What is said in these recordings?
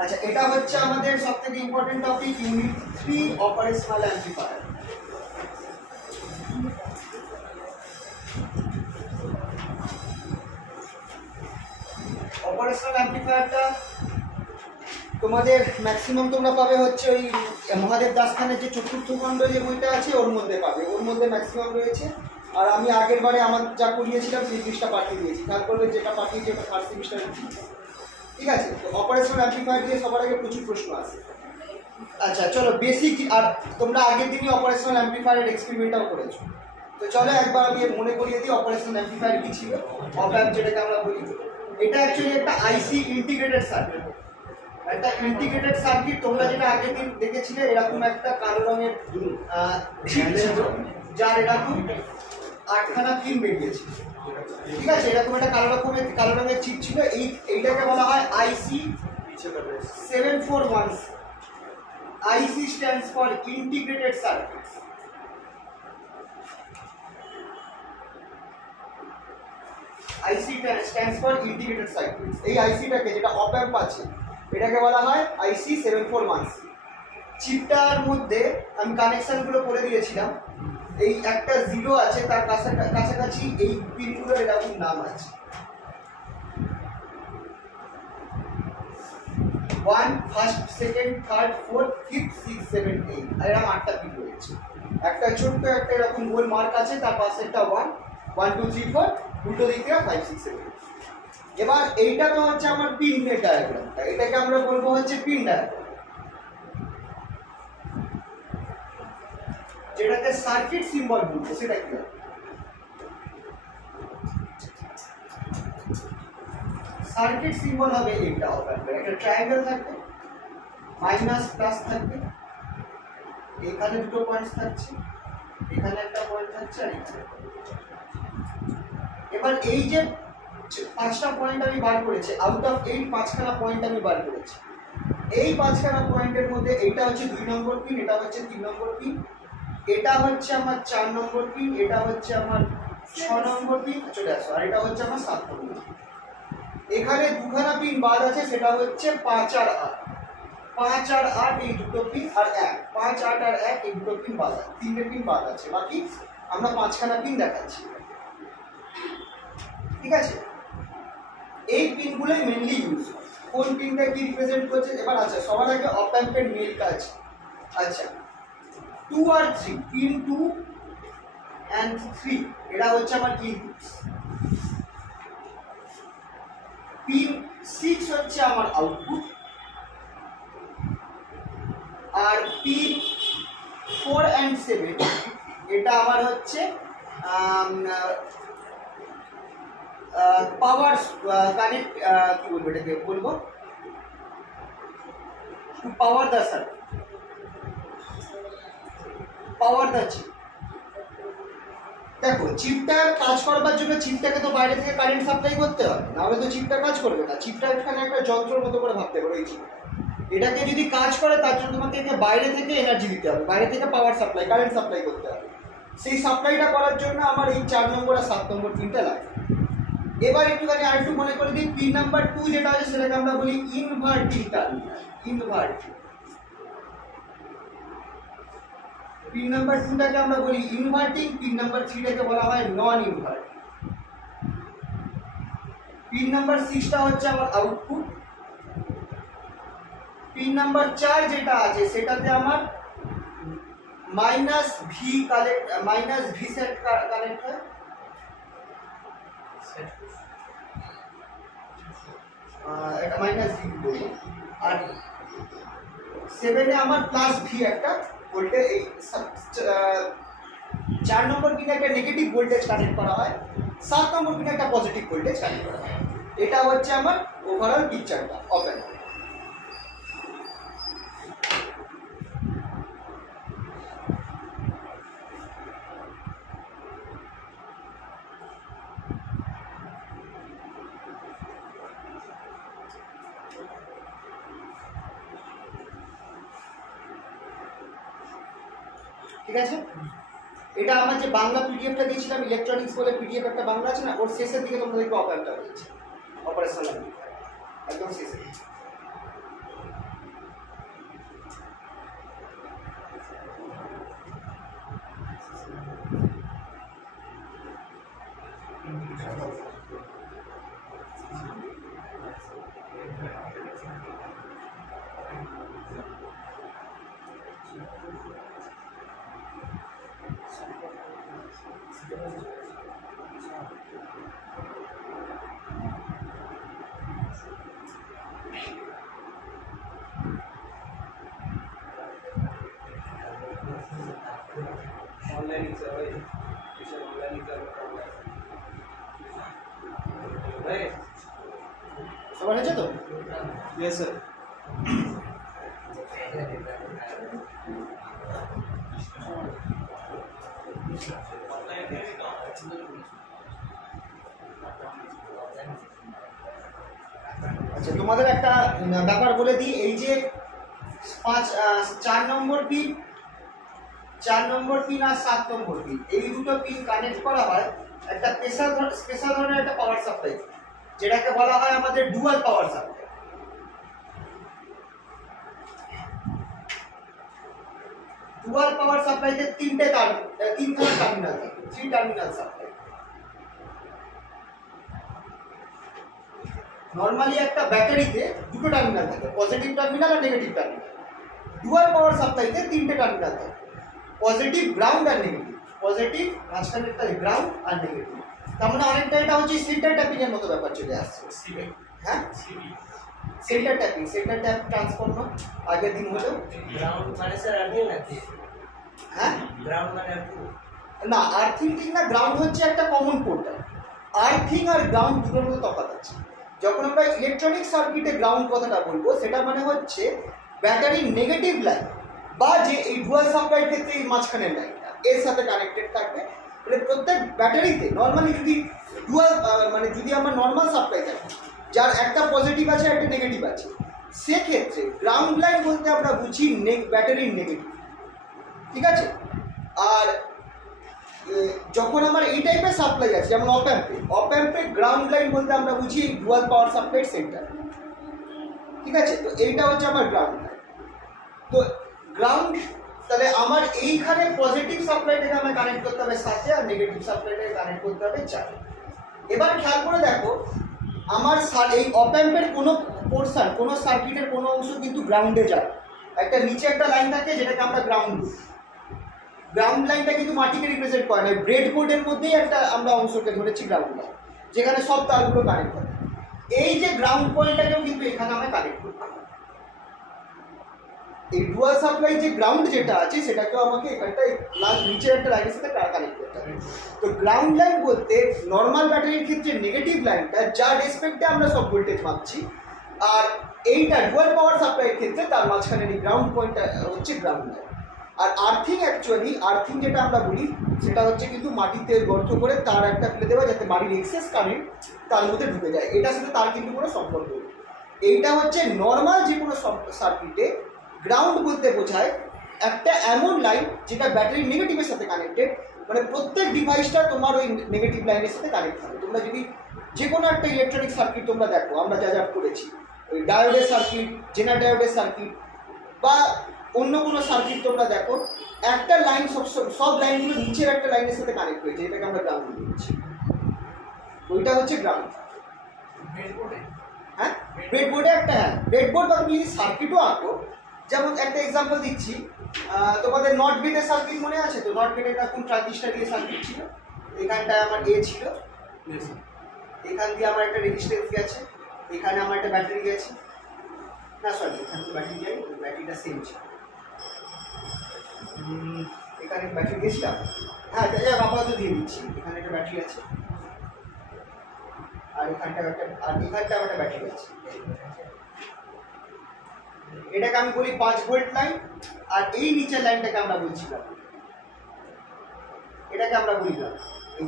আচ্ছা, এটা হচ্ছে আমাদের সবথেকে important topic, unit 3 operational amplifier. Operational অ্যাম্প্লিফায়ারটা তোমাদের ম্যাক্সিমাম তোমরা পাবে হচ্ছে ওই মহাদেব দাস খানের যে চতুর্থ খণ্ড যে বইটা আছে ওর মধ্যে পাবে, ওর মধ্যে ম্যাক্সিমাম রয়েছে। আর আমি আগের বারে আমার যা করিয়েছিলাম সেই জিনিসটা পাঠিয়ে দিয়েছি, খেয়াল করবে যেটা পাঠিয়েছি ওটা ফার্স্ট সেমিস্টারে। ঠিক আছে, তো অপারেশনাল অ্যাম্প্লিফায়ার দিয়ে সবার আগে প্রচুর প্রশ্ন আসে। আচ্ছা চলো বেসিক, আর তোমরা আগের দিনই অপারেশনাল অ্যাম্প্লিফায়ারের এক্সপেরিমেন্টটাও করেছো, তো চলো একবার আমি মনে করিয়ে দিই অপারেশনাল অ্যাম্প্লিফায়ার কি ছিল। অপ অ্যাম্প যেটাকে আমরা বলি, এটা অ্যাকচুয়ালি একটা আইসি ইন্টিগ্রেটেড সার্কিট। একটা ইন্টিগ্রেটেড সার্কিট তোমরা যেটা আগের দিন দেখেছিলে, এরকম একটা কালো রঙের চিপ ছিল যার এরকম 8খানা পিন বেরিয়েছে। ঠিক আছে, এরকম একটা কালো রঙের চিপ ছিল। এইটাকে বলা হয় আইসি 741। IC stands for integrated circuits. IC stands for integrated circuits. এই আইসিটাকে যেটা অপ অ্যাম্প আছে এটাকে বলা হয় IC 741C। চিপটার মধ্যে আমি কানেকশনগুলো করে দিয়েছিলাম। এই একটা জিরো আছে, তার কাছাকাছি এই পিনগুলোর এরকম নাম আছে, 1, 1st, 2nd, 3rd, 4th, 5th, 6th, 7th, 8 আর এরকম 8টা পিন রয়েছে। একটা ছোট্ট একটা এরকম গোল মার্ক আছে, তার পাশে একটা 1, 1, 2, 3, 4, উল্টো দিক থেকে 5, 6, 7। এবার এইটা তো হচ্ছে আমার পিন ডায়াগ্রামটা, এটাকে আমরা বলবো হচ্ছে পিন ডায়াগ্রাম, যেটাতে সার্কিট সিম্বল বলবো। সেটা কি হবে? সার্কিট সিম্বল হবে এইটা অপ অ্যাম্পের। একটা ট্রায়াঙ্গেল থাকবে, মাইনাস প্লাস থাকবে, এখানে দুটো পয়েন্ট থাকছে, এখানে একটা পয়েন্ট থাকছে আর এখানে। এবার এই যে 5টা পয়েন্ট আমি বার করেছি, আউট অফ 8 5খানা পয়েন্ট আমি বার করেছি। এই 5খানা পয়েন্টের মধ্যে এইটা হচ্ছে 2 নম্বর পিন, এটা হচ্ছে 3 নম্বর পিন, এটা হচ্ছে আমার 4 নম্বর পিন, এটা হচ্ছে আমার 6 নম্বর পিন, চলে আসো, আর এটা হচ্ছে আমার 7 নম্বর পিন। এখানে দুখানা পিন বাদ আছে, সেটা হচ্ছে 5 আর 8। 5 আর 8 এই দুটো পিন, আর 1, 5, 8 আর 1 এই দুটো পিন বাদ আছে, 3টে পিন বাদ আছে, বাকি আমরা 5খানা পিন দেখাচ্ছি। ঠিক আছে, এই পিনগুলোই মেনলি ইউজ হয়। কোন পিনটা কি রিপ্রেজেন্ট করছে এবার আছে সবার আগে অপ অ্যাম্পের মেল কাজ। আচ্ছা, 2 আর 3, পিন 2 and 3 এটা হচ্ছে আমার ইনপুটস। পিন 6 হচ্ছে আমার আউটপুট, আর পিন 4 and 7 এটা আমার হচ্ছে পাওয়ার কানেক্ট, কি বলবো এটাকে বলবো, পাওয়ার দা সার্কিট, পাওয়ার দা চিপ। দেখো, চিপটার কাজ করবার জন্য চিপটাকে তো বাইরে থেকে কারেন্ট সাপ্লাই করতে হবে, নাহলে তো চিপটা কাজ করবে না। চিপটা এখানে একটা যন্ত্রের মতো করে ভাবতে পারো। এই চিপটা, এটাকে যদি কাজ করে তার জন্য তোমাকে একে বাইরে থেকে এনার্জি দিতে হবে, বাইরে থেকে পাওয়ার সাপ্লাই, কারেন্ট সাপ্লাই করতে হবে। সেই সাপ্লাইটা করার জন্য আমার এই 4 নম্বর আর 7 নম্বর পিনটা লাগে। এবার একটুখানি আর একটু মনে করে দিই, পিন নাম্বার 2 যেটা আছে সেটাকে আমরা বলি inverting terminal, inverting. Pin number 2টাকে আমরা বলি ইনভার্টিং, পিন নাম্বার 3টাকে বলা হয় নন ইনভার্টিং। পিন নাম্বার 6টা হচ্ছে আমার আউটপুট। পিন নাম্বার 4 যেটা আছে সেটাতে আমার মাইনাস ভি সেট কানেক্ট হয়, এটা মাইনাস ভি বলবো। আর 7-এ আমার প্লাস ভি একটা ভোল্টেজ, এই 4 নম্বর পিনে একটা নেগেটিভ ভোল্টেজ কানেক্ট করা হয়, 7 নম্বর পিনে একটা পজিটিভ ভোল্টেজ কানেক্ট করা হয়। এটা হচ্ছে আমার ওভারঅল পিকচারটা অপ অ্যাম্প। ঠিক আছে, এটা আমার যে বাংলা পিডিএফটা দিয়েছিলাম, ইলেকট্রনিক্স বলে পিডিএফ একটা বাংলা আছে না, ওর শেষের দিকে তোমরা দেখবে অপ অ্যাম্পটা রয়েছে, অপারেশনাল। একদম শেষে। সবার হয়েছে তো? Yes, sir. আচ্ছা, তোমাদের একটা ব্যাপার বলে দিই, এই যে 4 নম্বর পিন, 4 নম্বর পিন আর 7 নম্বর পিন, এই দুটো পিন কানেক্ট করা হয় একটা স্পেশাল ধরনের একটা পাওয়ার সাপ্লাই, যেটাকে বলা হয় আমাদের ডুয়াল পাওয়ার সাপ্লাই। ডুয়াল পাওয়ার সাপ্লাইতে তিনখানা টার্মিনাল থাকে, 3 টার্মিনাল সাপ্লাই। নরমালি একটা ব্যাটারিতে দুটো টার্মিনাল থাকে, পজিটিভ টার্মিনাল আর নেগেটিভ টার্মিনাল। ডুয়াল পাওয়ার সাপ্লাইতে 3টে টার্মিনাল থাকে, পজিটিভ, গ্রাউন্ড আর নেগেটিভ। পজিটিভ মাঝখানে একটা গ্রাউন্ড আর নেগেটিভ। তার মানে অনেকটা এটা হচ্ছে সেন্টার ট্যাপিং এর মতো ব্যাপার চলে আসছে। হ্যাঁ, centre tapping, centre tap transformer আগের দিন হলো। গ্রাউন্ড মানে স্যার আর্থিং আছে। হ্যাঁ, গ্রাউন্ড মানে আর্থিং না, আর্থিং ঠিক না, গ্রাউন্ড হচ্ছে একটা কমন পোর্টাল। আর্থিং আর গ্রাউন্ড দুটোর মধ্যে তফাৎ আছে। যখন আমরা ইলেকট্রনিক সার্কিটে গ্রাউন্ড কথাটা বলবো, সেটা মানে হচ্ছে ব্যাটারির নেগেটিভ লাইন বা যে এই ডুয়াল সাপ্লাইয়ের ক্ষেত্রে এই মাঝখানের লাইনটা এর সাথে কানেক্টেড থাকবে। মানে প্রত্যেক ব্যাটারিতে নর্মালি যদি ডুয়াল মানে যদি আমার নর্মাল সাপ্লাই থাকে যার একটা পজিটিভ আছে একটা নেগেটিভ আছে, সেক্ষেত্রে গ্রাউন্ড লাইন বলতে আমরা বুঝি ব্যাটারির নেগেটিভ, ঠিক আছে। আর যখন আমার এই টাইপের সাপ্লাই আছে যেমন অপ্যাম্পে গ্রাউন্ড লাইন বলতে আমরা বুঝি ডুয়াল পাওয়ার সাপ্লাই সেন্টার, ঠিক আছে। তো এইটা হচ্ছে আমার গ্রাউন্ড লাইন। তো গ্রাউন্ড তাহলে আমার এইখানে পজিটিভ সাপ্লাইটাকে আমার কানেক্ট করতে হবে 7 আর নেগেটিভ সাপ্লাইটাকে কানেক্ট করতে হবে 4। এবার খেয়াল করে দেখো, আমার এই অপ্যাম্পের কোনো পোর্শন, কোনো সার্কিটের কোনো অংশ কিন্তু গ্রাউন্ডে যায়। একটা নিচে একটা লাইন থাকে যেটাকে আমরা গ্রাউন্ড বলি। গ্রাউন্ড লাইনটা কিন্তু মাটিকে রিপ্রেজেন্ট করে না, ব্রেড বোর্ডের মধ্যেই একটা আমরা অংশকে ধরেছি গ্রাউন্ড লাইন, যেখানে সব তারগুলো কানেক্ট হবে। এই যে গ্রাউন্ড পয়েন্টটাকেও কিন্তু এখানে আমরা কানেক্ট করতে হবে। এই ডুয়াল সাপ্লাই যে গ্রাউন্ড যেটা আছে সেটাকেও আমাকে এখানটায় নিচের একটা লাইনের সাথে কানেক্ট করতে হবে। তো গ্রাউন্ড লাইন বলতে নর্মাল ব্যাটারির ক্ষেত্রে নেগেটিভ লাইনটা যার রেসপেক্টে আমরা সব ভোল্টেজ মাপছি, আর এইটা ডুয়াল পাওয়ার সাপ্লাইয়ের ক্ষেত্রে তার মাঝখানে এই গ্রাউন্ড পয়েন্টটা হচ্ছে গ্রাউন্ড লাইন। আর আর্থিং অ্যাকচুয়ালি আর্থিং যেটা আমরা বলি সেটা হচ্ছে কিন্তু মাটিতে গর্ত করে তার একটা ফেলে দেওয়া যাতে বাড়ির এক্সেস কারেন্ট তার মধ্যে ঢুকে যায়, এটার সাথে তার কিন্তু কোনো সম্পর্ক নেই। এইটা হচ্ছে নর্মাল যে কোনো সার্কিটে গ্রাউন্ড বলতে বোঝায় একটা এমন লাইন যেটা ব্যাটারি নেগেটিভের সাথে কানেক্টেড, মানে প্রত্যেক ডিভাইসটা তোমার ওই নেগেটিভ লাইনের সাথে কানেক্ট হবে। তোমরা যদি যে কোনো একটা ইলেকট্রনিক সার্কিট তোমরা দেখো, আমরা যা করেছি ওই ডায়োডের সার্কিট, জেনার ডায়োডের সার্কিট বা অন্য কোনো সার্কিট তোমরা দেখো, একটা লাইন সব লাইনগুলো নিচের একটা লাইনের সাথে কানেক্ট হয়েছে, এটাকে আমরা গ্রাউন্ড বলছি। ওইটা হচ্ছে গ্রাউন্ড। হ্যাঁ, ব্রেডবোর্ডে একটা, হ্যাঁ ব্রেডবোর্ড বা তুমি যদি সার্কিটও আঁকো, যেমন একটা এক্সাম্পল দিচ্ছি, তোমাদের নট গেটের সার্কিট মনে আছে তো? নট গেটের কোন ট্রানজিস্টার দিয়ে সার্কিট ছিল, এখানটায় আমার এ ছিল, এখান দিয়ে আমার একটা রেজিস্ট্যান্স গেছে, এখানে আমার একটা ব্যাটারি গেছে, না সরি এখানে তো ব্যাটারি যাই, ব্যাটারিটা সেম ছিল, এখানে ব্যাটারি গেছিলাম, হ্যাঁ আপাতত দিয়ে দিচ্ছি, এখানে একটা ব্যাটারি আছে আর এখানটা একটা, আর এখানটা একটা ব্যাটারি আছে। এটাকে আমি বলি 5 ভোল্ট লাইন, আর এই নিচের লাইনটাকে আমরা বলছিলাম, এটাকে আমরা বলিলাম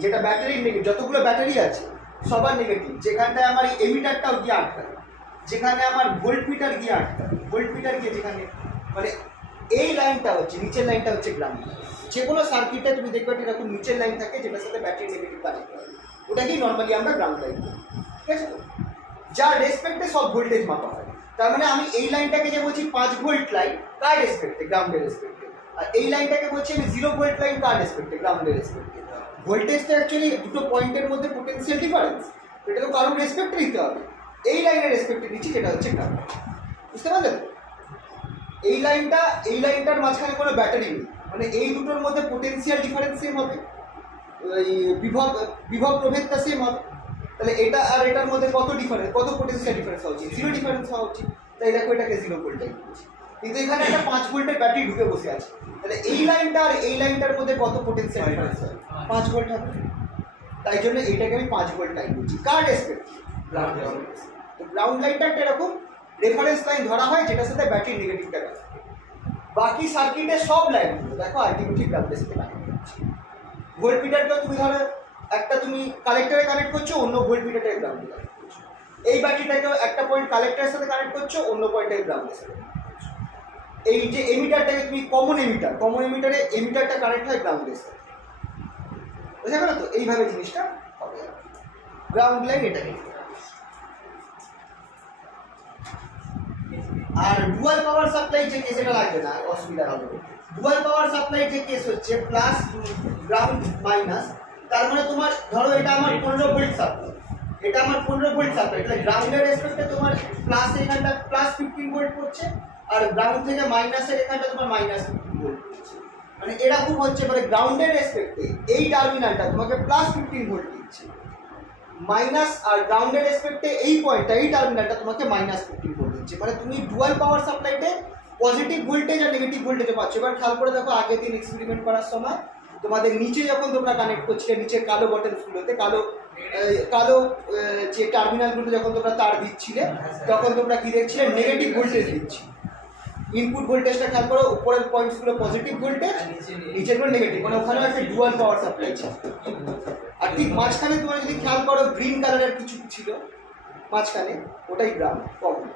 যেটা ব্যাটারি নেগেটিভ, যতগুলো ব্যাটারি আছে সবার নেগেটিভ, যেখানটায় আমার এই এমিটারটাও গিয়ে আটকাবে, যেখানে আমার ভোল্ট মিটার গিয়ে আটকাবে, ভোল্ট মিটার গিয়ে যেখানে, মানে এই লাইনটা হচ্ছে নিচের লাইনটা হচ্ছে গ্রাউন্ড। যে কোনো সার্কিটে তুমি দেখবে এরকম নিচের লাইন থাকে যেটার সাথে ব্যাটারি নেগেটিভ কানেক্ট হয়, ওটাকেই নর্মালি আমরা গ্রাউন্ড লাইন বলি, ঠিক আছে তো? যার রেসপেক্টে সব ভোল্টেজ মাপা হয়। তার মানে আমি এই লাইনটাকে যে বলছি 5 ভোল্ট লাইন কার রেসপেক্টে, গ্রাউন্ডের রেসপেক্টে, আর এই লাইনটাকে বলছি আমি 0 ভোল্ট লাইন কার রেসপেক্টে, গ্রাউন্ডের রেসপেক্টে। ভোল্টেজটা অ্যাকচুয়ালি দুটো পয়েন্টের মধ্যে পোটেনশিয়াল ডিফারেন্স, এটা তো কারোর রেসপেক্টে নিতে হবে। এই লাইনের রেসপেক্টে নিচ্ছি, যেটা হচ্ছে গ্রাউন্ড। বুঝতে পারলেন? এই লাইনটার মাঝখানে কোনো ব্যাটারি নেই, মানে এই দুটোর মধ্যে পোটেনশিয়াল ডিফারেন্স সেম হবে, বিভব প্রভেদটা সেম হবে। তাহলে এটা আর এটার মধ্যে কত ডিফারেন্স, কত পোটেনশিয়াল ডিফারেন্স হওয়া উচিত? 0 ডিফারেন্স হওয়া উচিত। তাই দেখো এটাকে 0 ভোল্ট লাইন বলছি, কিন্তু এখানে একটা 5 ভোল্টের ব্যাটারি ঢুকে বসে আছে। তাহলে এই লাইনটা আর এই লাইনটার মধ্যে কত পোটেনশিয়াল ডিফারেন্স হবে? 5 ভোল্ট হবে। তাই জন্য এইটাকে আমি 5 ভোল্ট লাইন বলছি। কার রেসপেক্ট? গ্রাউন্ড। তো গ্রাউন্ড লাইনটা একটা এরকম রেফারেন্স লাইন ধরা হয় যেটার সাথে ব্যাটারি নেগেটিভটা কাজ। বাকি সার্কিটের সব লাইনগুলো দেখো আলটিমেটলি গ্রাউন্ডের সাথে কানেক্ট হচ্ছে। ভোল্ট মিটারটা তুমি ধরো একটা তুমি কালেক্টরে কানেক্ট করছো, অন্য ভোল্ট মিটারটা গ্রাউন্ডে কানেক্ট করছো। এই ব্যাটারিটাকেও একটা পয়েন্ট কালেক্টরের সাথে কানেক্ট করছো, অন্য পয়েন্টে গ্রাউন্ডের সাথে। এই যে এমিটারটাকে তুমি কমন এমিটারে এমিটারটা কানেক্ট হয় গ্রাউন্ডের সাথে। বুঝা গেল তো? এইভাবে জিনিসটা হবে। গ্রাউন্ড লাইন এটাকে। আর ডুয়াল পাওয়ার সাপ্লাই যে কেস, এটা লাগবে না, অসুবিধা হবে। ডুয়াল পাওয়ার সাপ্লাই যে কেস হচ্ছে প্লাস গ্রাউন্ড মাইনাস, তার মানে তোমার ধরো এটা আমার 15 ভোল্ট সাপ্লাই, এটা আমার 15 ভোল্ট সাপ্লাই, তাহলে গ্রাউন্ডের রেসপেক্টে তোমার প্লাস এখানটা প্লাস 15 ভোল্ট পড়ছে, আর গ্রাউন্ড থেকে মাইনাসের এখানটা তোমার মাইনাস 15 ভোল্ট পড়ছে। মানে এরকম হচ্ছে, মানে গ্রাউন্ডের রেসপেক্টে এই টার্মিনালটা তোমাকে প্লাস 15 ভোল্ট দিচ্ছে, মাইনাস আর গ্রাউন্ডের রেসপেক্টে এই পয়েন্টটা, এই টার্মিনালটা তোমাকে মাইনাস 15 ভোল্ট দিচ্ছে। মানে তুমি ডুয়াল পাওয়ার সাপ্লাইতে পজিটিভ ভোল্টেজ আর নেগেটিভ ভোল্টেজও পাচ্ছ। এবার খেয়াল করে দেখো, আগের দিন এক্সপেরিমেন্ট করার সময় তোমাদের নিচে যখন তোমরা কানেক্ট করছিলে, নিচের কালো বটনগুলোতে কালো যে টার্মিনালগুলো যখন তোমরা তার দিচ্ছিলে, তখন তোমরা কি দেখছিলে? নেগেটিভ ভোল্টেজ দিচ্ছি। ইনপুট ভোল্টেজটা খেয়াল করো, উপরের পয়েন্টসগুলো পজিটিভ ভোল্টেজ, নিচেরগুলো নেগেটিভ, মানে ওখানেও একটা ডুয়াল পাওয়ার সাপ্লাই ছিল। আর ঠিক মাঝখানে তোমরা যদি খেয়াল করো, গ্রিন কালারের কিছু ছিল মাঝখানে, ওটাই গ্রাউন্ড কমন।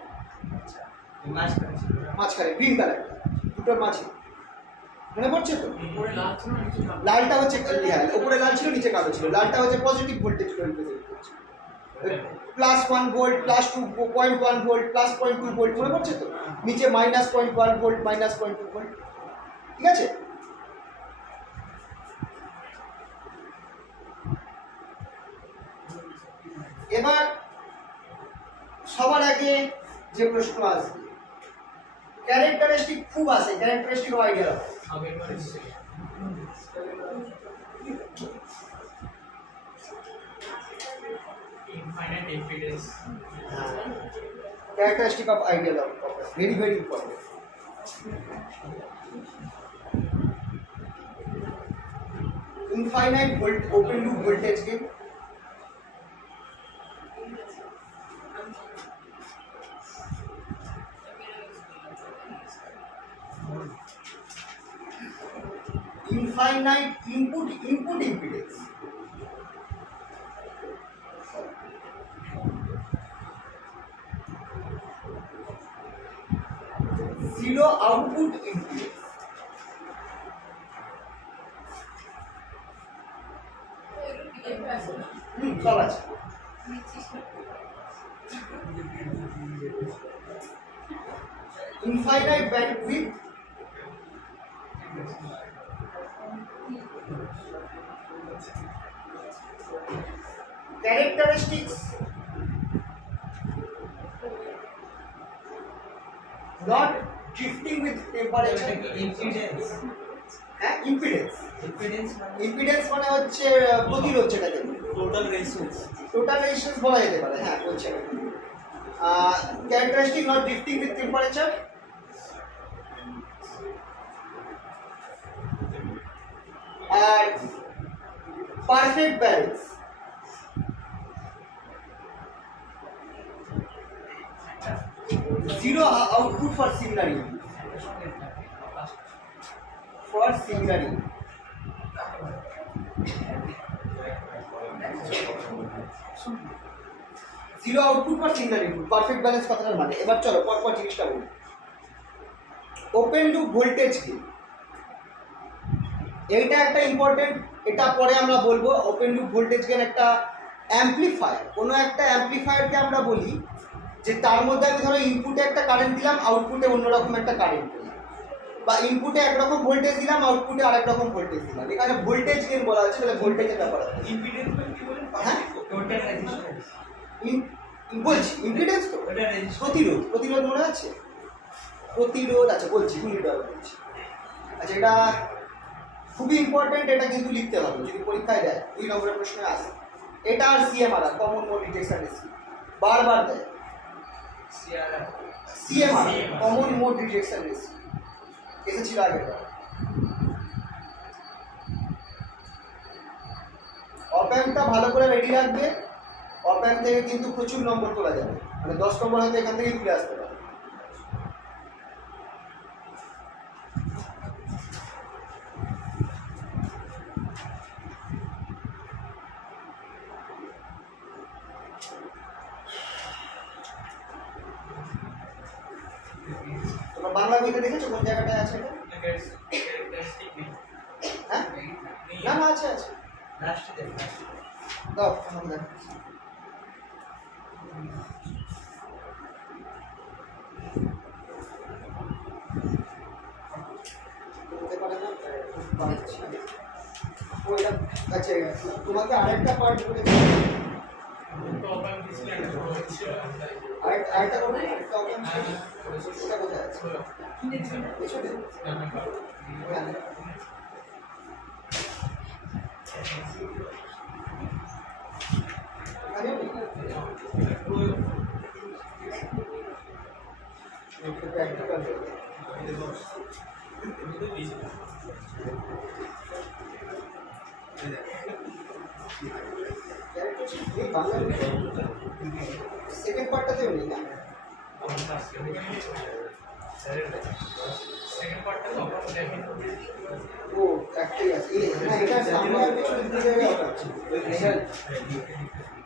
মাঝখানে গ্রিন কালার, দুটোর মাঝে মনে পড়ছে তো? লালটা হচ্ছে, উপরে লাল ছিল, নিচে কালো ছিল। লালটা হচ্ছে পজিটিভ ভোল্টেজ রিপ্রেজেন্ট করছে, +1 ভোল্ট, +2.1 ভোল্ট, +0.2 ভোল্ট, মনে পড়ছে তো? নিচে -0.1 ভোল্ট, -0.2 ভোল্ট। ঠিক আছে? এবার সবার আগে যে প্রশ্ন আসবে, ক্যারেক্টারিস্টিক খুব আসে, characteristic idea infinite impedance. Characteristic of ideal operator, very very important. Infinite open loop voltage gain, infinite input impedance, zero output impedance, সব আছে। Infinite bandwidth, characteristics not drifting with temperature, Impedance. হ্যাঁ impedance. Impedance impedance মানে হচ্ছে প্রতিরোধ, যেটাকে total resistance. Total resistance বলা যেতে পারে, হ্যাঁ বলছে। Characteristic not drifting with temperature, আর perfect balance. Zero output for singular input, for singular input. Zero output for singular input, perfect balance কথাটার মানে। এবার চলো পরপর জিনিসটা বলি। ওপেন লুপ ভোল্টেজ কি, এইটা একটা ইম্পর্টেন্ট, এটা পরে আমরা বলবো। ওপেন লুপ ভোল্টেজ গেন একটা অ্যাম্পলিফায়ার, কোনো একটা অ্যাম্পলিফায়ারকে আমরা বলি যে তার মধ্যে আমি ধরো ইনপুটে একটা কারেন্ট দিলাম, আউটপুটে অন্যরকম একটা কারেন্ট দিলাম, বা ইনপুটে একরকম ভোল্টেজ দিলাম, আউটপুটে আরেক রকম ভোল্টেজ দিলাম। এখানে ভোল্টেজ গেইন বলা হচ্ছে, তাহলে ভোল্টেজের ব্যাপার আছে। ইম্পিডেন্স কি বলেন? হ্যাঁ টোটাল রেজিস্ট্যান্স। বলছি ইম্পিডেন্স তো ওটা রেজিস্ট্যান্স। প্রতিরোধ, প্রতিরোধ মনে আছে? প্রতিরোধ, আচ্ছা বলছি ইউনিটবার বলছি। আচ্ছা এটা খুবই ইম্পর্টেন্ট, এটা কিন্তু লিখতে হবে যদি পরীক্ষায় দেয়, 2 নম্বরের প্রশ্নে আসে। এটা আর CMR, common mode rejection ratio, বারবার দেয়। CRR. CMR, common mode rejection ratio এসেছিল আগের বার। অপ্যাম্পটা ভালো করে রেডি রাখবে, অপ্যাম্প থেকে কিন্তু প্রচুর নম্বর তোলা যাবে, মানে 10 নম্বর হয়তো এখান থেকেই তুলে আসতে পারে। তোমরা বাংলা বইতে দেখেছো কোন জায়গাটায় আছে এটা? ক্যারেক্টারিস্টিক নেই। হ্যাঁ না না আছে আছে, লাস্টে দেখ। দাও আমাকে দেখাচ্ছি। হতে পারে না, পাচ্ছি। ওইটা আচ্ছা তোমাকে আরেকটা পার্ট করে তো ওপেন ডিসপ্লে একটা হচ্ছে। আরেকটা করবে, আরেকটা অপশন ওটা কোথায় আছে? পেছনে? ওখানে। ওখানেও নেই? একটু practical হবে। এই বাংলা সেকেন্ড পার্টটাতেও নেই না? সেকেন্ড পার্টটা তো আমরা দেখি। ও একটাই আছে, না এটা সামনে আর পেছনে দুটো জায়গায় আছে।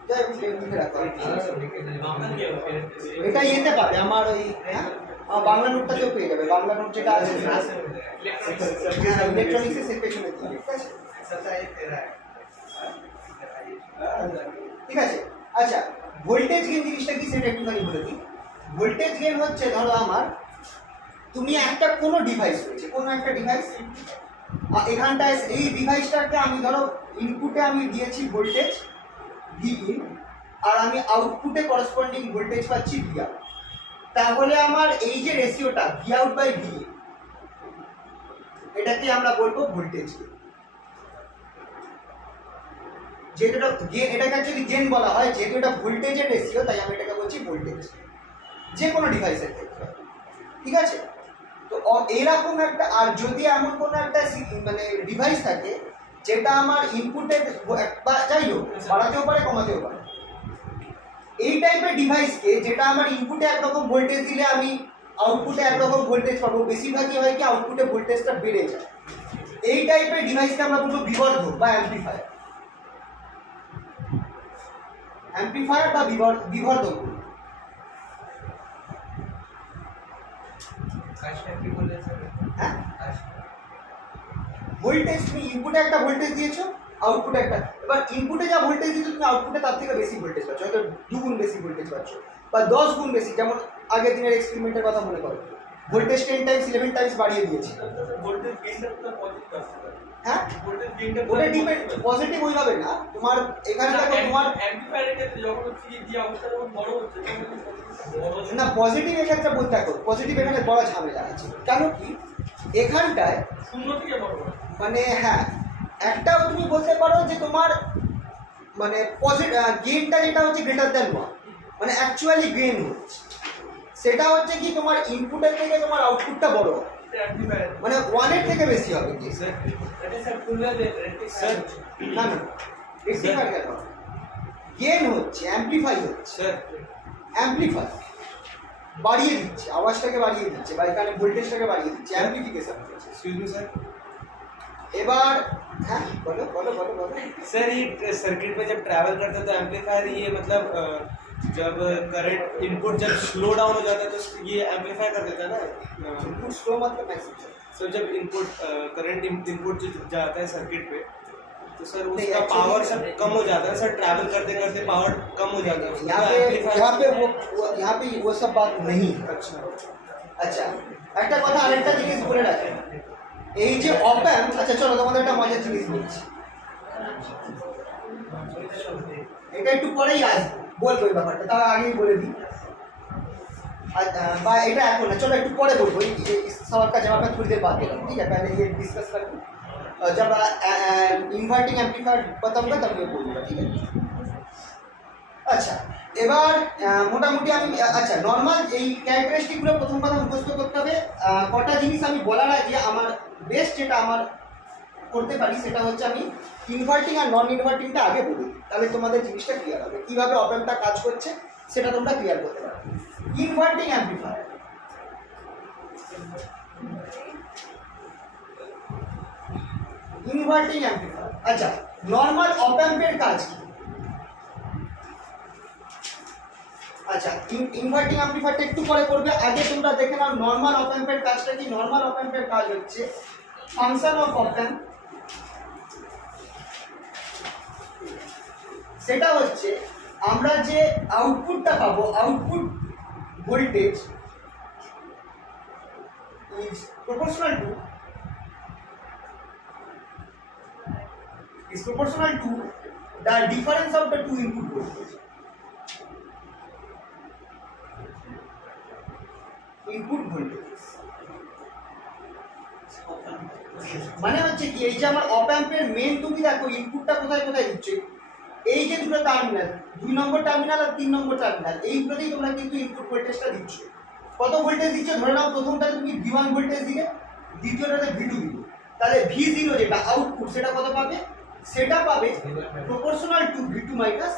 যাই হোক লিখে রাখো। বাংলা কি হবে? এটা ইয়েতে পাবে আমার ওই হ্যাঁ আমার বাংলা নোটটাতেও পেয়ে যাবে, বাংলা নোট যেটা আছে ইলেকট্রনিক্সের সে পেছনে দিকে, ঠিক আছে? ঠিক আছে। আচ্ছা ভোল্টেজ গেইন জিনিসটা কি সেটা একটুখানি বলে দিই। ভোল্টেজ গেইন হচ্ছে ধরো আমার তুমি একটা কোনো ডিভাইস রয়েছে, কোনো একটা ডিভাইস, এখানটায় এই ডিভাইসটাকে আমি ধরো ইনপুটে আমি দিয়েছি ভোল্টেজ ভি ইন, আর আমি আউটপুটে করসপন্ডিং ভোল্টেজ পাচ্ছি ভি আউট। তাহলে আমার এই যে রেশিওটা V out by V in, এটাকে আমরা বলবো ভোল্টেজ গেইন। যেহেতু এটাকে অ্যাকচুয়ালি গেইন বলা হয়, যেহেতু এটা ভোল্টেজের রেশিও তাই আমি এটাকে বলছি ভোল্টেজ, যে কোনো ডিভাইসের ক্ষেত্রে, ঠিক আছে? তো এরকম একটা, আর যদি এমন কোনো একটা মানে ডিভাইস থাকে যেটা আমার ইনপুটে বা যাই হোক বাড়াতেও পারে কমাতেও পারে, এই টাইপের ডিভাইসকে যেটা আমার ইনপুটে একরকম ভোল্টেজ দিলে আমি আউটপুটে একরকম ভোল্টেজ পাবো, বেশিরভাগই হয় কি আউটপুটে ভোল্টেজটা বেড়ে যায়, এই টাইপের ডিভাইসকে আমরা বলবো বিবর্ধক বা অ্যাম্পলিফায়ার। অ্যাম্পলিফায়ার বা বিবর্ধক। হ্যাঁ ভোল্টেজ তুমি ইনপুটে একটা ভোল্টেজ দিয়েছো, আউটপুটে একটা, এবার ইনপুটে যা ভোল্টেজ দিয়েছো তুমি আউটপুটে তার থেকে বেশি ভোল্টেজ পাচ্ছ, হয়তো 2 গুণ বেশি ভোল্টেজ পাচ্ছ বা 10 গুণ বেশি। যেমন আগের দিনের এক্সপেরিমেন্টের কথা মনে করো, ভোল্টেজ 10 টাইমস 11 টাইমস বাড়িয়ে দিয়েছি। ভোল্টেজ গেইনটা তো পজিটিভ আসছে। হ্যাঁ ভোল্টেজ গেইনটা ওটা ডিপেন্ড, পজিটিভ ওইভাবে না, তোমার এখানে দেখো তোমার অ্যাম্পলিফায়ারের ক্ষেত্রে যখন হচ্ছে যে আউটটা যখন বড় হচ্ছে তখন না পজিটিভ এক্ষেত্রে বলতে দেখো, পজিটিভ এখানে বড় ঝামেলা আছে। কেন কি এখানটায় শূন্য থেকে বড় হয়। মানে হ্যাঁ একটাও তুমি বলতে পারো যে তোমার মানে গেইনটা যেটা হচ্ছে গ্রেটার দ্যান 1, মানে অ্যাকচুয়ালি গেইন হচ্ছে সেটা হচ্ছে কি তোমার ইনপুটের থেকে তোমার আউটপুটটা বড় হবে, মানে 1 এর থেকে বেশি হবে কি স্যার এটা স্যার ফুলভাবে স্যার না না রেক্টিফায়ার কেন গেইন হচ্ছে, অ্যাম্পলিফাই হচ্ছে, স্যার অ্যাম্পলিফাই বাড়িয়ে দিচ্ছে, আওয়াজটাকে বাড়িয়ে দিচ্ছে বা এখানে ভোল্টেজটাকে বাড়িয়ে দিচ্ছে, অ্যাম্পলিফিকেশন হচ্ছে। एक्सक्यूज मी सर এবার হ্যাঁ বলো বলো বলো বলো। सर ये सर्किट में जब ट्रैवल करता है तो एम्पलीफायर ये मतलब जब करंट इनपुट जब स्लो डाउन हो जाता है तो ये एम्पलीफाई कर देता है ना। इनपुट स्लो मतलब मैक्सिमम। सो जब इनपुट करंट इनपुट जो जाता है सर्किट पे तो सर नहीं, उसका actually- पावर सर कम हो जाता है सर, ट्रैवल करते करते पावर कम हो जाता है यहाँ पे वो सब बात नहीं। আচ্ছা একটা কথা আরেকটা জিনিস বলে রাখেন, এই যে অপ অ্যাম্প, আচ্ছা চলো তোমাদের একটা মজার জিনিস বলছি, এটা একটু পরেই আসবে বলবো এই ব্যাপারটা, তার আগেই বলে দিই। বা এটা এখন না, চলো একটু পরে বলবো, इस सवाल का जवाब मैं थोड़ी देर बाद देगा, ठीक है? पहले ये डिस्कस कर लूँ, जब इन्वर्टिंग एम्पलीफायर बताऊंगा तब ये बोलूँगा, ठीक है? আচ্ছা এবার মোটামুটি আমি আচ্ছা নর্মাল এই ক্যারেক্টারিস্টিকগুলো প্রথম কথা মুখস্থ করতে হবে। কটা জিনিস আমি বলার আগে আমার বেস্ট যেটা আমার করতে পারি সেটা হচ্ছে আমি ইনভার্টিং আর নন ইনভার্টিংটা আগে বলি, তাহলে তোমাদের জিনিসটা ক্লিয়ার হবে, কীভাবে অপ অ্যাম্পটা কাজ করছে সেটা তোমরা ক্লিয়ার করতে পারবে। ইনভার্টিং অ্যাম্পলিফায়ার, ইনভার্টিং অ্যাম্পলিফায়ার, আচ্ছা নর্মাল অপ অ্যাম্পের কাজ কি? আচ্ছা ইনভার্টিং অ্যাম্পলিফায়ারটা একটু পরে করবে, আগে তোমরা দেখে নাও নর্মাল অপ অ্যাম্পের কাজটা কি। নর্মাল অপ অ্যাম্পের কাজ হচ্ছে ফাংশন অফ অপ অ্যাম্প, সেটা হচ্ছে আমরা যে আউটপুটটা পাবো, output voltage is proportional to the difference of the two input voltage. Input voltages মানে হচ্ছে কি, এই যে আমার অপ অ্যাম্পের মেন, তুমি দেখো ইনপুটটা কোথায় কোথায় দিচ্ছে, এই যে দুটো টার্মিনাল, 2 নম্বর টার্মিনাল আর 3 নম্বর টার্মিনাল, এইগুলোতেই তোমরা কিন্তু ইনপুট ভোল্টেজটা দিচ্ছ। কত ভোল্টেজ দিচ্ছ? ধরে নাও প্রথমটাতে তুমি V1 ভোল্টেজ দিলে, দ্বিতীয়টাতে V2 দিলে, তাহলে V0 যেটা আউটপুট সেটা কত পাবে? সেটা পাবে প্রপোর্শনাল টু V2 মাইনাস,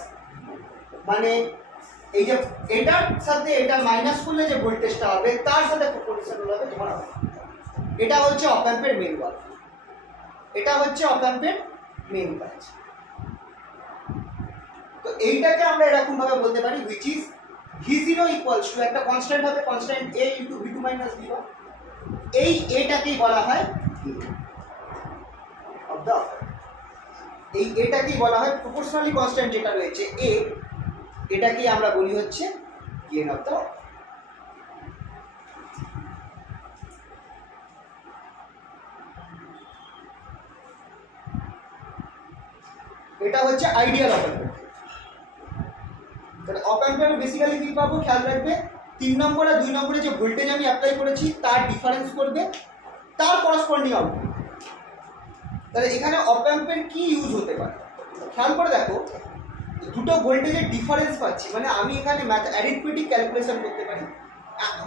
মানে এই যে এটার সাথে এটা মাইনাস করলে যে ভোল্টেজটা হবে তার সাথে প্রপোর্শনাল হবে তোমার আউটপুট। এটা হচ্ছে অপ অ্যাম্পের মেইন ওয়ার্ক, এটা হচ্ছে অপ অ্যাম্পের মেইন কাজ। তো এইটাকে আমরা এরকম ভাবে বলতে পারি which is V0 equals to একটা কনস্ট্যান্ট হবে, constant A into V2 minus V1, এই এটাকেই বলা হয় অফ দ্য অপ অ্যাম্প। এই এটাকেই বলা হয় প্রপোর্শনালি কনস্ট্যান্ট যেটা রয়েছে A, এটাকেই আমরা বলি হচ্ছে গেইন অফ দ্য অপ অ্যাম্প। এটা হচ্ছে আইডিয়াল অপ অ্যাম্প। তাহলে অপ অ্যাম্পে আমি বেসিক্যালি কি পাবো খেয়াল রাখবে, 3 নম্বর আর 2 নম্বরে যে ভোল্টেজ আমি অ্যাপ্লাই করেছি তার ডিফারেন্স করবে তার করসপন্ডিং আউটপুট। তাহলে এখানে অপ অ্যাম্পের কি ইউজ হতে পারে খেয়াল করে দেখো, দুটো ভোল্টেজের ডিফারেন্স পাচ্ছি, মানে আমি এখানে অ্যারিথমেটিক ক্যালকুলেশন করতে পারি,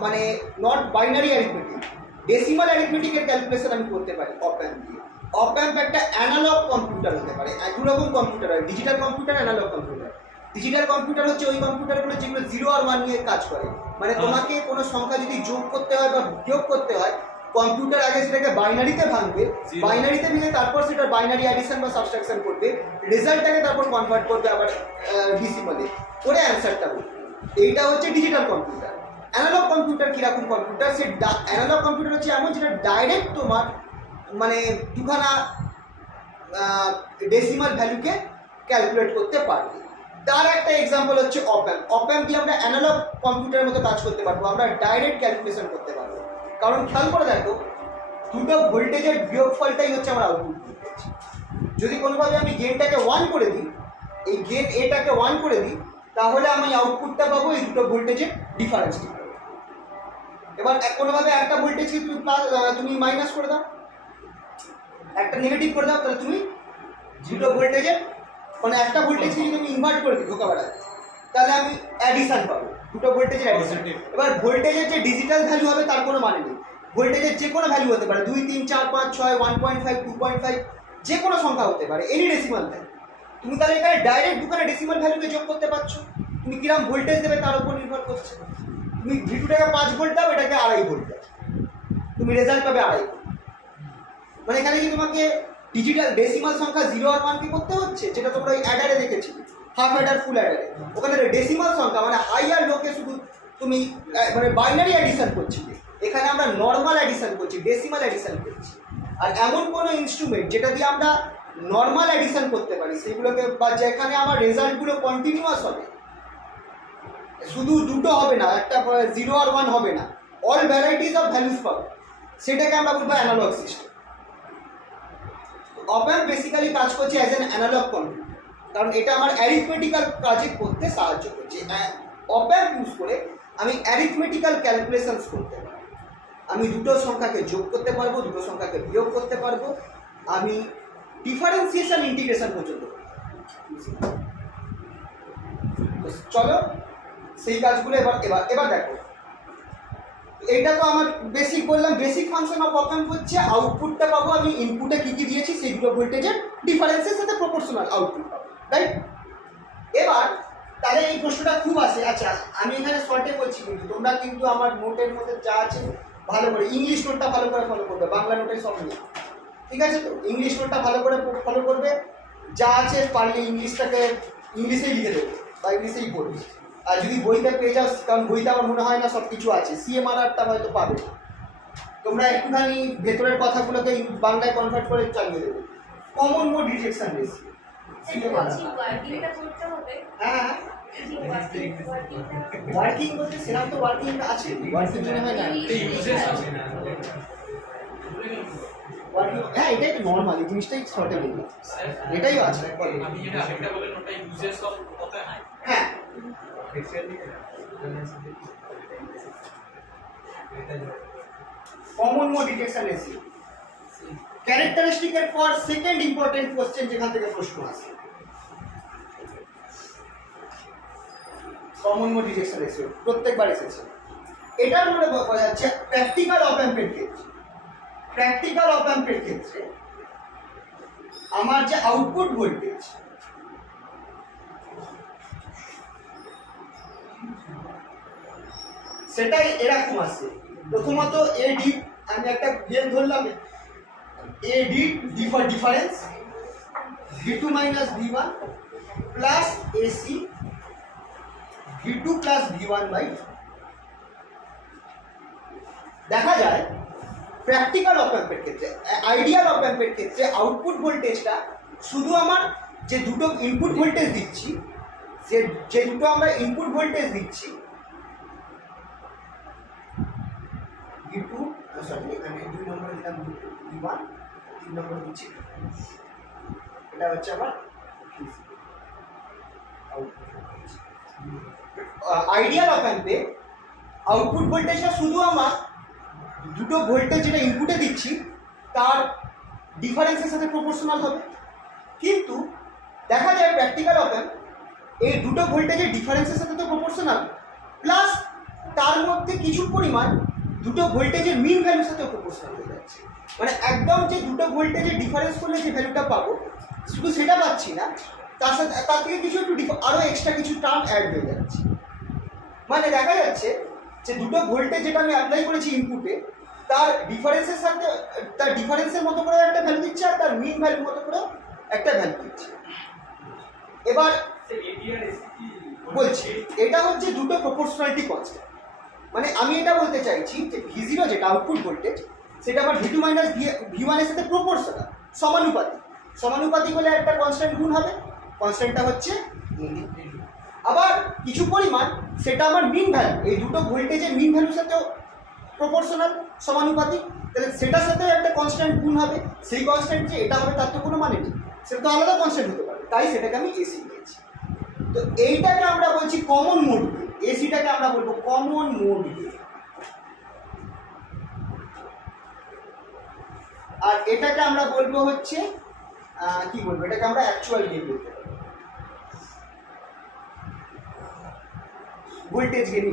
মানে নট বাইনারি অ্যারিথমেটিক, ডেসিমাল অ্যারিথমেটিকের ক্যালকুলেশন আমি করতে পারি অপ অ্যাম্প দিয়ে। অপ অ্যাম্প একটা অ্যানালগ কম্পিউটার হতে পারে, দু রকম কম্পিউটার হয়, digital computer, analog computer. Digital computer হচ্ছে ওই কম্পিউটারগুলো যেগুলো 0 আর 1 নিয়ে কাজ করে, মানে তোমাকে কোনো সংখ্যা যদি যোগ করতে হয় বা বিয়োগ করতে হয়, কম্পিউটার আগে সেটাকে বাইনারিতে ভাঙবে, বাইনারিতে ভেঙে তারপর সেটা বাইনারি অ্যাডিশন বা সাবট্রাকশন করবে, রেজাল্টটাকে তারপর কনভার্ট করবে আবার ডেসিমালে করে অ্যান্সারটা বলবে। এইটা হচ্ছে ডিজিটাল কম্পিউটার। অ্যানালগ কম্পিউটার কীরকম কম্পিউটার? সে অ্যানালগ কম্পিউটার হচ্ছে এমন যেটা ডাইরেক্ট তোমার মানে দুখানা ডেসিমাল ভ্যালুকে ক্যালকুলেট করতে পারবে। তার একটা এক্সাম্পল হচ্ছে অপ অ্যাম্প। অপ অ্যাম্প দিয়ে আমরা অ্যানালগ কম্পিউটারের মতো কাজ করতে পারবো, আমরা ডাইরেক্ট ক্যালকুলেশন করতে পারবো। কারণ খেয়াল করে দেখো, দুটো ভোল্টেজের বিয়োগফলটাই হচ্ছে আমার আউটপুট ভোল্টেজ। যদি কোনোভাবে আমি গেনটাকে 1 করে দিই, এই গেন এটাকে 1 করে দিই, তাহলে আমি আউটপুটটা পাবো এই দুটো ভোল্টেজের ডিফারেন্সটি। এবার কোনোভাবে একটা ভোল্টেজকে তুমি মাইনাস করে দাও, একটা নেগেটিভ করে দাও, তাহলে তুমি দুটো ভোল্টেজের মানে একটা ভোল্টেজকে যদি আমি ইনভার্ট করে দিই ঢোকা বেড়ায়, তাহলে আমি অ্যাডিশন পাবো, দুটো ভোল্টেজের অ্যাডিশন। এবার ভোল্টেজের যে ডিজিটাল ভ্যালু হবে তার কোনো মানে নেই, ভোল্টেজের যে কোনো ভ্যালু হতে পারে, 2, 3, 4, 5, 6, 1.5, 2.5, যে কোনো সংখ্যা হতে পারে, এনি ডেসিমাল ভ্যালু। তুমি তাহলে এখানে ডাইরেক্ট দুখানে ডেসিমাল ভ্যালুকে যোগ করতে পারছো, তুমি কিরম ভোল্টেজ দেবে তার উপর নির্ভর করছে। তুমি V2টাকে 5 ভোল্ট দাও, এটাকে 2.5 ভোল্ট দাও, তুমি রেজাল্ট পাবে 2.5 ভোল্ট। মানে এখানে কি তোমাকে ডিজিটাল ডেসিমাল সংখ্যা 0 আর 1 কে করতে হচ্ছে, যেটা তোমরা ওই অ্যাডারে দেখেছি, হাফ অ্যাডার ফুল অ্যাডারে, ওখানে ডেসিমাল সংখ্যা মানে হাই আর লোকে শুধু তুমি মানে বাইনারি অ্যাডিশন করছিলে, এখানে আমরা নর্মাল অ্যাডিশন করছি, ডেসিমাল অ্যাডিশন করছি। আর এমন কোনো ইনস্ট্রুমেন্ট যেটা দিয়ে আমরা নর্মাল অ্যাডিশন করতে পারি সেইগুলোকে, বা যেখানে আমার রেজাল্টগুলো কন্টিনিউয়াস হবে, শুধু দুটো হবে না, একটা 0 আর 1 হবে না, অল ভ্যারাইটিস অফ ভ্যালুস পাবে, সেটাকে আমরা বলবো অ্যানালগ সিস্টেম। অপ অ্যাম্প বেসিক্যালি কাজ করছে অ্যাজ অ্যান অ্যানালগ কম্পিউটার, কারণ এটা আমার অ্যারিথমেটিক্যাল কাজে করতে সাহায্য করছে। অপ অ্যাম্প ইউজ করে আমি অ্যারিথমেটিক্যাল ক্যালকুলেশনস করতে পারবো, আমি দুটো সংখ্যাকে যোগ করতে পারবো, দুটো সংখ্যাকে বিয়োগ করতে পারবো, আমি ডিফারেন্সিয়েশন ইন্টিগ্রেশন পর্যন্ত করতে পারবো। তো চলো সেই কাজগুলো এবার দেখো। এটা তো আমার বেসিক বললাম, বেসিক ফাংশন অফ অপ অ্যাম্প হচ্ছে আউটপুটটা পাবো আমি ইনপুটে কী কী দিয়েছি সেই দুটো ভোল্টেজের ডিফারেন্সের সাথে প্রপোর্শনাল আউটপুট পাবো, রাইট? এবার তাহলে এই প্রশ্নটা খুব আসে, আচ্ছা আমি এখানে শর্টে বলছি, কিন্তু তোমরা কিন্তু আমার নোটের মধ্যে যা আছে ভালো করে, ইংলিশ নোটটা ভালো করে ফলো করবে, বাংলা নোটের সব নিয়ে, ঠিক আছে? তো ইংলিশ নোটটা ভালো করে ফলো করবে, যা আছে পারলে ইংলিশটাকে ইংলিশেই লিখে দেবে বা ইংলিশেই পড়বে। আর যদি বইতে পেয়ে যাও, কারণ বইতে আমার মনে হয় না সব কিছু আছে, সিএমআরআরটা হয়তো পাবে, তোমরা একটুখানি ভেতরের কথাগুলোকে বাংলায় কনভার্ট করে চালিয়ে দেবে। কমন মোড রিজেকশন রেশিও, হ্যাঁ ওয়ার্কিং বলতে সেরকম তো ওয়ার্কিংটা আছে, ওয়ার্কিং মনে হয় না, ওয়ার্কিং হ্যাঁ এটাই তো নর্মাল, এই জিনিসটাই শর্টে বলবো, এটাই আছে। আমি যেটা আরেকটা বলেন ওটা ইউজেস অফ অপ অ্যাম্প, হ্যাঁ কমন মোড ডিটেকশন রেশিও ক্যারেক্টারিস্টিকের পর সেকেন্ড ইম্পর্টেন্ট কোশ্চেন যেখান থেকে প্রশ্ন আসে, কমন মোড ডিটেকশন রেশিও প্রত্যেকবার এসেছে। এটার মনে বোঝা যাচ্ছে প্র্যাকটিক্যাল অপ অ্যাম্পের ক্ষেত্রে, প্র্যাকটিক্যাল অপ অ্যাম্পের ক্ষেত্রে আমার যে আউটপুট ভোল্টেজ সেটাই এরকম আসে। প্রথমত এডি, আমি একটা গেম ধরলাম, AD difference V2 minus V1 plus AC V2 plus V1 by, দেখা যায় প্র্যাকটিক্যাল অপ অ্যাম্পের ক্ষেত্রে, আইডিয়াল অপ অ্যাম্পের ক্ষেত্রে আউটপুট ভোল্টেজটা শুধু আমার যে দুটো ইনপুট ভোল্টেজ দিচ্ছি, যে দুটো আমরা ইনপুট ভোল্টেজ দিচ্ছি V2, সরি এখানে 2 নম্বর দিলাম V1, 3 নম্বর দিচ্ছি, এটা হচ্ছে আমার আইডিয়াল অপ অ্যাম্পে আউটপুট ভোল্টেজটা শুধু আমার দুটো ভোল্টেজ যেটা ইনপুটে দিচ্ছি তার ডিফারেন্সের সাথে প্রপোর্শনাল হবে। কিন্তু দেখা যায় প্র্যাকটিক্যাল অপ অ্যাম্প এই দুটো ভোল্টেজের ডিফারেন্সের সাথে তো প্রপোর্শনাল, প্লাস তার মধ্যে কিছু পরিমাণ দুটো ভোল্টেজের মিন ভ্যালুর সাথেও প্রপোর্শনাল হয়ে যাচ্ছে। মানে একদম যে দুটো ভোল্টেজের ডিফারেন্স করলে যে ভ্যালুটা পাবো শুধু সেটা পাচ্ছি না, তার সাথে তার থেকে কিছু একটু আরও এক্সট্রা কিছু টার্ম অ্যাড হয়ে যাচ্ছে। মানে দেখা যাচ্ছে যে দুটো ভোল্টেজ যেটা আমি অ্যাপ্লাই করেছি ইনপুটে তার ডিফারেন্সের সাথে, তার ডিফারেন্সের মতো করে একটা ভ্যালু দিচ্ছে আর তার মিন ভ্যালুর মতো করে একটা ভ্যালু দিচ্ছে। এবার বলছি এটা হচ্ছে দুটো প্রপোর্শনালিটি কনস্ট্যান্ট, মানে আমি এটা বলতে চাইছি যে V0 যেটা আউটপুট ভোল্টেজ সেটা আমার V2 মাইনাস V1 এর সাথে প্রপোর্শনাল, সমানুপাতিক, সমানুপাতিক হলে একটা কনস্ট্যান্ট গুণ হবে, কনস্ট্যান্টটা হচ্ছে আবার কিছু পরিমাণ সেটা আমার মিন ভ্যালু, এই দুটো ভোল্টেজের মিন ভ্যালুর সাথেও প্রপোর্শনাল সমানুপাতিক, তাহলে সেটার সাথে একটা কনস্ট্যান্ট গুণ হবে, সেই কনস্ট্যান্ট যে এটা হবে তার তো কোনো মানে নেই, সেটা তো আলাদা কনস্ট্যান্ট হতে পারে, তাই সেটাকে আমি এসি দিয়েছি। তো এইটাকে আমরা বলছি কমন মোড গেইন, এসিটাকে আমরা বলবো কমন মোড গেইন, আর এটাকে আমরা বলবো হচ্ছে কি বলবো, এটাকে আমরা অ্যাকচুয়াল গেইন বলতে পারি, ভোল্টেজ গেইন।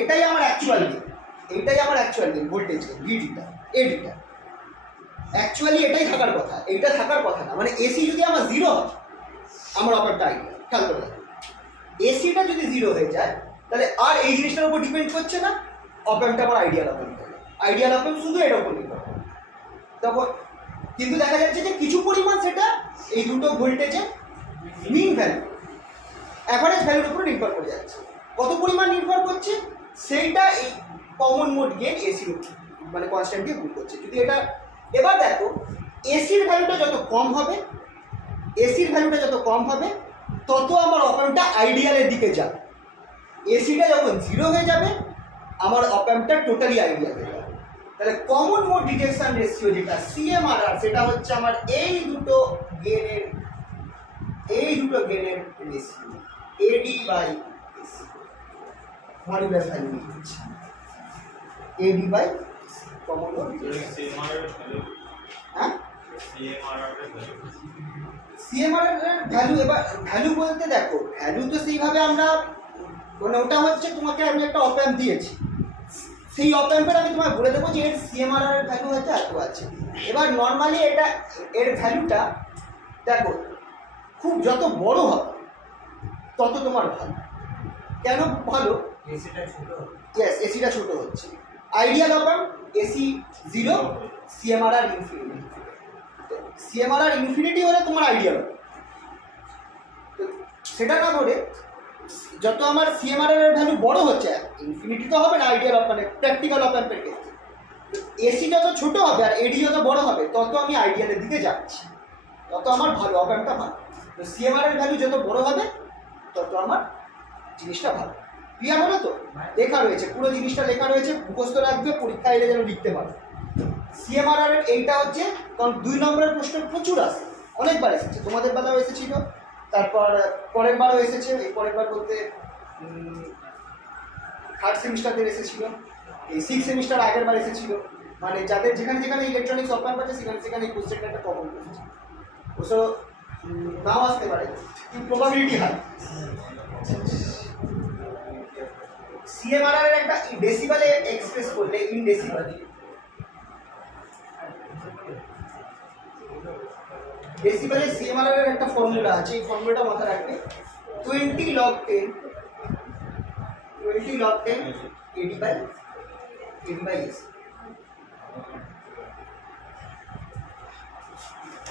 এটাই আমার অ্যাকচুয়াল গেইন, এইটাই আমার অ্যাকচুয়াল গেইন, ভোল্টেজ গেইন ভিডিটা এডিটা অ্যাকচুয়ালি এটাই থাকার কথা, এইটা থাকার কথা না। মানে এসি যদি আমার 0 হয়, আমার অপারটা আইডিয়া খেয়াল করে দেখো, এসিটা যদি 0 হয়ে যায় তাহলে আর এই জিনিসটার উপর ডিপেন্ড করছে না, অপ অ্যাম্পটা আমার আইডিয়াল অপ অ্যাম্প হবে, আইডিয়াল অপ অ্যাম্প শুধু এর উপর নির্ভর করে। তখন কিন্তু দেখা যাচ্ছে যে কিছু পরিমাণ সেটা এই দুটো ভোল্টেজে মিন ভ্যালু, অ্যাভারেজ ভ্যালুর উপর নির্ভর করে যাচ্ছে। কত পরিমাণ নির্ভর করছে সেইটা এই কমন মোড গেইন এসির মানে কনস্ট্যান্ট দিয়ে গুণ করছে। যদি এটা এবার দেখো এসির ভ্যালুটা যত কম হবে, এসির ভ্যালুটা যত কম হবে তত আমার অপারেন্টটা আইডিয়ালের দিকে যাবে। এসিটা যখন 0 হয়ে যাবে আমার অপারেন্টটা টোটালি আইডিয়াল হয়ে যাবে। তাহলে কমন মোড ডিটেকশন রেশিও যেটা সিএমআরআর, সেটা হচ্ছে আমার এই দুটো গেনের ratio AD by AC, molecular value হচ্ছে AD by common mode detection. হ্যাঁ, সিএমআর এর ভ্যালু, এবার ভ্যালু বলতে দেখো, ভ্যালু তো সেইভাবে আমরা মানে ওটা হচ্ছে তোমাকে আমি একটা অপ্যাম্প দিয়েছি, সেই অপ্যাম্পের আমি তোমায় বলে দেবো যে এর সিএমআর এর ভ্যালু হয়তো এত আছে। এবার নর্মালি এটা এর ভ্যালুটা দেখো খুব যত বড় হবে তত তোমার ভালো। কেন ভালো? ইয়েস, এসিটা ছোট হচ্ছে। Ideal opamp AC 0, CMRR infinity. CMRR infinity হলে তোমার আইডিয়াল, তো সেটা না করে যত আমার সিএমআরআর এর ভ্যালু বড় হচ্ছে, ইনফিনিটি তো হবে না আইডিয়াল মানে প্র্যাকটিক্যাল অপ্যাম্পের ক্ষেত্রে, এসি যত ছোট হবে আর এডি যত বড় হবে তত আমি আইডিয়ালের দিকে যাচ্ছি, তত আমার ভালো অপ্যাম্পটা ভালো। তো সিএমআরআর এর ভ্যালু যত বড় হবে তত আমার জিনিসটা ভালো। ক্লিয়ার হলো তো? লেখা রয়েছে, পুরো জিনিসটা লেখা রয়েছে, মুখস্থ রাখবে, পরীক্ষায় এলে যেন লিখতে পারো। সিএমআরআর এর এইটা হচ্ছে, কারণ 2 নম্বরের প্রশ্ন প্রচুর আসে, অনেকবার এসেছে, তোমাদের বেলাও এসেছিল, তারপর পরের বারও এসেছে, এই পরের বার বলতে 3rd সেমিস্টারদের এসেছিল, এই 6th সেমিস্টার আগের বার এসেছিল, মানে যাদের যেখানে যেখানে ইলেকট্রনিক্স অপ্যাম্প আছে সেখানে সেখানে এই কোশ্চেনটা একটা কমন কোশ্চেন, অবশ্য নাও আসতে পারে, কিন্তু প্রবাবিলিটি হাই। সিএমআরআর এর একটা ডেসিবেলে এক্সপ্রেস করলে, ইন ডেসিবেল, ডেসিবেলে সিএমআরআর এর একটা ফর্মুলা আছে, এই ফর্মুলাটা মাথায় রাখবে, 20 log 10 এডি বাই এস।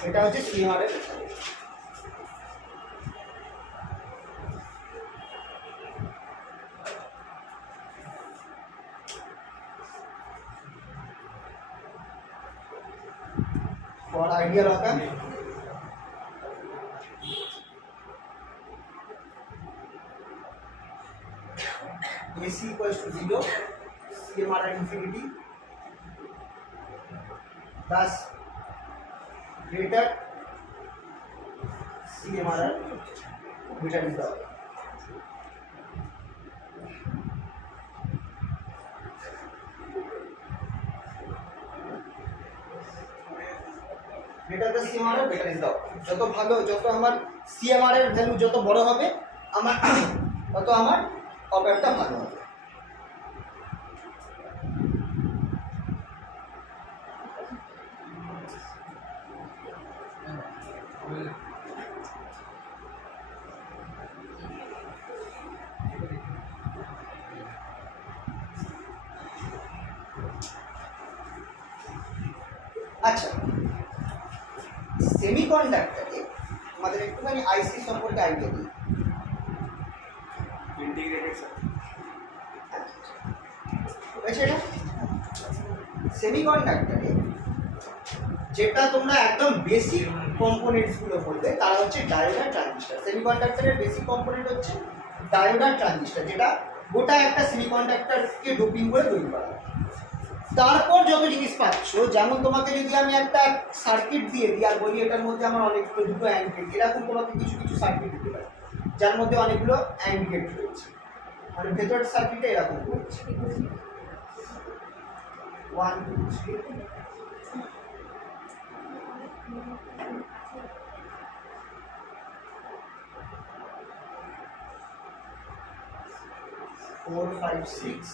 এটা হচ্ছে সিএমআরআর এর for ideal op-amp, AC equals to 0, CMRR infinity, thus greater CMRR greater is the better the CMRR better is the, যত ভালো, যত আমার সিএমআরআর এর ভ্যালু যত বড় হবে আমার তত আমার অপ্যাম্পটা ভালো হবে। আচ্ছা, সেমিকন্ডাক্টরে আমাদের একটুখানি আইসি সম্পর্কে আইডিয়া দিই। ইন্টিগ্রেটেড এটা সেমিকন্ডাক্টরে যেটা তোমরা একদম বেসিক কম্পোনেন্টসগুলো বলবে তারা হচ্ছে ডায়োড আর ট্রানজিস্টর। সেমিকন্ডাক্টরের বেসিক কম্পোনেন্ট হচ্ছে ডায়োড আর ট্রানজিস্টর, যেটা গোটা একটা সেমিকন্ডাক্টরকে ডোপিং করে তৈরি করা হয়। তারপর যত জিনিস পাচ্ছ, যেমন তোমাকে যদি আমি একটা সার্কিট দিয়ে দিই আর বলি এটার মধ্যে আমার অনেকগুলো দুটো অ্যান্ড গেট, এরকম তোমাকে কিছু কিছু সার্কিট দিতে পারে যার মধ্যে অনেকগুলো অ্যান্ড গেট রয়েছে, মানে ভেতরের সার্কিটে এরকম রয়েছে 1 2 3 4 5 6,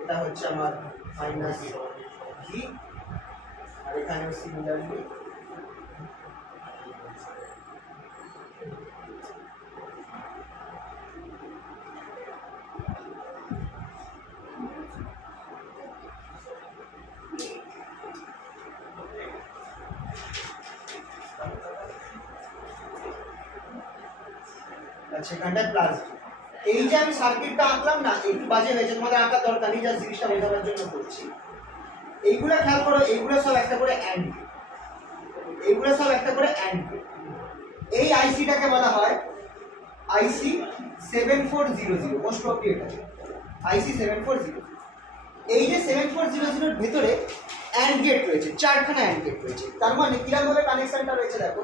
এটা হচ্ছে আমার মাইনাস ভি, আর এখানে সিমিলারলি সেখানটায় প্লাস। এই যে আমি সার্কিটটা আঁকলাম না, একটু বাজে হয়েছে, তোমাদের আঁকার দরকার নেই, যা জিনিসটা বোঝানোর জন্য করছি। এইগুলো খেয়াল করো, এইগুলো সব একটা করে অ্যান্ড গেট, এইগুলো সব একটা করে অ্যান্ড গেট। এই আইসিটাকে বলা হয় আইসি 7400, মোস্ট প্রবলি এটা আইসি 7400। এই যে 7400 এর ভেতরে অ্যান্ড গেট রয়েছে, 4খানা অ্যান্ড গেট রয়েছে। তার মানে কিরকমভাবে কানেকশনটা রয়েছে দেখো,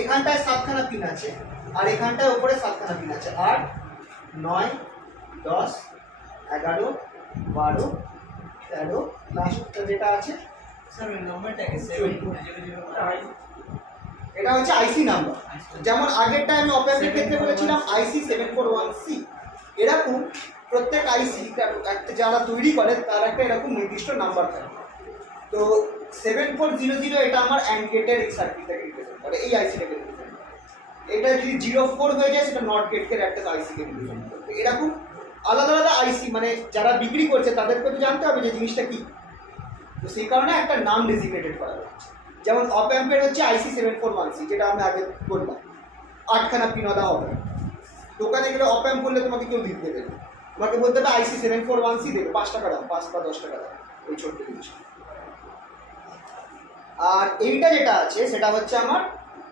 এখানটায় 7খানা পিন আছে আর এখানটায় উপরে 7খানা পিন আছে, 8, 9, 10, 11, 12, 13, লাস্ট যেটা আছে স্যার নম্বরটাকে এটা হচ্ছে আইসি নাম্বার। যেমন আগেরটা আমি অপারেটরের ক্ষেত্রে বলেছিলাম আইসি 741C, এরকম প্রত্যেক আইসি যারা তৈরি করে তার একটা এরকম নির্দিষ্ট নাম্বার থাকে। তো 7400 এটা আমার অ্যান্ড গেটের এই সার্কিটটাকে রিপ্রেজেন্ট করে, এই আইসিটাকে রিপ্রেজেন্ট করে। এটা যদি 04 হয়ে যায় সেটা নট গেটের একটা আইসিকে রিপ্রেজেন্ট করে। এরকম আলাদা আলাদা আইসি, মানে যারা বিক্রি করছে তাদেরকে তো জানতে হবে যে জিনিসটা কি, তো সেই কারণে একটা নাম ডেজিগনেটেড করা হচ্ছে। যেমন অপ অ্যাম্পের হচ্ছে আইসি 741C, যেটা আমি আগে বললাম, 8খানা পিনওয়ালা হবে। দোকানে গেলে অপ অ্যাম্প বললে তোমাকে কেউ দিতে দেবে না, তোমাকে বলতে হবে আইসি 741C দেবে, 5 টাকা দাম, 5 বা 10 টাকা দাম, ওই ছোট্ট জিনিস। আর এইটা যেটা আছে সেটা হচ্ছে আমার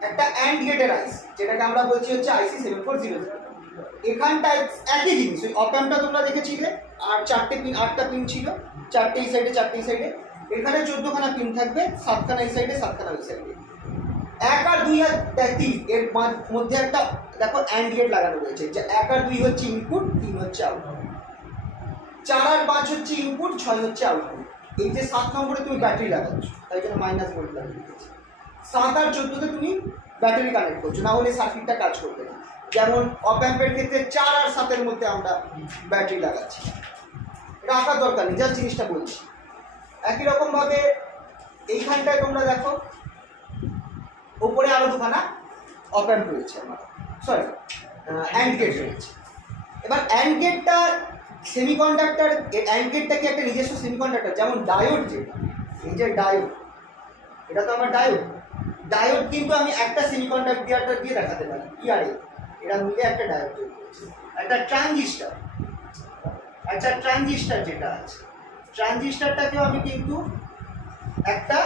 একটা অ্যান্ড গেটের আইসি, যেটাকে আমরা বলছি হচ্ছে আইসি 7400। এখানটায় একই জিনিস, ওই অপ অ্যাম্পটা তোমরা দেখেছিলে, আর 8টা পিন ছিল, 4টে এই সাইডে 4টে এই সাইডে। এখানে 14খানা পিন থাকবে, 7খানা এই সাইডে 7খানা ওই সাইডে। 1 আর 2 আর 3 এর মধ্যে একটা দেখো অ্যান্ড গেট লাগানো রয়েছে, যে 1 আর 2 হচ্ছে ইনপুট, 3 হচ্ছে আউটপুট, 4 আর 5 হচ্ছে ইনপুট, 6 হচ্ছে আউটপুট। এই যে 7 নম্বরে তুমি ব্যাটারি লাগাচ্ছ, তাই জন্য মাইনাস ভোল্ট লাগিয়ে দিয়েছি। 7 আর 14তে তুমি ব্যাটারি কানেক্ট করছো, না হলে সার্কিটটা কাজ করবে না। যেমন অপ অ্যাম্পের ক্ষেত্রে 4 আর 7-এর মধ্যে আমরা ব্যাটারি লাগাচ্ছি, এটা আঁকার দরকার নেই, জাস্ট জিনিসটা বলছি। একই রকমভাবে এইখানটায় তোমরা দেখো উপরে আরো 2খানা অপ অ্যাম্প রয়েছে আমার, সরি অ্যান্ড গেট রয়েছে। এবার অ্যান্ড গেটটা সেমিকন্ডাক্টর, অ্যান্ড গেটটা কি একটা নিজস্ব সেমিকন্ডাক্টর, যেমন ডায়োড, যেটা এই যে ডায়োড, এটা তো আমার ডায়োড। ডায়োড কিন্তু আমি একটা সেমিকন্ডাক্টর দিয়ে দেখাতে পারি, ইয়ারে এরা মিলে একটা ডায়োড তৈরি করছে। একটা ট্রানজিস্টার যেটা আছে, ট্রানজিস্টারটাকেও আমি কিন্তু একটা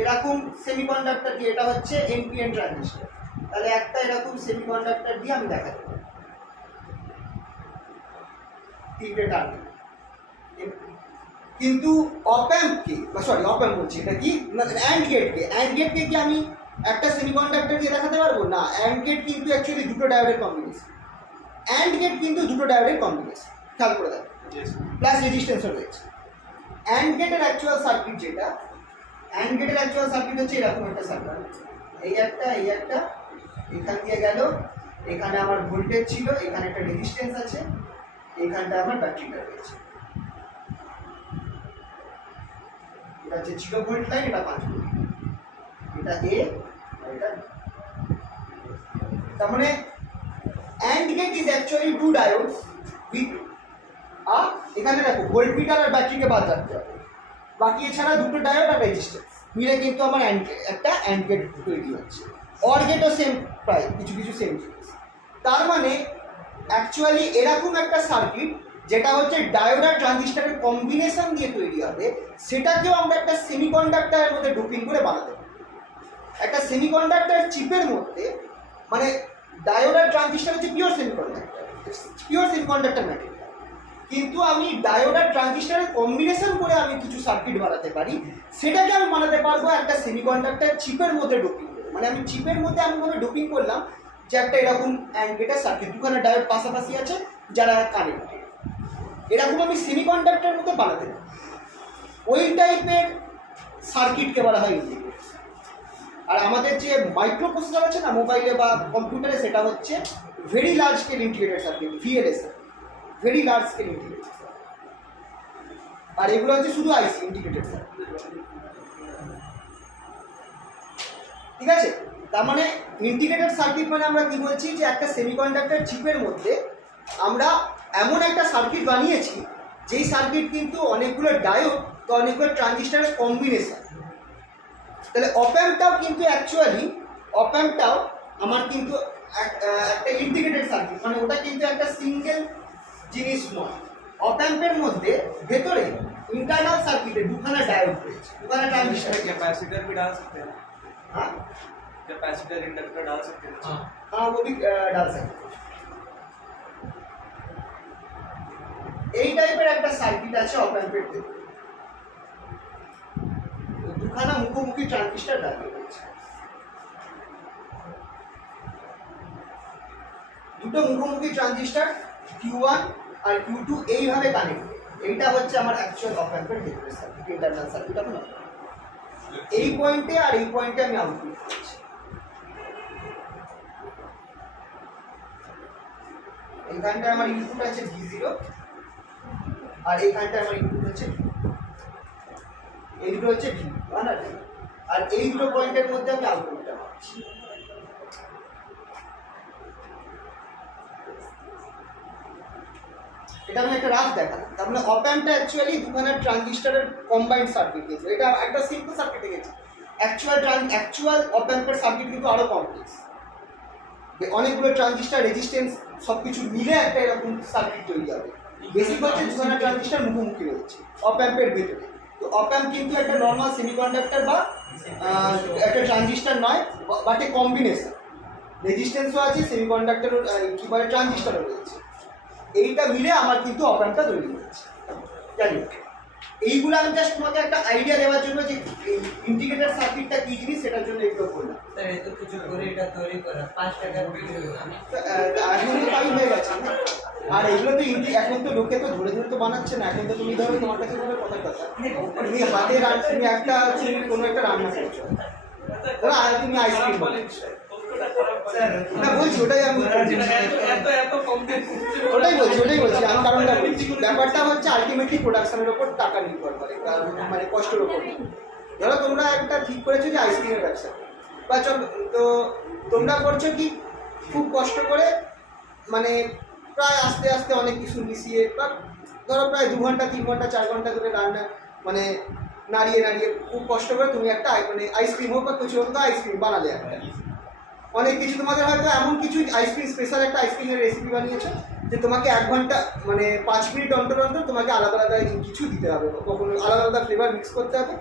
এরকম সেমিকন্ডাক্টর দিয়ে, এটা হচ্ছে এনপিএন ট্রানজিস্টার, তাহলে একটা এরকম সেমিকন্ডাক্টর দিয়ে আমি দেখাতে পারি। কিন্তু অপ অ্যাম্পকে, সরি অপ অ্যাম্প বলছি, এটা কি অ্যান্ড গেটকে কি আমি একটা সেমিকন্ডাক্টর দিয়ে দেখাতে পারবো না? অ্যান্ড গেট কিন্তু অ্যাকচুয়ালি দুটো ডায়োডের কম্বিনেশন, অ্যান্ড গেট কিন্তু দুটো ডায়োডের কম্বিনেশন, খেয়াল করে দেখো, প্লাস রেজিস্ট্যান্সও রয়েছে। অ্যান্ড গেটের অ্যাকচুয়াল সার্কিট যেটা, অ্যান্ড গেটের অ্যাকচুয়াল সার্কিট হচ্ছে এরকম একটা সার্কিট, এই একটা এখান দিয়ে গেল, এখানে আমার ভোল্টেজ ছিল, এখানে একটা রেজিস্ট্যান্স আছে, এখানটা আমার ব্যাটারিটা রয়েছে। এটা হচ্ছে 0 ভোল্ট লাইন, এটা 5 ভোল্ট, এটা এ আর এটা বি। তার মানে AND gate is actually 2 diodes with, আর এখানে দেখো ভোল্ট মিটার আর ব্যাটারিকে বাদ রাখতে হবে, বাকি এছাড়া দুটো ডায়োড আর রেজিস্ট্যান্স মিলে কিন্তু আমার একটা অ্যান্ড গেট তৈরি হচ্ছে। অর গেটও সেম, প্রায় কিছু সেম জিনিস। তার মানে অ্যাকচুয়ালি এরকম একটা সার্কিট যেটা হচ্ছে ডায়োড আর ট্রানজিস্টরের কম্বিনেশন দিয়ে তৈরি হবে, সেটাকেও আমরা একটা সেমিকন্ডাক্টরের মধ্যে ডোপিং করে বানাতে পারি। একটা সেমিকন্ডাক্টর চিপের মধ্যে, মানে ডায়োড আর ট্রানজিস্টর হচ্ছে পিওর সেমিকন্ডাক্টর ম্যাটেরিয়াল, কিন্তু আমি ডায়োড আর ট্রানজিস্টরের কম্বিনেশন করে আমি কিছু সার্কিট বানাতে পারি, সেটাকে আমি বানাতে পারবো একটা সেমিকন্ডাক্টর চিপের মধ্যে ডোপিং করে। মানে আমি চিপের মধ্যে এমনভাবে ডোপিং করলাম যে একটা এরকম অ্যান্ড গেটের সার্কিট, দুখানা ডায়োড পাশাপাশি আছে যারা কানেক্টেড, এরকম আমি সেমিকন্ডাক্টরের মধ্যে বানাতে পারি। ওই টাইপের সার্কিটকে বলা হয় ইন্টিগ্রেটেড। আর আমাদের যে মাইক্রো প্রসেসর আছে না মোবাইলে বা কম্পিউটারে, সেটা হচ্ছে very large scale integrated circuit, VLS, very large scale integrated. আর এগুলো হচ্ছে শুধু আইসি ইন্টিগ্রেটেড সার্কিট, ঠিক আছে? তার মানে ইন্টিগ্রেটেড সার্কিট মানে আমরা কি বলছি, যে একটা সেমিকন্ডাক্টর চিপের মধ্যে আমরা এমন একটা সার্কিট বানিয়েছি, যেই সার্কিট কিন্তু অনেকগুলো ডায়োড বা অনেকগুলো ট্রানজিস্টরের কম্বিনেশন। তাহলে অপ অ্যাম্পটাও কিন্তু অ্যাকচুয়ালি আমার কিন্তু একটা ইন্টিগ্রেটেড সার্কিট, মানে ওটা কিন্তু একটা সিঙ্গেল জিনিস নয়। অপ অ্যাম্পের মধ্যে ভেতরে ইন্টারনাল সার্কিটে দুখানা ডায়োড রয়েছে, দুখানা ট্রানজিস্টর। कैपेसिटर भी डाल सकते हैं। हाँ कैपेसिटर इंडक्टर डाल सकते हैं। हाँ हाँ वो भी डाल सकते हो। এই টাইপের একটা সার্কিট আছে অপ অ্যাম্পের ভেতরে, দুখানা মুখোমুখি ট্রানজিস্টর লাগিয়ে রয়েছে। দুটো মুখোমুখি ট্রানজিস্টর Q1 আর Q2 এইভাবে কানেক্ট। এইটা হচ্ছে আমার অ্যাকচুয়াল অপ অ্যাম্পের ভেতরে সার্কিট, ইন্টারনাল সার্কিট। এখন এই পয়েন্টে আর এই পয়েন্টে আমি আউটপুট করছি। এইখানটায় আমার ইনপুট আছে V0 আর এইখানটায় আমার ইনপুট হচ্ছে V, এই দুটো হচ্ছে V1 আর V, আর এই দুটো পয়েন্টের মধ্যে আমি আউটপুটটা পাচ্ছি। এটা আমি একটা রাফ দেখালাম। তার মানে অপ অ্যাম্পটা অ্যাকচুয়ালি দুখানা ট্রানজিস্টরের কম্বাইন্ড সার্কিট গেছে। এটা একটা সিম্পল সার্কিটে গেছে। অ্যাকচুয়াল অপ অ্যাম্পের সার্কিট কিন্তু আরো কমপ্লেক্স, অনেকগুলো ট্রানজিস্টর রেজিস্ট্যান্স সবকিছু মিলে একটা এরকম সার্কিট তৈরি হবে। বেসিক হচ্ছে দুখানা ট্রানজিস্টর মুখোমুখি রয়েছে অপ অ্যাম্পের ভেতরে। তো অপ অ্যাম্প কিন্তু একটা নর্মাল সেমিকন্ডাক্টর বা একটা ট্রানজিস্টর নয়, বাট এ কম্বিনেশন। রেজিস্ট্যান্সও আছে, সেমিকন্ডাক্টরও কি বলে ট্রানজিস্টরও রয়েছে। এইটা মিলে আমার কিন্তু অপ অ্যাম্পটা তৈরি হয়েছে। জানি এইগুলো আমি জাস্ট তোমাকে একটা আইডিয়া দেওয়ার জন্য যে ইন্টিগ্রেটেড সার্কিটটা কি জিনিস সেটার জন্য এগুলো করলাম। স্যার এত কিছু করে এটা তৈরি করা 5 টাকার ভিডিও আমি এখন তো টাইম হয়ে গেছে না? আর এগুলো তো এখন তো লোকে তো ধরে ধরে তো বানাচ্ছে না। এখন তো তুমি ধরো তোমার কাছে কোনো কথার কথা, তুমি হাতে তুমি একটা কোনো একটা রান্না করছো, ধরো আর তুমি আইসক্রিম বলো, না বলছি ওটাই আমি ওটাই বলছি আমি কারণটা বলছি। ব্যাপারটা হচ্ছে আলটিমেটলি প্রোডাকশনের ওপর টাকা নির্ভর করে, মানে কষ্টের ওপর। ধরো তোমরা একটা ঠিক করেছো যে আইসক্রিমের ব্যবসা, বা তো তোমরা করছো কি খুব কষ্ট করে, মানে প্রায় আস্তে আস্তে অনেক কিছু মিশিয়ে, বা ধরো প্রায় 2 ঘন্টা 3 ঘন্টা 4 ঘন্টা ধরে রান্না, মানে নাড়িয়ে খুব কষ্ট করে তুমি একটা মানে আইসক্রিম হোক বা কিছু হোক তো আইসক্রিম বানালে একটা। অনেক কিছু তোমাদের হয়তো এমন কিছু আইসক্রিম স্পেশাল একটা আইসক্রিমের রেসিপি বানিয়েছো যে তোমাকে 1 ঘন্টা মানে 5 মিনিট অন্তর অন্তর তোমাকে আলাদা আলাদা কিছু দিতে হবে, কখনো আলাদা আলাদা ফ্লেভার মিক্স করতে হবে,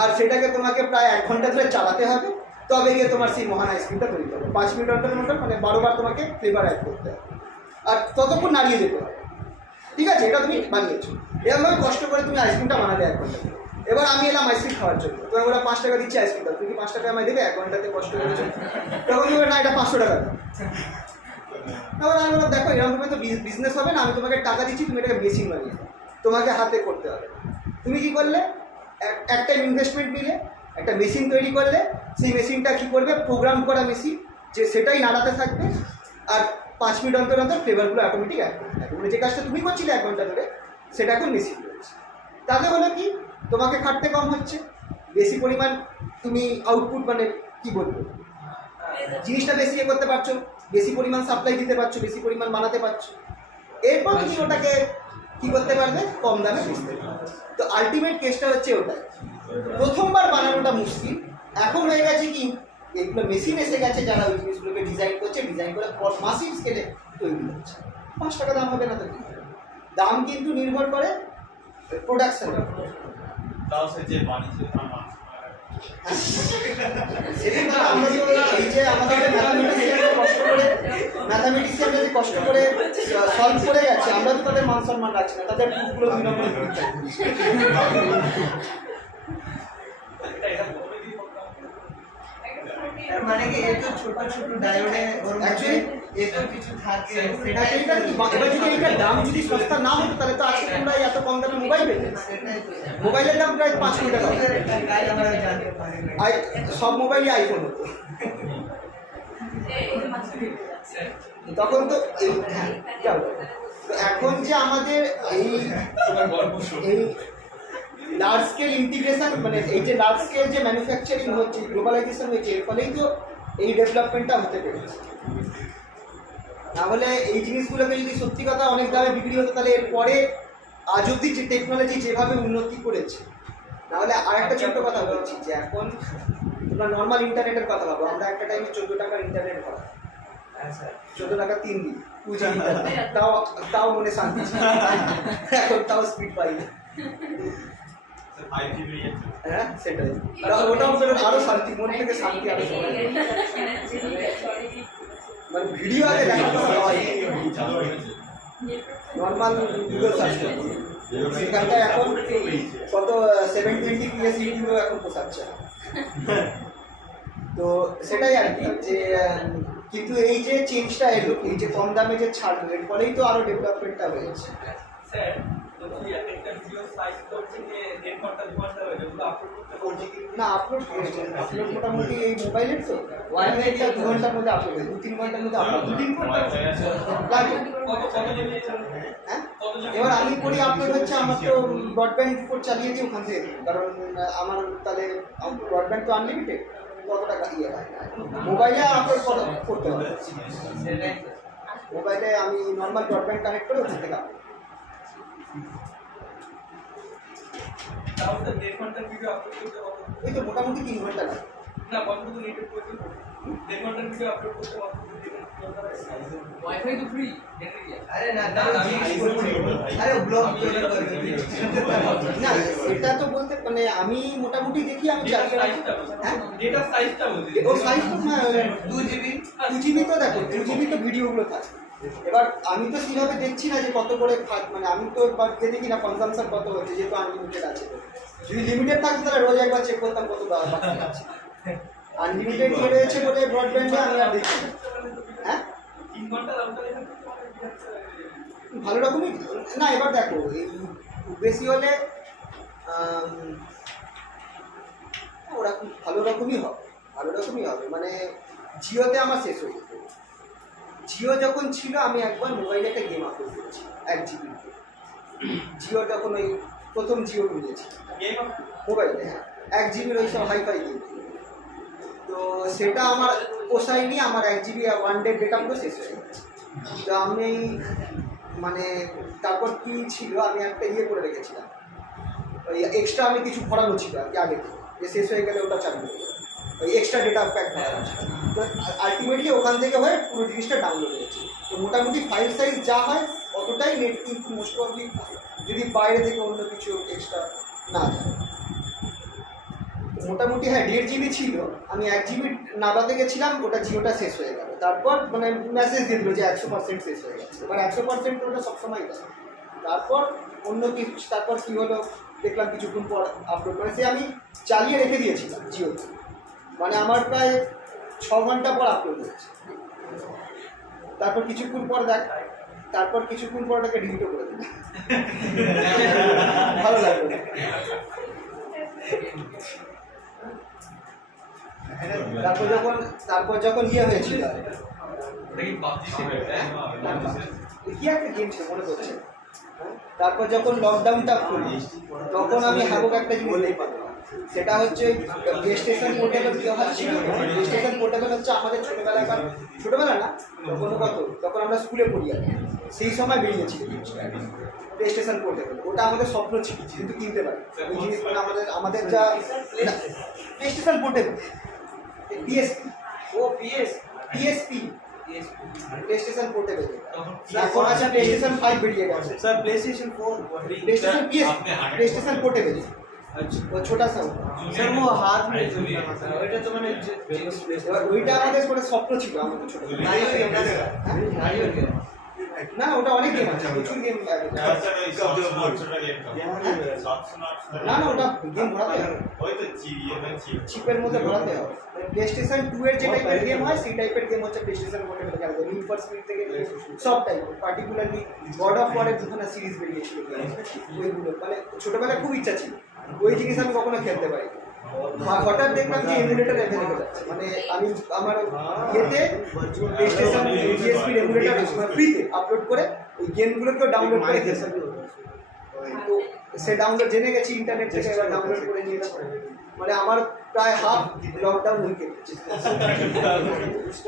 আর সেটাকে তোমাকে প্রায় 1 ঘন্টা ধরে চালাতে হবে, তবে গিয়ে তোমার সেই মহান আইসক্রিমটা তৈরি হবে। 5 মিনিট অন্তর অন্তর মানে 12 বার তোমাকে ফ্লেভার অ্যাড করতে হবে, আর ততক্ষণ নাড়িয়ে যেতে হবে। ঠিক আছে, এটা তুমি বানিয়েছো, এরকমভাবে কষ্ট করে তুমি আইসক্রিমটা বানালে 1 ঘন্টা। এবার আমি এলাম আইসক্রিম খাওয়ার জন্য, তোমার ওরা 5 টাকা দিচ্ছে আইসক্রিম দাও, তুমি 5 টাকা আমায় দেবে? 1 ঘন্টাতে কষ্ট করেছো, তখন তুমি না এটা 500 টাকা দাও। তারপর আমি বললাম দেখো এরকমভাবে তো বিজনেস হবে না, আমি তোমাকে টাকা দিচ্ছি, তুমি এটাকে মেশিন বানিয়ে দাও, তোমাকে হাতে করতে হবে। তুমি কি করলে? একটা ইনভেস্টমেন্ট নিলে, একটা মেশিন তৈরি করলে, সেই মেশিনটা কি করবে? প্রোগ্রাম করা মেশিন, যে সেটাই নাড়াতে থাকবে, আর 5 মিনিট অন্তর অন্তর ফ্লেভারগুলো অটোমেটিক অ্যাড করতে থাকবে। মানে যে কাজটা তুমি করছিলে 1 ঘন্টা ধরে, সেটা এখন মেশিন রয়েছে। তাতে হলো কি, তোমাকে খাটতে কম হচ্ছে, বেশি পরিমাণ তুমি আউটপুট, মানে কি বলবো, জিনিসটা বেশি করতে পারছো, বেশি পরিমাণ সাপ্লাই দিতে পারছো, বেশি পরিমাণ বানাতে পারছো। এরপর তুমি ওটাকে কি করতে পারবে? কম দামে বেচতে পারবে। তো আলটিমেট কেসটা হচ্ছে ওটাই। প্রথমবার বানানোটা মুশকিল, এখন হয়ে গেছে কি এগুলো মেশিন এসে গেছে যারা ওই জিনিসগুলোকে ডিজাইন করছে, ডিজাইন করে মাসিভ স্কেলে তৈরি হচ্ছে। 5 টাকা দাম হবে না তো কি? দাম কিন্তু নির্ভর করে প্রোডাকশন। তাও সে যে বানিয়েছে তার নাম আমরা তো এই যে আমাদের ম্যাথামেটিক্যানরা যে কষ্ট করে সলভ করে গেছে, আমরা তো তাদের মান সম্মান রাখছি না, তাদের প্রুফগুলো 2 নম্বরে দিতে মানে কি এত ছোট ছোট ডায়োডে ওর মধ্যে এত কিছু থাকে, সেটা এবার যদি এটার দাম যদি সস্তা না হতো তাহলে তো আজকে তোমরা এত কম দামে মোবাইল পেতে। সেটাই তো মোবাইলের দাম প্রায় 5 কোটি টাকা, গাড়ি আমরা জানতে পারি না। সব মোবাইলই আইফোন হতো তখন। তো এই যাও, তো এখন যে আমাদের এই লার্জ স্কেল ইন্টিগ্রেশন, মানে এই যে লার্জ স্কেল যে ম্যানুফ্যাকচারিং হচ্ছে, গ্লোবালাইজেশন হয়েছে, এর ফলেই তো এই ডেভেলপমেন্টটা হতে পেরেছে। নাহলে এই জিনিসগুলোকে যদি সত্যি কথা অনেক দামে বিক্রি হতো, তাহলে এরপরে আজ অব্দি যে টেকনোলজি যেভাবে উন্নতি করেছে, নাহলে আরেকটা ছোট্ট কথা বলছি যে এখন তোমরা নর্মাল ইন্টারনেটের কথা ভাবো, আমরা একটা টাইমে 14 টাকার ইন্টারনেট করা, 14 টাকা 3 দিন 2 GB তাও মনে শান্তি ছিল, এখন তাও স্পিড পাই না। হ্যাঁ সেটাই, ওটাও বেরোন আরো শান্তি, মন থেকে শান্তি আরো মানে ভিডিও আগে দেখাতে হয় নর্মাল গুগল সার্চ করতে, সেখানটায় এখন কত 720 PS ভিডিও এখন পোষাচ্ছে না। তো সেটাই আর কি যে কিন্তু এই যে চেঞ্জটা এলো, এই যে কম দামে যে ছাড়লো, এর ফলেই তো আরো ডেভেলপমেন্টটা হয়েছে। স্যার বলছি একটা ভিডিও সাইজ করছে যে 1.5 ঘন্টা 2 ঘন্টা হয়ে যেগুলো আপলোড করতে বলছি কি না আপলোড মোটামুটি এই মোবাইলের তো ওয়াইফাইটা 2 ঘন্টার মধ্যে আপলোড হয়, 2-3 ঘন্টার মধ্যে আপলোড হয়। 3 ঘন্টা লাগে। কত জিবি হ্যাঁ কত জিবি এবার আমি করি আপলোড হচ্ছে, আমার তো ব্রডব্যান্ড কোড চালিয়ে দিই ওখান থেকে, কারণ আমার তাহলে ব্রডব্যান্ড তো আনলিমিটেড, কত টাকা দিয়ে হয় না মোবাইলে আপলোড করতে হবে, মোবাইলে আমি নর্মাল ব্রডব্যান্ড কানেক্ট করে ওখান থেকে upload। তাও তো 1.5 ঘন্টার ভিডিও আপলোড করতে কত এই তো মোটামুটি 3 ঘন্টা লাগে। না কতটুকু নেট করতে 1.5 ঘন্টার ভিডিও আপলোড করতে কত वाईफाई तो फ्री अरे ना ना अरे ब्लॉग तैयार कर না এটা তো বলতে মানে আমি মোটামুটি দেখি আমি চালিয়ে রাখি। হ্যাঁ ডেটা সাইজটা বলছি ওর সাইজ তো 2 GB 2 GB তো দেখো 2 GB তো ভিডিওগুলো থাকে। এবার আমি তো সেভাবে দেখছি না যে কত করে মানে আমি তো দেখি না কনজাম্পশন কত হচ্ছে, যেহেতু আনলিমিটেড আছে। যদি লিমিটেড থাকতো তাহলে রোজ একবার চেক করতাম কত বাকি আছে। আনলিমিটেড ইয়ে রয়েছে বলে ব্রডব্যান্ডে আমি আর দেখছি না। হ্যাঁ 3 ঘন্টা আপলোড ভালো রকমই না। এবার দেখো এই খুব বেশি হলে ওরা খুব ভালো রকমই হবে, ভালো রকমই হবে। মানে জিওতে আমার শেষ হয়ে যেত। জিও যখন ছিল আমি একবার মোবাইলে একটা গেম আপলোড করেছি 1 GB, জিও যখন ওই প্রথম জিও নিয়েছি গেম মোবাইলে, হ্যাঁ 1 GB ওই সব হাইফাই গেম। তো সেটা আমার পোষায়নি, আমার 1 GB 1 ডে ডেটা পুরো শেষ হয়ে গেছে। তো আমি মানে তারপর কি ছিল আমি একটা ইয়ে করে রেখেছিলাম, ওই এক্সট্রা আমি কিছু ভরানো ছিল আর কি আগে থেকে, যে শেষ হয়ে গেলে ওটা চালু হয়ে যাবে, ওই এক্সট্রা ডেটা প্যাক ভরানো ছিল। তো আলটিমেটলি ওখান থেকে হয়ে পুরো জিনিসটা ডাউনলোড হয়েছে। তো মোটামুটি ফাইল সাইজ যা হয় অতটাই নেট কিন্তু মোস্ট প্রবলি, যদি বাইরে থেকে অন্য কিছু এক্সট্রা না যায়। মোটামুটি হ্যাঁ 1.5 GB ছিল, আমি 1 GB নাবাতে গেছিলাম, ওটা জিওটা শেষ হয়ে গেল। তারপর মানে মেসেজ দিয়ে দিল যে 100% শেষ হয়ে গেছে। এবার 100% ওটা সবসময় দেয়। তারপর অন্য কিছু, তারপর কী হলো দেখলাম কিছুক্ষণ পর আপলোড, মানে সে আমি চালিয়ে রেখে দিয়েছিলাম জিওতে, মানে আমার প্রায় 6 ঘন্টা পর আপলোড হয়েছে। তারপর কিছুক্ষণ পর ওটাকে ডিলিটও করে দিল, ভালো লাগলো না। তারপর যখন ইয়ে হয়েছিল কি একটা গেম ছিল মনে করছে, তারপর যখন লকডাউনটা খুলি তখন আমি হাবুক একটা জিনিস নেই পারলাম, সেটা হচ্ছে প্লে স্টেশন পোর্টেবল ব্যবহার ছিল। প্লে স্টেশন পোর্টেবল হচ্ছে আমাদের ছোটবেলা না তখন আমরা স্কুলে পড়ি আর কি, সেই সময় বেরিয়েছিল প্লে স্টেশন পোর্টেবল। ওটা আমাদের স্বপ্ন ছিল কিন্তু কিনতে পারি ওই জিনিস, মানে আমাদের যা play station portable PSP play station portable. এখন আছে প্লে স্টেশন 5 বেরিয়ে গেছে sir PlayStation 4 play station play station portable. अच्छा वो छोटा सा सर वो हाथ में ওইটা তো মানে ওইটা আমাদের পুরো স্বপ্ন ছিল আমাদের ছোট না ওটা অনেক গেম আছে, প্রচুর গেম না ওটা গেম ভরাতে হবে, চিপের মধ্যে ভরাতে হবে। প্লে স্টেশন 2 এর যে টাইপের গেম হয় সেই টাইপের গেম হচ্ছে প্লে স্টেশন পোর্টেবল খেলা যায়। নিড ফর স্পিড থেকে সব টাইপ, পার্টিকুলারলি গড অফ ওয়ারের দুখানা সিরিজ বেরিয়েছিল ওইগুলো, মানে ছোটবেলায় খুব ইচ্ছা ছিল ওই জিনিস আমি কখনো খেলতে পারি। হঠাৎ দেখলাম যে এমুলেটর অ্যাভেলেবল আছে, মানে আমি আমার ইয়েতে প্লে স্টেশন PSP এমুলেটর ফ্রিতে আপলোড করে ওই গেমগুলোকেও ডাউনলোড করে খেলতাম। তো সে ডাউনলোড জেনে গেছি ইন্টারনেট থেকে, এবার ডাউনলোড করে নিয়ে গেছে। মানে আমার প্রায় হাফ লকডাউন হয়ে গেছে।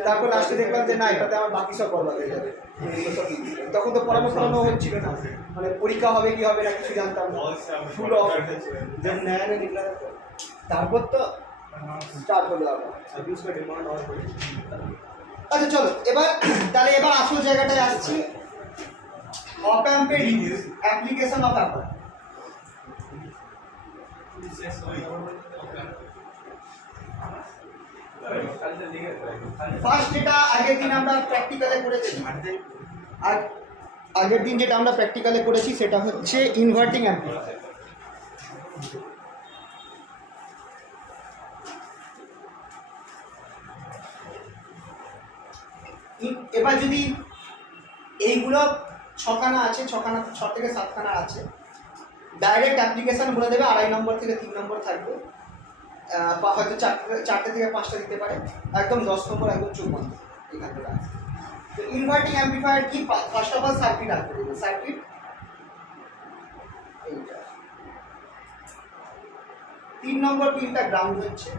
তারপর লাস্টে দেখলাম যে না এটাতে আমার বাকি সব বরবাদ হয়ে যাবে। তখন তো পড়ানো হচ্ছিল না, মানে পরীক্ষা হবে কি হবে না কিছু জানতাম না, ফুল অফ। তারপর তো স্টার্ট হলো আবার। আচ্ছা চলো এবার আসল জায়গাটায় আসছি, অপ অ্যাম্পের অ্যাপ্লিকেশন অফ অ্যাপল। ফার্স্ট যেটা আগের দিন আমরা প্র্যাকটিক্যালে করেছি, আর আগের দিন যেটা আমরা প্র্যাকটিক্যালে করেছি সেটা হচ্ছে ইনভার্টিং অ্যাম্পলিফায়ার। এবার যদি এইগুলো ছখানা আছে, ছ থেকে সাতখানা আছে, ডাইরেক্ট অ্যাপ্লিকেশন বলে দেবে 2.5 নম্বর থেকে 3 নম্বর থাকবে, বা হয়তো 4টে থেকে 5টা দিতে পারে, একদম 10 নম্বর একদম চোখ বন্ধ এখান থেকে আছে। তো ইনভার্টিং অ্যাম্পলিফায়ার কি, ফার্স্ট অফ অল সার্কিট আঁকতে দেবে। সার্কিট এইটা 3 নম্বর পিনটা গ্রাউন্ড হচ্ছে,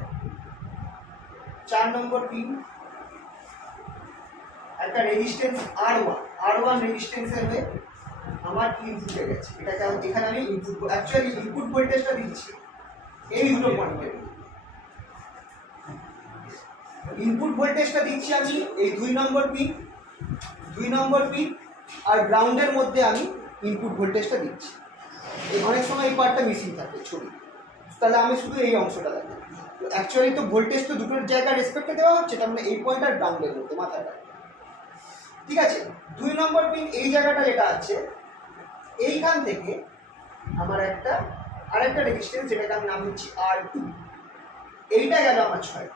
4 নম্বর পিন একটা রেজিস্ট্যান্স R1 রেজিস্ট্যান্সের হয়ে আমার ইনপুটে গেছে। এটাকে এখানে আমি ইনপুট, অ্যাকচুয়ালি ইনপুট ভোল্টেজটা দিচ্ছি এই দুটো পয়েন্টে। ইনপুট ভোল্টেজটা দিচ্ছি আমি এই 2 নম্বর পিন আর গ্রাউন্ডের মধ্যে আমি ইনপুট ভোল্টেজটা দিচ্ছি। এই অনেক সময় এই পার্টটা মিসিং থাকে ছবি, তাহলে আমি শুধু এই অংশটা দেখি। তো অ্যাকচুয়ালি তো ভোল্টেজ তো দুটোর জায়গায় রেসপেক্টে দেওয়া হচ্ছে, তার মানে এই পয়েন্ট আর গ্রাউন্ডের মধ্যে মাথায় রাখবে। ঠিক আছে, 2 নম্বর পিন এই জায়গাটা যেটা আছে, এইখান থেকে আমার আরেকটা রেজিস্ট্যান্স যেটাকে আমি নাম দিচ্ছি R2, এইটা গেল আমার 6।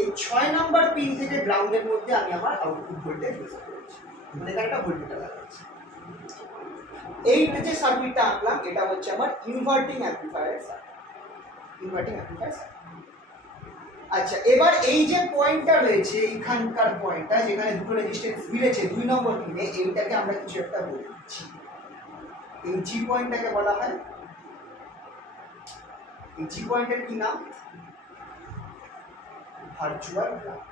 এই 6 নম্বর পিন থেকে গ্রাউন্ডের মধ্যে আমি আমার আউটপুট ভোল্টেজ ইউজ করেছি, মানে এখানে একটা ভোল্টমিটার লাগাচ্ছি। এইটা যে সার্কিটটা আঁকলাম এটা হচ্ছে আমার ইনভার্টিং অ্যাম্পলিফায়ার সার্কিট। আচ্ছা, এবার এই যে পয়েন্টটা রয়েছে, এইখানকার পয়েন্টটা যেখানে দুটো রেজিস্ট্যান্স মিলেছে 2 নম্বর পিনে, এইটাকে আমরা কিছু একটা বলছি। এই জি পয়েন্টটাকে বলা হয়, এই জি পয়েন্টের কি নাম, ভার্চুয়াল গ্রাউন্ড।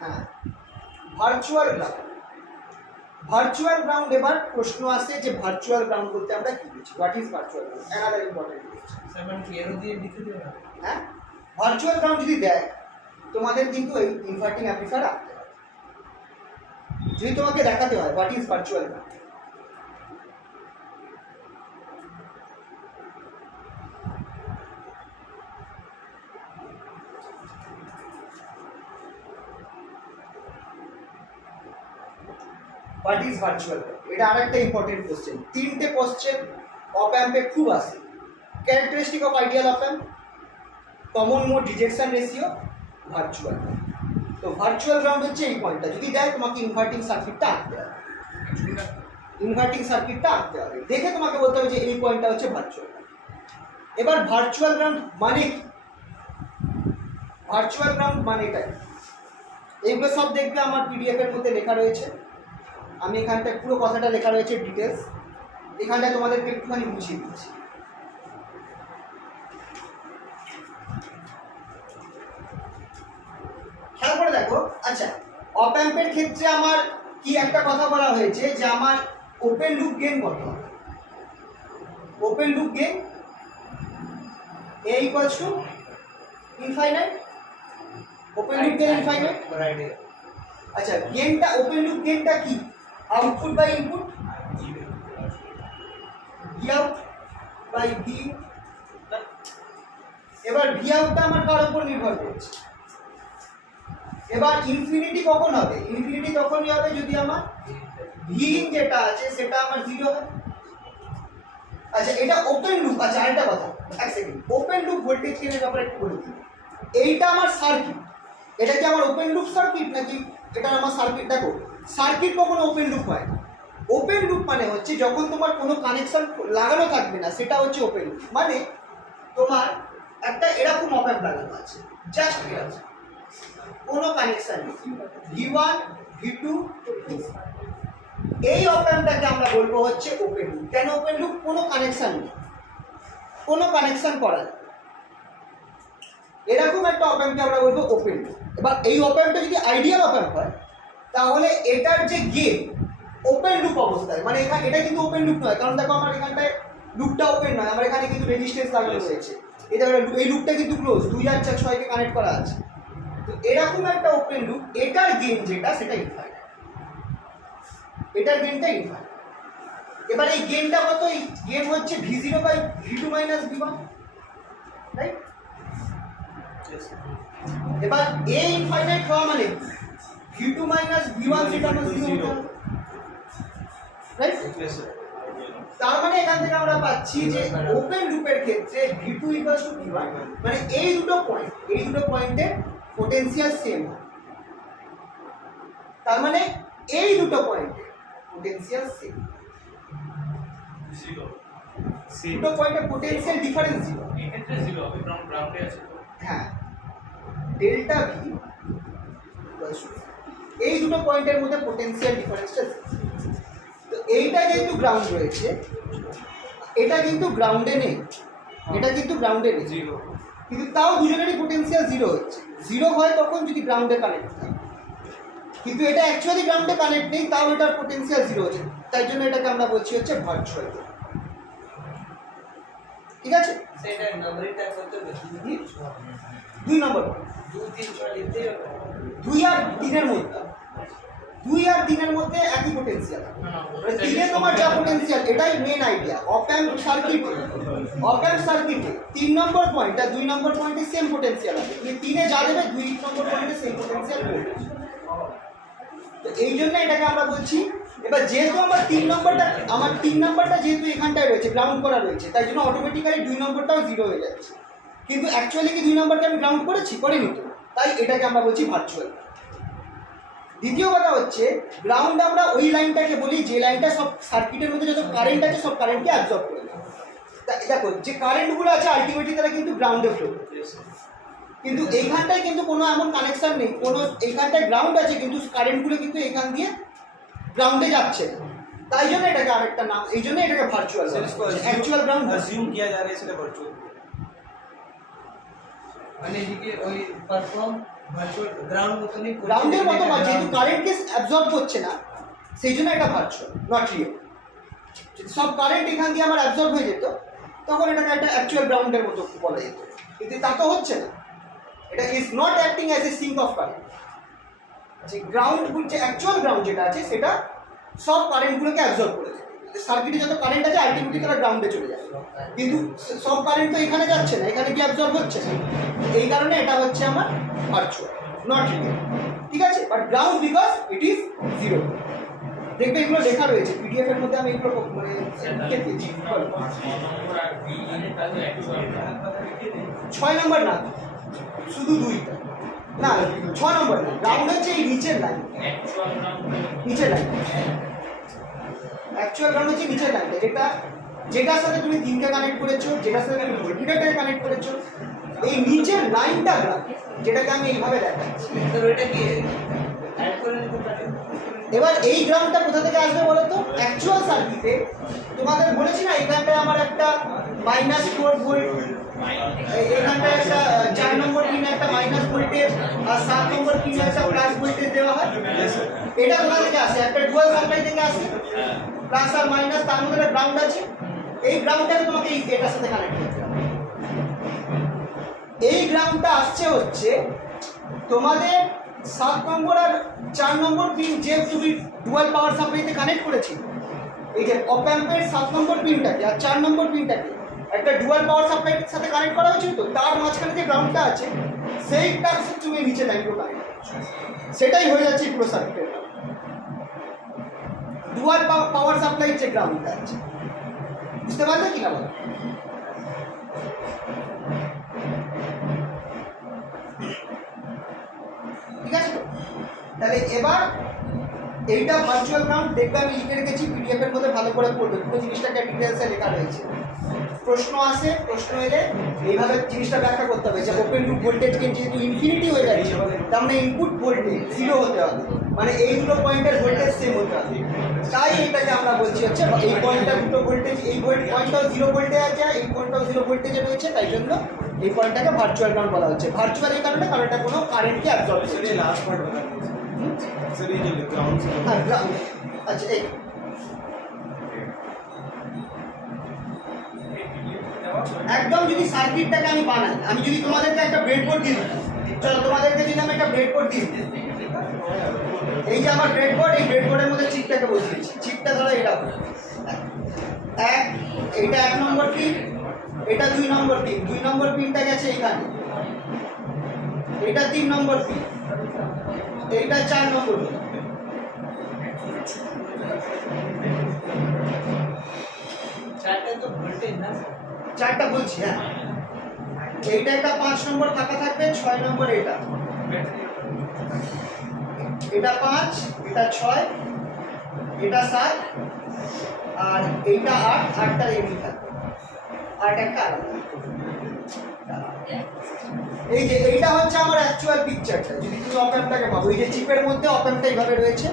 হ্যাঁ, ভার্চুয়াল গ্রাউন্ড। এবার প্রশ্ন আসে যে ভার্চুয়াল গ্রাউন্ড বলতে আমরা কি বুঝি, what is virtual ground, another important question. হ্যাঁ, ভার্চুয়াল গ্রাউন্ড যদি দেয় তোমাদের কিন্তু এই ইনভার্টিং অ্যাম্পলিফায়ার রাখতে হবে। যদি তোমাকে দেখাতে হয় what is virtual ground, what is virtual ground, এটা আরেকটা ইম্পর্টেন্ট কোশ্চেন। 3টে কোশ্চেন অপ অ্যাম্পে খুব আসে। ক্যারেক্টারিস্টিক অফ আইডিয়াল অপ amp, common mode rejection ratio, virtual. তো ভার্চুয়াল গ্রাউন্ড হচ্ছে এই পয়েন্টটা। যদি দেয় তোমাকে ইনভার্টিং সার্কিটটা আঁকতে হবে, দেখে তোমাকে বলতে হবে যে এই পয়েন্টটা হচ্ছে ভার্চুয়াল গ্রাউন্ড। এবার ভার্চুয়াল গ্রাউন্ড মানে কি, ভার্চুয়াল গ্রাউন্ড মানে এটাই, এইগুলো সব দেখবে আমার পিডিএফ এর মধ্যে লেখা রয়েছে। আমি এখানটায় পুরো কথাটা লেখা রয়েছে ডিটেলস, এখানটায় তোমাদেরকে একটুখানি বুঝিয়ে দিচ্ছি। খেয়াল করে দেখো। আচ্ছা, অপ অ্যাম্পের ক্ষেত্রে আমার কি একটা কথা বলা হয়েছে যে আমার ওপেন লুপ গেইন কত হবে। Open loop gain A equals to infinite, open loop gain infinite. আচ্ছা, গেইনটা, ওপেন লুপ গেইনটা কি, output by input, V out by V. এবার ভি আউটটা আমার কার উপর নির্ভর করছে। এবার ইনফিনিটি কখন হবে, ইনফিনিটি তখনই হবে যদি আমার ভি ইন যেটা আছে সেটা আমার 0 হয়। আচ্ছা, এটা ওপেন লুপ। আচ্ছা, আরেকটা কথা, এক সেকেন্ড, ওপেন লুপ ভোল্টেজ গেইনের ব্যাপারে একটু বলে দিই। এইটা আমার সার্কিট, এটা কি আমার ওপেন লুপ সার্কিট নাকি এটা আমার সার্কিট? দেখো, সার্কিট কখনো ওপেন লুপ হয় না। ওপেন লুপ মানে হচ্ছে যখন তোমার কোনো কানেকশন লাগানো থাকবে না, সেটা হচ্ছে ওপেন লুপ। মানে তোমার একটা এরকম অপ অ্যাম্প লাগানো আছে, জাস্ট আছে, কোনো কানেকশন নেই, V1 V2 এই অপ অ্যাম্পটাকে আমরা বলবো হচ্ছে ওপেন লুপ। কেন ওপেন লুপ? কোনো কানেকশন নেই, কোনো কানেকশন করা নেই, এরকম একটা অপ অ্যাম্পকে আমরা বলবো ওপেন লুপ। এবার এই অপ অ্যাম্পটা যদি আইডিয়াল অপ অ্যাম্প হয় তাহলে এটার যে গেইন ওপেন লুপ অবস্থায়, মানে এখানে এটা কিন্তু ওপেন লুপ নয়, কারণ দেখো আমার এখানটায় লুপটা ওপেন নয়, আমার এখানে কিন্তু রেজিস্ট্যান্স লাগানো রয়েছে। এটা এই লুপটা কিন্তু ক্লোজ, 2 আর 4 6 কে কানেক্ট করা আছে। তো এরকম একটা ওপেন লুপ, এটার গেইন যেটা সেটা ইনফাইনাইট। এটার গেনটা ইনফাইনাইট। এবার এই গেনটা কত? এই গেন হচ্ছে v0 by v2 minus v1, right? এবার a ইনফাইনাইট হওয়া মানে v2 মাইনাস v1 সেটা মানে 0 হবে, রাইট? Yes, sir. তার মানে এখান থেকে আমরা পাচ্ছি যে ওপেন লুপের ক্ষেত্রে v2 v1, মানে এই দুটো পয়েন্টের পোটেনশিয়াল সেম হয়। তার মানে এই দুটো পয়েন্টের পোটেনশিয়াল সেম, জিরো See, দুটো পয়েন্টের পোটেনশিয়াল ডিফারেন্স ছিল। এক্ষেত্রে জিরো হবে কারণ গ্রাউন্ডে আছে তো হ্যাঁ, ডেল্টা v এই দুটো পয়েন্টের মধ্যে পোটেনশিয়াল ডিফারেন্সটা, তো এইটা যেহেতু গ্রাউন্ড রয়েছে, এটা কিন্তু গ্রাউন্ডে নেই, এটা কিন্তু গ্রাউন্ডে নেই, zero. কিন্তু তাও দুজনেরই পোটেনশিয়াল জিরো হচ্ছে। জিরো হয় তখন যদি গ্রাউন্ডে কানেক্ট থাকে, কিন্তু এটা অ্যাকচুয়ালি গ্রাউন্ডে কানেক্ট নেই, তাও এটার পোটেনশিয়াল জিরো হচ্ছে, তাই জন্য এটাকে আমরা বলছি হচ্ছে ভার্চুয়াল। ঠিক আছে, সেটা নাম্বারিংটা কত হবে? 2 নম্বর 2 3 6 লিখতে হবে। 2 আর 3 এর মধ্যে, 2 আর 3 এর মধ্যে একই পোটেনশিয়াল। মানে 3 এ তোমার যা পোটেনশিয়াল, এটাই মেন আইডিয়া। অপ অ্যাম্প সার্কিটে 3 নম্বর পয়েন্ট আর 2 নম্বর পয়েন্টে সেম পোটেনশিয়াল আছে। তুমি 3 এ যা দেবে 2 নম্বর পয়েন্টে সেম পোটেনশিয়াল করবে। তো এই জন্য এটাকে আমরা বলছি। এবার যেহেতু আমার 3 নম্বরটা যেহেতু এখানটায় রয়েছে, গ্রাউন্ড করা রয়েছে, তাই জন্য অটোমেটিক্যালি 2 নম্বরটাও জিরো হয়ে যাচ্ছে। কিন্তু অ্যাকচুয়ালি কি 2 নম্বরকে আমি গ্রাউন্ড করিনি তো, তাই এটাকে আমরা বলছি ভার্চুয়াল। দ্বিতীয় কথা হচ্ছে, গ্রাউন্ড আমরা ওই লাইনটাকে বলি যে লাইনটা সব সার্কিটের মধ্যে যত কারেন্ট আছে সব কারেন্টকে অ্যাবজর্ব করে নেয়। দেখো যে কারেন্টগুলো আছে আলটিমেটলি তারা কিন্তু গ্রাউন্ডে ফ্লো, কিন্তু এইখানটায় কিন্তু কোনো এমন কানেকশন নেই, কোনো এইখানটায় গ্রাউন্ড আছে কিন্তু কারেন্টগুলো কিন্তু এখান দিয়ে গ্রাউন্ডে যাচ্ছে না, তাই জন্য এটাকে আরেকটা নাম, এই জন্য এটাকে ভার্চুয়াল, অ্যাকচুয়াল গ্রাউন্ড assume किया जा रहा है इसलिए virtual. মানে এদিকে ওই পারফর্ম ভার্চুয়াল গ্রাউন্ড মতনই করছে। গ্রাউন্ডের মতো বা যেহেতু কারেন্টকে অ্যাবজর্ব করছে না, সেই জন্য এটা ভার্চুয়াল, নট রিয়েল। যদি সব কারেন্ট এখান দিয়ে আমার অ্যাবজর্ব হয়ে যেত, তখন এটাকে একটা অ্যাকচুয়াল গ্রাউন্ডের মতো বলা যেত, কিন্তু তা তো হচ্ছে না। এটা is not acting as a sink of current. যে গ্রাউন্ড, যে অ্যাকচুয়াল গ্রাউন্ড যেটা আছে সেটা সব কারেন্টগুলোকে অ্যাবজর্ব করে দেয়। সার্কিটে যত কারেন্ট আছে আলটিমেটলি তারা গ্রাউন্ডে চলে যায়, কিন্তু সব কারেন্ট তো এখানে যাচ্ছে না, এখানে কি অ্যাবজর্ব হচ্ছে না, এই কারণে এটা হচ্ছে আমার ভার্চুয়াল, নট রিয়েল। ঠিক আছে, but ground because it is zero. দেখবে এগুলো লেখা রয়েছে পিডিএফ এর মধ্যে, আমি এগুলো মানে লিখে দিয়েছি। 6 নম্বর না, শুধু 2টা না, 6 নম্বর না, গ্রাউন্ড হচ্ছে এই নিচের লাইন, নিচের লাইন। অ্যাকচুয়াল গ্রাউন্ড হচ্ছে নিচের লাইনটা, যেটার সাথে তুমি 3কে কানেক্ট করেছো, যেটার সাথে তুমি ভোল্টমিটারটাকে কানেক্ট করেছো, এই নিচের লাইনটা গ্রাউন্ড, যেটাকে আমি এইভাবে দেখাচ্ছি। তো এটা কি অ্যাড করে দিতে পারি? এবার এই গ্রাউন্ডটা কোথা থেকে আসবে বলো তো? অ্যাকচুয়াল সার্কিটে তোমাদের বলেছি না, এখানটায় আমার একটা -4 ভোল্ট, এখানটায় একটা 4 নম্বর পিনে একটা মাইনাস ভোল্টেজ আর 7 নম্বর পিনে একটা প্লাস ভোল্টেজ দেওয়া হয়। এটা কোথা থেকে আসে? একটা ডুয়াল সাপ্লাই থেকে আসে, প্লাস আর মাইনাস, তার মধ্যে একটা গ্রাউন্ড আছে। এই গ্রাউন্ডটাকে তোমাকে এই এটার সাথে কানেক্ট করতে হবে। এই গ্রাউন্ডটা আসছে হচ্ছে তোমাদের 7 নম্বর আর 4 নম্বর পিন, যে তুমি ডুয়াল পাওয়ার সাপ্লাইতে কানেক্ট করেছি, এই যে অপ অ্যাম্পের 7 নম্বর পিনটাকে আর 4 নম্বর পিনটাকে একটা ডুয়াল পাওয়ার সাপ্লাইয়ের সাথে কানেক্ট করা হয়েছিল, তো তার মাঝখানে যে গ্রাউন্ডটা আছে সেইটার সাথে তুমি নিচে লাইনগুলো কানেক্ট করছো, সেটাই হয়ে যাচ্ছে পুরো সার্কিটের ডুয়াল পাওয়ার সাপ্লাইয়ের যে গ্রাউন্ডটা আছে। বুঝতে পারলে কি না বলো? ঠিক আছে তো? তাহলে এবার এইটা ভার্চুয়াল গ্রাউন্ড, দেখবে আমি লিখে রেখেছি পিডিএফ এর মধ্যে, ভালো করে পড়বে, পুরো জিনিসটাকে ডিটেলসে লেখা রয়েছে। প্রশ্ন আসে, প্রশ্ন এলে এইভাবে জিনিসটা ব্যাখ্যা করতে হবে যে ওপেন লুপ ভোল্টেজ যেহেতু ইনফিনিটি হয়ে যাচ্ছে, তার মানে ইনপুট ভোল্টেজ 0 হতে হবে, মানে এই দুটো পয়েন্টের ভোল্টেজ সেম হতে হবে। তাই এইটাকে আমরা বলছি হচ্ছে এই পয়েন্টটা দুটো ভোল্টেজ, এই পয়েন্টটাও 0 ভোল্টে আছে, এই পয়েন্টটাও 0 ভোল্টেজে রয়েছে, তাই জন্য এই পয়েন্টটাকে ভার্চুয়াল গ্রাউন্ড বলা হচ্ছে। ভার্চুয়াল এই কারণে, কারণ এটা কোনো কারেন্টকে অ্যাবজর্ব सर করছে ये না। लास्ट पार्ट बता दीजिए सर, ये जो ग्राउंड से হ্যাঁ, গ্রাউন্ড। আচ্ছা, এই একদম যদি সার্কিটটাকে আমি বানাই, আমি যদি তোমাদেরকে একটা ব্রেডবোর্ড দিই, চলো তোমাদেরকে যদি আমি একটা ব্রেডবোর্ড দিই, এই যে আমার ব্রেডবোর্ড, এই ব্রেডবোর্ডের মধ্যে চিপটাকে বসিয়েছি। চিপটা ধরো এরকম, এইটা 1 নম্বর পিন, এটা 2 নম্বর পিন, 2 নম্বর পিনটা গেছে এইখানে, এটা 3 নম্বর পিন, এইটা 4 নম্বর পিন। চারটা বলছি, হ্যাঁ। এইটা একটা 5 নম্বর ফাঁকা থাকবে, 6 নম্বর এটা, এটা 5, এটা 6, এটা 7, আর এইটা 8, 8টা এমনি থাকবে, 8 একটা আলাদা। এই যে এইটা হচ্ছে আমার অ্যাকচুয়াল পিকচারটা। যদি তুমি অপ্যাম্পটাকে ভাবো, এই যে চিপের মধ্যে অপ্যাম্পটা এইভাবে রয়েছে,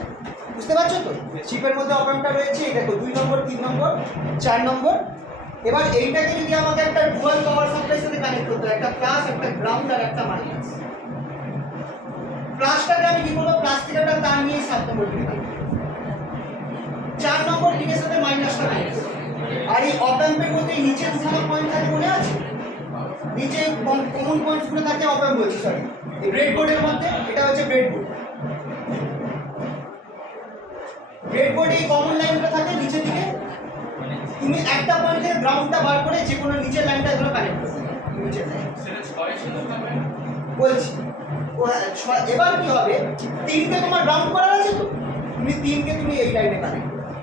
বুঝতে পারছো তো? চিপের মধ্যে অপ্যাম্পটা রয়েছে, এই দেখো 2 নম্বর, 3 নম্বর, 4 নম্বর। এবার এইটাকে যদি আমাকে একটা ডুয়াল পাওয়ার সাপ্লাই সাথে কানেক্ট করতে হয়, একটা প্লাস, একটা গ্রাউন্ড আর একটা মাইনাস। প্লাসটাকে আমি কি করবো, প্লাস থেকে একটা তার নিয়ে 7 নম্বর পিনে কানেক্ট করবো, 4 নম্বর পিনের সাথে মাইনাসটা কানেক্ট করবো। আর এই অপ্যাম্পের মধ্যে এই নিচে দুটো পয়েন্ট থাকে, মনে আছে? নিচে কমন পয়েন্টস গুলো থাকে, অপ্যাম্প বলছি, সরি, এই ব্রেডবোর্ডের মধ্যে, এটা হচ্ছে ব্রেডবোর্ড। ব্রেডবোর্ডে এই কমন লাইনগুলো থাকে নিচের দিকে, তুমি একটা পয়েন্ট থেকে গ্রাউন্ডটা বার করে যে কোনো নিচের লাইনটা ধরে কানেক্ট করবে, নিচের লাইন বলছি। এবার কি হবে, 3কে তোমার গ্রাউন্ড করা আছে তো, তুমি 3কে তুমি এই লাইনে কানেক্ট করবে,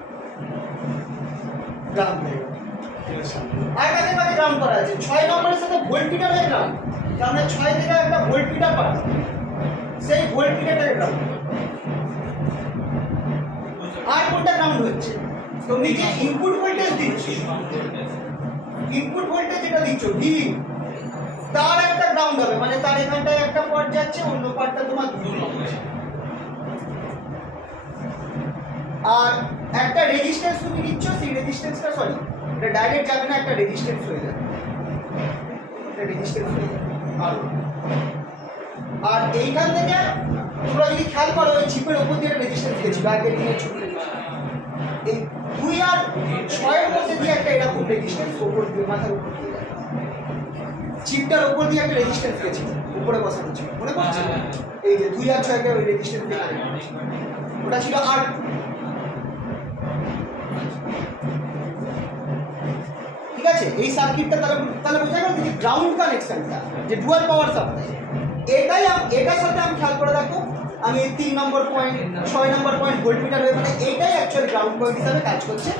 গ্রাউন্ড হয়ে গেল। আর কাছে কাছে গ্রাউন্ড করা আছে, 6 নম্বরের সাথে ভোল্টমিটারের গ্রাউন্ড, কারণ 6 থেকে একটা ভোল্টমিটার পাওয়া, সেই ভোল্টমিটারটাকে গ্রাউন্ড। আর কোনটা গ্রাউন্ড হচ্ছে, তুমি যে ইনপুট ভোল্টেজ দিচ্ছ, ইনপুট ভোল্টেজ যেটা দিচ্ছ ভি, তার একটা গ্রাউন্ড হবে, মানে তার এখানটায় একটা পার্ট যাচ্ছে, অন্য পার্টটা তোমার দূর হবে। আর একটা রেজিস্ট্যান্স তুমি দিচ্ছ, সেই রেজিস্ট্যান্সটা, সরি, এটা ডাইরেক্ট যাবে না, একটা রেজিস্ট্যান্স হয়ে যাবে, একটা রেজিস্ট্যান্স হয়ে যাবে। আর এইখান থেকে তোমরা যদি খেয়াল করো, ওই চিপের উপর দিয়ে রেজিস্ট্যান্স গেছিল, আগের দিনের ছবি, এই 2 আর 6-এর মধ্যে দিয়ে একটা এরকম রেজিস্ট্যান্স উপর দিয়ে, মাথার উপর দিয়ে যায়, চিপটার উপর দিয়ে একটা রেজিস্ট্যান্স গেছে, উপরে বসানো ছিল, মনে পড়ছে? এই যে 2 আর 6-কে ওই রেজিস্ট্যান্স দিয়ে, ওটা ছিল আর। ঠিক আছে, এই সার্কিটটা তাহলে বোঝা গেল যে গ্রাউন্ড কানেকশনটা, যে ডুয়াল পাওয়ার সাপ্লাই, এটার সাথে আমি খেয়াল করে রাখো, আমি এই 3 নম্বর পয়েন্ট, 6 নম্বর পয়েন্ট ভোল্টমিটার হয়ে, মানে এইটাই অ্যাকচুয়ালি গ্রাউন্ড পয়েন্ট হিসাবে কাজ করছে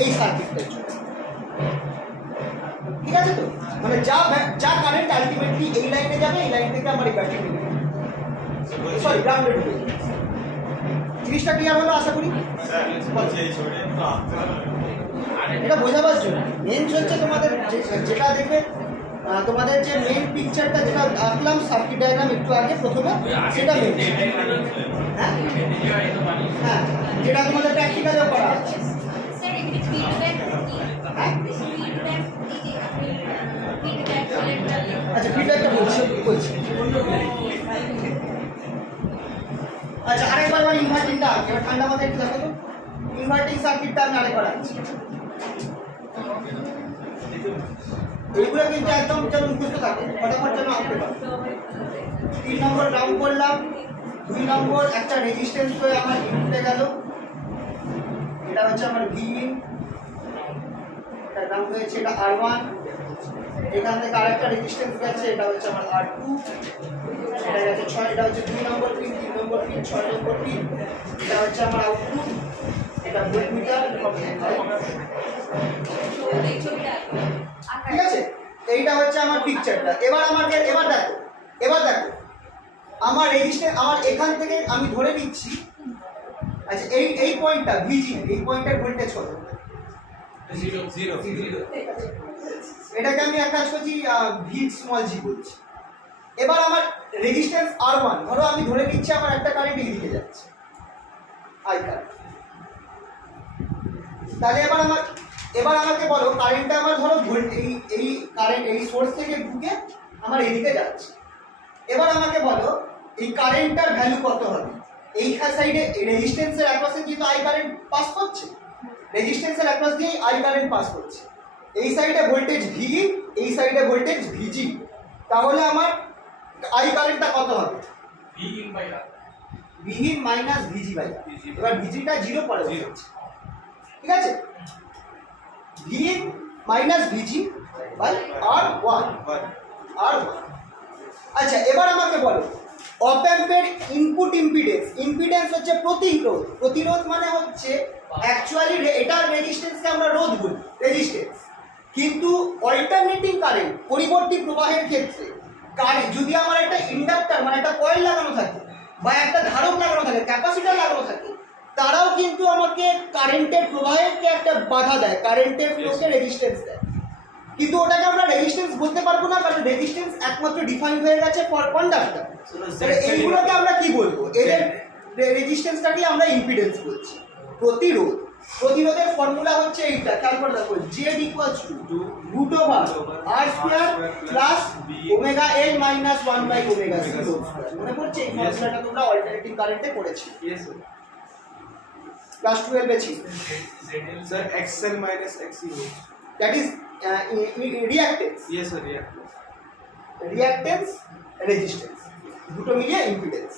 এই সার্কিটটার জন্য। ঠিক আছে তো, মানে যা কারেন্ট আলটিমেটলি এই লাইনে যাবে, এই লাইন থেকে আমার এই ব্যাটারি নেবে, সরি, গ্রাউন্ডে ঢুকে যাবে। জিনিসটা ক্লিয়ার হলো আশা করি? এটা বোঝাবার জন্য মেন হচ্ছে তোমাদের যেটা দেখবে, তোমাদের যে মেন পিকচারটা যেটা আঁকলাম সার্কিট ডায়াগ্রাম একটু আগে প্রথমে, সেটা মেন, হ্যাঁ হ্যাঁ, যেটা তোমাদের প্র্যাকটিক্যালেও করা আছে। আচ্ছা, ফিডব্যাকটা বলছি। আচ্ছা, আরেকবার ইনভার্টিংটা আঁকি, এবার ঠান্ডা মাথায় একটু দেখো তো, ইনভার্টিং সার্কিটটা আমি আরেকবার আঁকছি। এইগুলো কিন্তু একদম যেন মুখস্থ থাকে, ফটাফট যেন আঁকতে পারো। 3 নম্বর গ্রাউন্ড করলাম, 2 নম্বর একটা রেজিস্ট্যান্স হয়ে আমার ইনপুটে গেল, এটা হচ্ছে আমার ভিইন, এটা গ্রাউন্ড হয়েছে, এটা R1, এখান থেকে আরেকটা রেজিস্ট্যান্স গেছে, এটা হচ্ছে আমার R2, এটা গেছে 6, এটা হচ্ছে 2 নম্বর পিন, 3 নম্বর পিন, 6 নম্বর পিন, এটা হচ্ছে আমার আউটপুট, এটা ভোল্টমিটার। ঠিক আছে, এইটা হচ্ছে আমার পিকচারটা। এবার দেখো আমার রেজিস্ট্যান্স, আমার এখান থেকে আমি ধরে নিচ্ছি, আচ্ছা এই পয়েন্টটা ভিজি, এই পয়েন্টের ভোল্টেজ কত? 0। এটাকে আমি এক কাজ করছি, ভি স্মল জি বলছি। এবার আমার রেজিস্ট্যান্স R1, ধরো আমি ধরে নিচ্ছি আমার একটা কারেন্ট এই দিকে যাচ্ছে, আই কারেন্ট। তাহলে এবার আমাকে বলো, কারেন্টটা আমার ধরো এই কারেন্ট এই সোর্স থেকে ঢুকে আমার এদিকে যাচ্ছে। এবার আমাকে বলো এই কারেন্টটার ভ্যালু কত হবে? এই সাইডে রেজিস্ট্যান্সের অ্যাক্রসে কিন্তু আই কারেন্ট পাস করছে, রেজিস্ট্যান্সের অ্যাক্রস দিয়ে আই কারেন্ট পাস করছে, এই সাইডে ভোল্টেজ ভি, এই সাইডে ভোল্টেজ ভিজি, তাহলে আমার আই কারেন্টটা কত হবে? V in by R. বিহীন minus VG by R. VG এবার ভিজিটা জিরো পরে Zero. বসাচ্ছি, ঠিক আছে? V in minus VG by R one, R one. আচ্ছা এবার আমাকে বলো অপ অ্যাম্পের ইনপুট ইম্পিডেন্স, ইম্পিডেন্স হচ্ছে প্রতিরোধ, প্রতিরোধ মানে হচ্ছে অ্যাকচুয়ালি এটার রেজিস্ট্যান্সকে আমরা রোধ বলি, রেজিস্ট্যান্স। কিন্তু অল্টারনেটিং কারেন্ট, পরিবর্তী প্রবাহের ক্ষেত্রে কারেন্ট যদি আমার একটা ইন্ডাক্টর মানে একটা কয়েল লাগানো থাকে বা একটা ধারক লাগানো থাকে, ক্যাপাসিটর লাগানো থাকে, তারাও কিন্তু আমাকে কারেন্টের প্রবাহকে একটা বাধা দেয়, কারেন্টের ফ্লোকে রেজিস্ট্যান্স দেয়। কিন্তু ওটাকে আমরা রেজিস্ট্যান্স বলতে পারবো না, কারণ রেজিস্ট্যান্স একমাত্র ডিফাইন হয়ে গেছে ফর কন্ডাক্টর। তাহলে এইগুলোকে আমরা কি বলবো? এদের রেজিস্ট্যান্সটাকে আমরা ইম্পিডেন্স বলছি। প্রতিরোধ, প্রতিরোধের ফর্মুলা হচ্ছে এইটা, খেয়াল করে দেখো, Z equals to root over R square plus omega N minus 1 by omega C. মনে পড়ছে এই ফর্মুলাটা তোমরা অল্টারনেটিং কারেন্টে পড়েছো, Yes sir. ক্লাস 12 এ ছিল। Sir, XL minus XC holds. That is reactance, Yes sir, yeah. Reactance resistance দুটো মিলিয়ে ইম্পিডেন্স।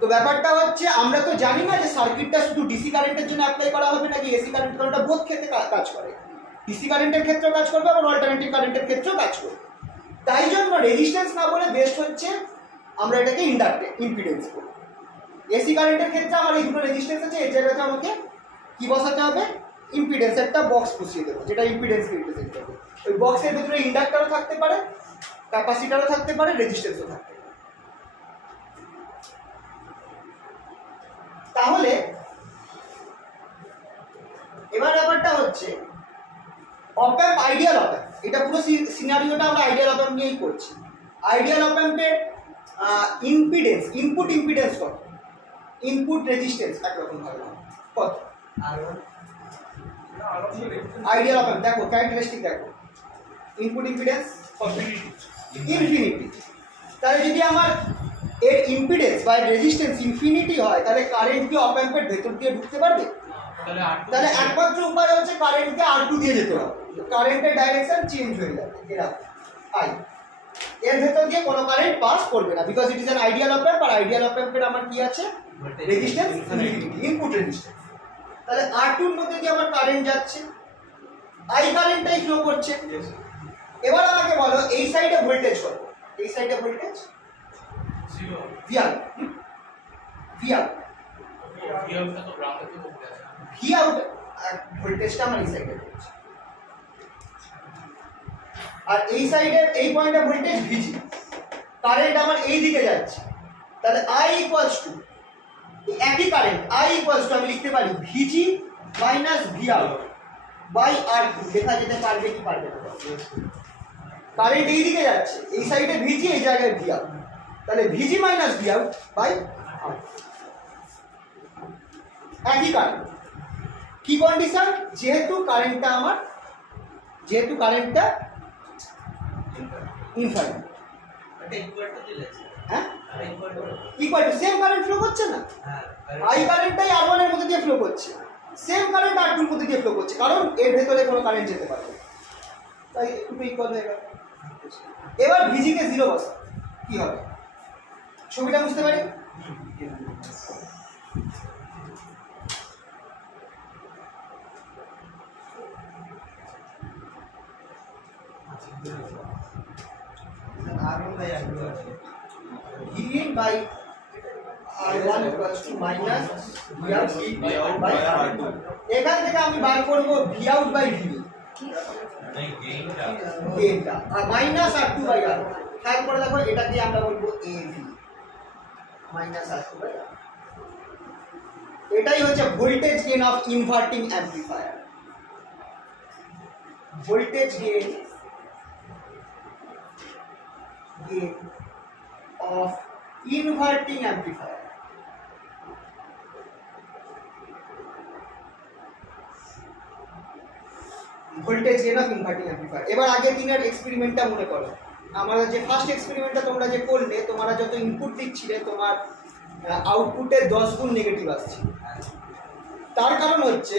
তো ব্যাপারটা হচ্ছে আমরা তো জানি না যে সার্কিটটা শুধু ডিসি কারেন্টের জন্য অ্যাপ্লাই করা হবে নাকি এসি কারেন্ট, কারণটা বোধ ক্ষেত্রে কাজ করে। ডিসি কারেন্টের ক্ষেত্রেও কাজ করবে আবার অল্টারনেটিভ কারেন্টের ক্ষেত্রেও কাজ করবে। তাই জন্য রেজিস্ট্যান্স না বলে বেস্ট হচ্ছে আমরা এটাকে ইম্পিডেন্স করব। এসি কারেন্টের ক্ষেত্রে আমার এই দুটো রেজিস্ট্যান্স আছে, এর জায়গাতে আমাকে কি বসাতে হবে? ইম্পিডেন্স একটা বক্স বসিয়ে দেবো যেটা ইম্পিডেন্সকে রিপ্রেজেন্ট করবে। ওই বক্সের ভিতরে ইন্ডাক্টরও থাকতে পারে, ক্যাপাসিটারও থাকতে পারে, রেজিস্ট্যান্সও থাকতে পারে। তাহলে এবার ব্যাপারটা হচ্ছে অপ অ্যাম্প, আইডিয়াল অপ অ্যাম্প, এটা পুরো সিনারিওটা আমরা আইডিয়াল অপ অ্যাম্প নিয়েই করছি। আইডিয়াল অপ অ্যাম্পের ইম্পিডেন্স, ইনপুট ইম্পিডেন্স কত, ইনপুট রেজিস্ট্যান্স একরকম ভাবে কত? আইডিয়াল অপ অ্যাম্প দেখো ক্যারেক্টারিস্টিক দেখো, ইনপুট ইম্পিডেন্স কত? ইনফিনিটি। তাহলে যদি আমার এর ইম্পিডেন্স বা রেজিস্ট্যান্স ইনফিনিটি হয় তাহলে কারেন্ট কি অপ অ্যাম্পের ভেতর দিয়ে ঢুকতে পারবে? তাহলে একমাত্র উপায় হচ্ছে কারেন্টকে R2 দিয়ে যেতে হবে, কারেন্টের ডাইরেকশন চেঞ্জ হয়ে যাবে, এরকম আই এর ভেতর দিয়ে কোনো কারেন্ট পাস করবে না, because it is an ideal অপ অ্যাম্প। আর আইডিয়াল অপ অ্যাম্পের আমার কি আছে? Resistance infinity, input resistance. তাহলে R2 এর মধ্যে দিয়ে আমার কারেন্ট যাচ্ছে, আই কারেন্টটাই ফ্লো করছে। Yes sir. এবার আমাকে বলো এই সাইডে ভোল্টেজ কত? এই সাইডে voltage Zero. VR, VR, V out का तो ग्राउंड पे हो गया है। ভি আউট ভোল্টেজটা আমার এই সাইডে রয়েছে, আর এই সাইডে এই পয়েন্টে ভোল্টেজ ভিজি, কারেন্ট আমার এই দিকে যাচ্ছে। তাহলে আই ইকুয়ালস টু একই কারেন্ট, আই ইকুয়ালস টু আমি লিখতে পারি ভিজি minus V out by R2। লেখা যেতে পারবে কি পারবে না? কারেন্ট এই দিকে যাচ্ছে, এই সাইডে ভিজি, এই জায়গায় ভি আউট, তাহলে ভিজি minus V out by R2। একই কারেন্ট, কি কন্ডিশন? যেহেতু কারেন্টটা ইনফাইনাইট, হ্যাঁ equal to same current flow করছে না, আই কারেন্টটাই R1 এর মধ্যে দিয়ে ফ্লো করছে, সেম কারেন্ট R2 এর মধ্যে দিয়ে ফ্লো করছে, কারণ এর ভেতরে কোনো কারেন্ট যেতে পারবে না, তাই দুটো ইকুয়াল হয়ে গেল। এবার ভিজি কে 0 বসা, কি হবে? ছবিটা বুঝতে পারি? Vin by R1 equals to minus Vout by R2। এখান থেকে আমি বার করব Vout by VB, গেইনটা, আর মাইনাস R2 by R। খেয়াল করে দেখো এটাকে আমরা বলবো AV, minus R2 by R। এটাই হচ্ছে voltage gain of inverting amplifier, voltage gain of inverting amplifier। Voltage gain of inverting amplifier. এবার আগের দিনের এক্সপেরিমেন্টটা মনে করো, আমরা যে ফার্স্ট এক্সপেরিমেন্টটা তোমরা যে করলে, তোমরা যত ইনপুট দিচ্ছিলে তোমার আউটপুটে 10 গুণ নেগেটিভ আসছে। তার কারণ হচ্ছে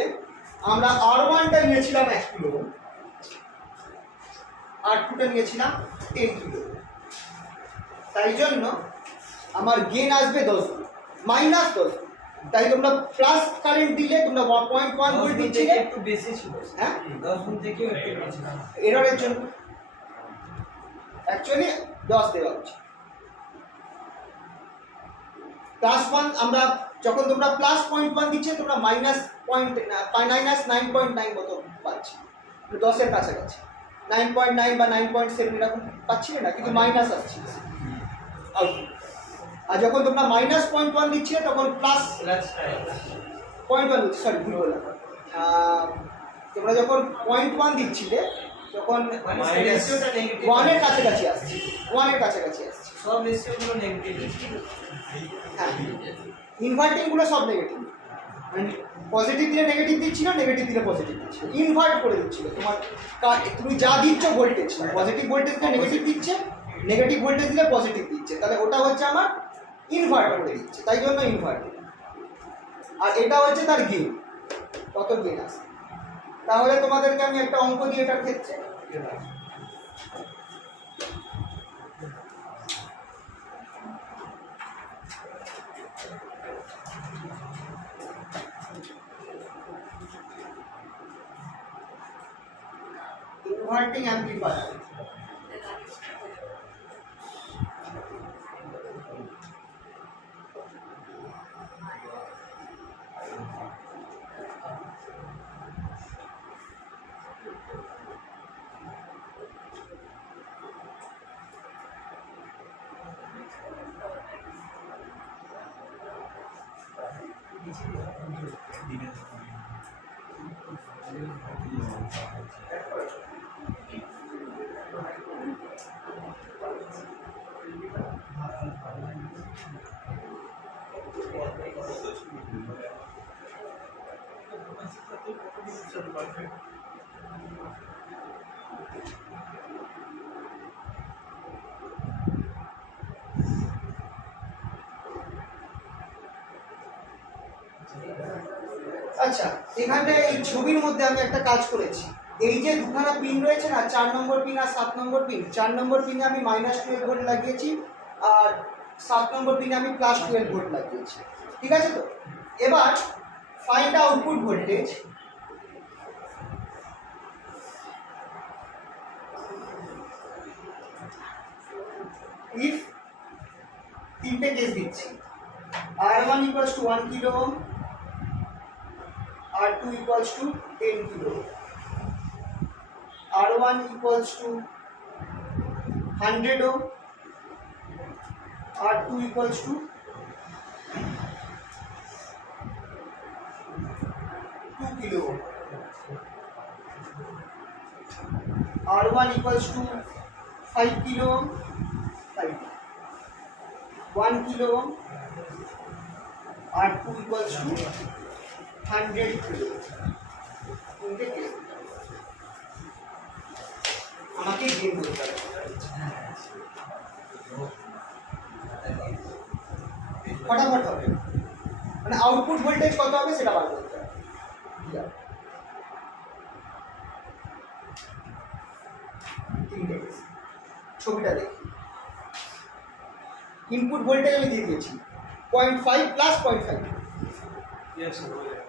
আমরা R1টা নিয়েছিলাম 1 কিলো ওহম, R2টা নিয়েছিলাম 10 কিলো ওহম। তাই জন্য আমার গেন আসবে 10 মাইনাস 10। তাই তোমরা প্লাস কারেন্ট দিলে তোমরা 1.1 ভোল্ট দিচ্ছিলে একটু বেশি ছিল, হ্যাঁ 10 গুণ থেকেও একটু বেশি। এররের জন্য অ্যাকচুয়ালি 10 দেওয়া উচিত। +1 আমরা যখন তোমরা +0.1 দিচ্ছে তোমরা -9.9 মতো পাচ্ছি, 10 এর কাছাকাছি 9.9 বা 9.7 এরকম পাচ্ছিলে না, কিন্তু মাইনাস আসছে আউটপুট। আর যখন তোমরা -0.1 দিচ্ছিলে তখন প্লাস 0.1 দিচ্ছি, সরি ভুল বললাম। তোমরা যখন 0.1 দিচ্ছিলে তখন মানে Minus রেশিওটা নেগেটিভ, 1 এর কাছাকাছি আসছে, 1 এর কাছাকাছি আসছে। সব রেশিওগুলো নেগেটিভ। হ্যাঁ, ইনভার্টিং গুলো সব নেগেটিভ, মানে পজিটিভ দিলে নেগেটিভ দিচ্ছিল, নেগেটিভ দিলে পজিটিভ দিচ্ছিল, ইনভার্ট করে দিচ্ছিল। তোমার তুমি যা দিচ্ছ ভোল্টেজ, পজিটিভ ভোল্টেজ দিলে নেগেটিভ দিচ্ছে, নেগেটিভ ভোল্টেজ দিলে পজিটিভ দিচ্ছে, তাহলে ওটা হচ্ছে আমার ইনভার্ট করে দিচ্ছে, তাই জন্য ইনভার্ট। আর এটা হচ্ছে তার গেন, কত গেন আসে। তাহলে তোমাদেরকে আমি একটা অঙ্ক দিই এটার ক্ষেত্রে। ইনভার্টিং অ্যাম্প্লিফায়ার, আচ্ছা এখানে এই ছবির মধ্যে আমি একটা কাজ করেছি। এই যে দুখানা পিন রয়েছে না, 4 নম্বর পিন আর 7 নম্বর পিন, 4 নম্বর পিনে আমি -12 ভোল্ট লাগিয়েছি আর 7 নম্বর পিনে আমি +12 ভোল্ট লাগিয়েছি, ঠিক আছে তো। এবার ফাইন্ড আউটপুট ভোল্টেজ ইফ তিনটে কেস দিচ্ছি। R1 = 1 kilo ohm, R2 = 10 kilo, R1 = 100 ohm, R2 = 2 kilo ohm, R1 = 5 kilo ohm, 1 kilo ohm, R2 = 100 kilo। আমাকে গেম বলতে হবে, ফটাফট হবে, মানে আউটপুট ভোল্টেজ কত হবে সেটা বার করতে হবে। ছবিটা দেখি, ইনপুট ভোল্টেজ আমি দিয়ে দিয়েছি 0.5 + 0.5। Yes, हो जाएगा।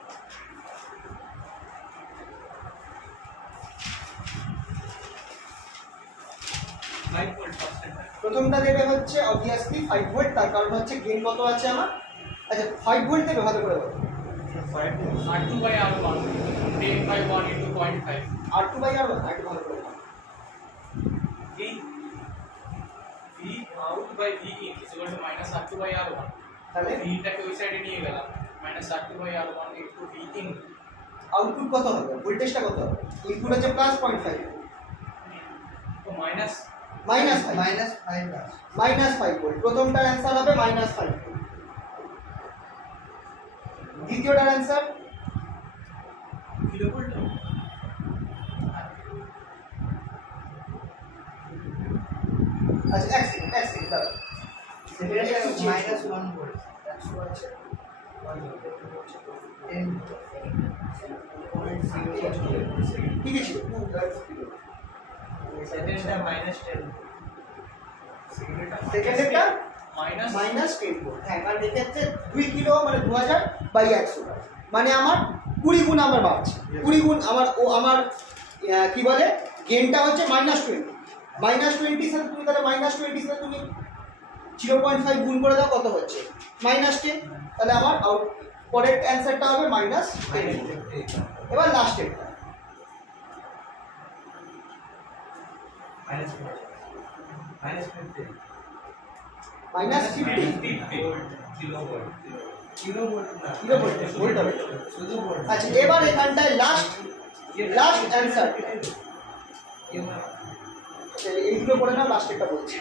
প্রথমটা দেবে হচ্ছে অবভিয়াসলি 5 ভোল্ট, তার কারণ হচ্ছে গেইন কত আছে আমার। আচ্ছা 5 ভোল্ট দেবে, ভালো করে বলো। R2/R1 10/1 × 0.5 R2/R1 একটু ভালো করে বলো। V out by V in is equal to -R2/R1 তাহলে V টাকে ওই সাইডে নিয়ে গেলাম -R2/R1 × V in আউটপুট কত হবে, ভোল্টেজটা কত হবে। ইনপুট হচ্ছে +0.5, তো মাইনাস -5 -5 ভোল্ট। প্রথমটার অ্যান্সার হবে -5 ভোল্ট। দ্বিতীয়টার অ্যান্সার কিলোভোল্ট আচ্ছা এক সেকেন্ড দাঁড়াও, সেকেন্ডে -1 ভোল্ট, 100 আছে 1 ভোল্ট 10 ঠিকই ছিল। সেকেন্ডটা -10 সেকেন্ডেরটা minus -10 ভোল্ট। হ্যাঁ, কারণ এক্ষেত্রে 2 কিলো মানে 2000/100, মানে আমার 20 গুণ আমার বাড়ছে, 20 গুণ আমার কি বলে গেনটা হচ্ছে -20। -20 সাথে তুমি তাহলে -20 সাথে তুমি 0.5 গুণ করে দাও, কত হচ্ছে -10। তাহলে আমার পরের অ্যান্সারটা হবে -10। এবার লাস্টেরটা -50 ভোল্ট হবে। আচ্ছা, এবার এখানটায় লাস্ট অ্যান্সার এইগুলো করে না, লাস্টেরটা বলছি।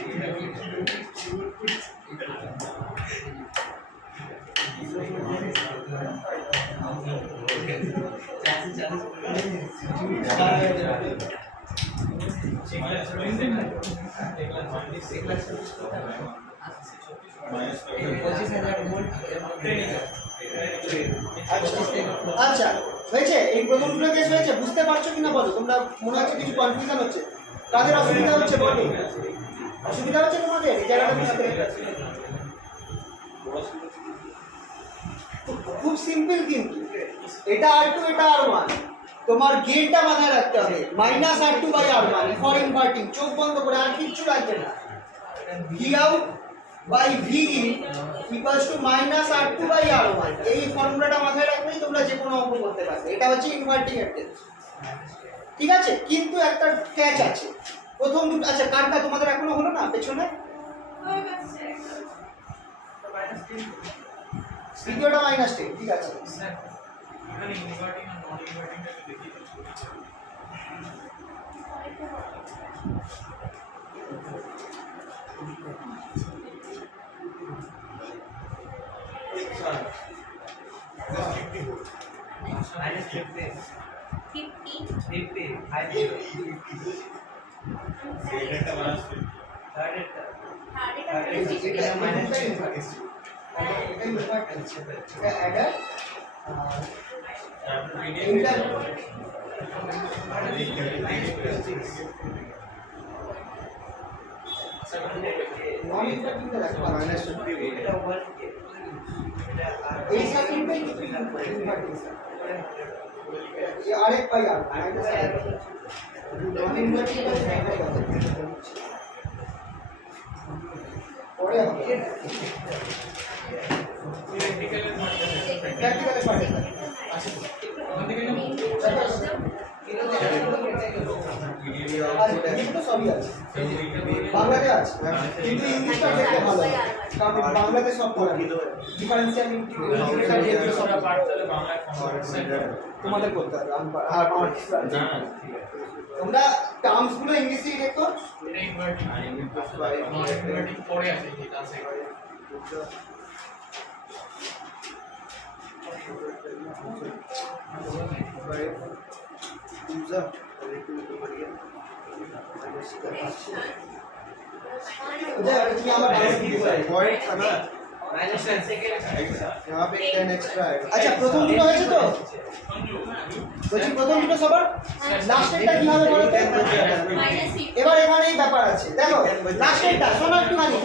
আচ্ছা, হয়েছে? এই প্রথম দুটো কেস হয়েছে, বুঝতে পারছো কিনা বলো? তোমরা মনে হচ্ছে কিছু কনফিউশন হচ্ছে, কাদের অসুবিধা হচ্ছে বলো? অসুবিধা হচ্ছে তোমাদের এই জায়গাটা বুঝতে? খুব সিম্পল, কিন্তু এটা R2 এটা R1, তোমার গেনটা মাথায় রাখতে হবে -R2/R1 ফর ইনভার্টিং, চোখ বন্ধ করে, আর কিচ্ছু লাগবে না। Vout/Vin ইকুয়ালস টু -R2/R1, এই ফর্মুলাটা মাথায় রাখলেই তোমরা যে কোনো অঙ্ক করতে পারবে। এটা হচ্ছে ইনভার্টিং এর টেস্ট, ঠিক আছে? কিন্তু একটা ক্যাচ আছে, প্রথম দুটো। আচ্ছা, কারটা তোমাদের এখনো হলো না পেছনে? ভিডিওটা -10, ঠিক আছে। এখানে ইনভার্টিং আর নন ইনভার্টিংটা একটু দেখি। বাংলাতে আছে, কিন্তু ইংলিশটা দেখতে ভালো, কারণ বাংলাতে সব পড়া ডিফারেন্সিয়াল ইন্টিগ্রেশন তোমাদের করতে হবে। আমার কিছু আছে না, তোমরা টার্মস গুলো ইংলিশে দেখো। এটা ইনভার্টিং, নন ইনভার্টিং পড়ে আছে, ঠিক আছে? আচ্ছা, প্রথম দুটো হয়েছে তো? বলছি প্রথম দুটো সবার লাস্টেরটা কি হবে বলো তো? এবার এখানে এই ব্যাপার আছে, দেখো লাস্টেরটা শোনো একটুখানি,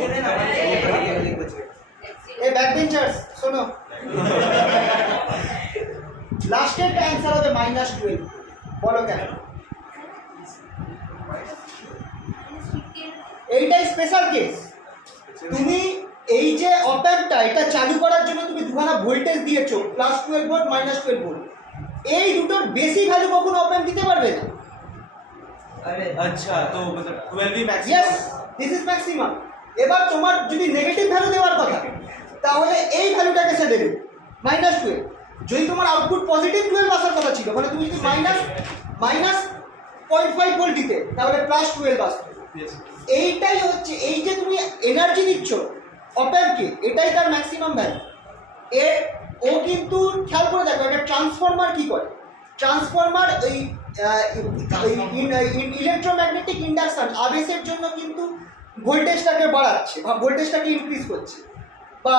এই ব্যাক বেঞ্চার্স শোনো, লাস্টেরটা অ্যান্সার হবে -12। বলো কেন? এইটাই স্পেশাল কেস। তুমি এই যে অপঅ্যাম্পটা এটা চালু করার জন্য তুমি দুখানা ভোল্টেজ দিয়েছো, +12 ভোল্ট -12 ভোল্ট, এই দুটোর বেশি ভ্যালু কখনো অপঅ্যাম্প দিতে পারবে না। अच्छा तो मतलब 12 ही maximum. Yes, this is maximum. এবার তোমার যদি নেগেটিভ ভ্যালু দেওয়ার কথা, তাহলে এই ভ্যালুটাকে সে দেবে -12। যদি তোমার আউটপুট পজিটিভ 12 আসার কথা ছিল, মানে তুমি যদি -0.5 ভোল্ট দিতে, তাহলে +12 আসতো। এইটাই হচ্ছে, এই যে তুমি এনার্জি দিচ্ছ অপঅ্যাম্পকে, এটাই তার ম্যাক্সিমাম ভ্যালু। ও কিন্তু খেয়াল করে দেখো, একটা ট্রান্সফরমার কি করে, ট্রান্সফরমার ওই ইলেকট্রোম্যাগনেটিক ইন্ডাকশন আবেশের জন্য কিন্তু ভোল্টেজটাকে বাড়াচ্ছে বা ভোল্টেজটাকে ইনক্রিজ করছে, বা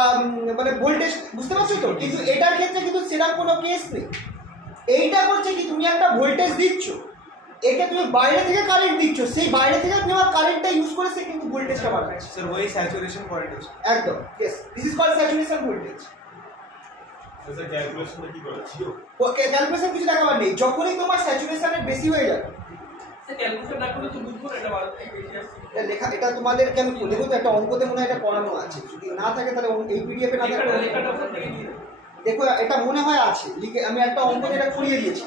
মানে ভোল্টেজ, বুঝতে পারছো তো? কিন্তু এটার ক্ষেত্রে কিন্তু সেরকম কোনো কেস নেই। এইটা করছে কি, তুমি একটা ভোল্টেজ দিচ্ছ, এটা তুমি বাইরে থেকে কারেন্ট দিচ্ছ, সেই বাইরে থেকে নেওয়া কারেন্টটা ইউজ করে সে কিন্তু ভোল্টেজটা বাড়াচ্ছে। सर वही सैचुरेशन पॉइंट है একদম, yes, this is called saturation voltage. Sir ক্যালকুলেশনটা কি করে ছিল? ওকে, ক্যালকুলেশন কিছু দেখাবার নেই, যখনই তোমার স্যাচুরেশনের বেশি হয়ে যাবে, স্যার ক্যালকুলেশন না করলে তো বুঝবো না এটা ভালো বেশি আসছে। এটা লেখা, এটা তোমাদেরকে আমি দেখো তো একটা অঙ্কতে মনে হয় এটা পড়ানো আছে, যদি না থাকে তাহলে এই পিডিএফ এ না থাকে লেখাটা ওখান থেকে নিয়ে দেখো, এটা মনে হয় আছে লিখে, আমি একটা অঙ্ক যেটা করিয়ে দিয়েছি,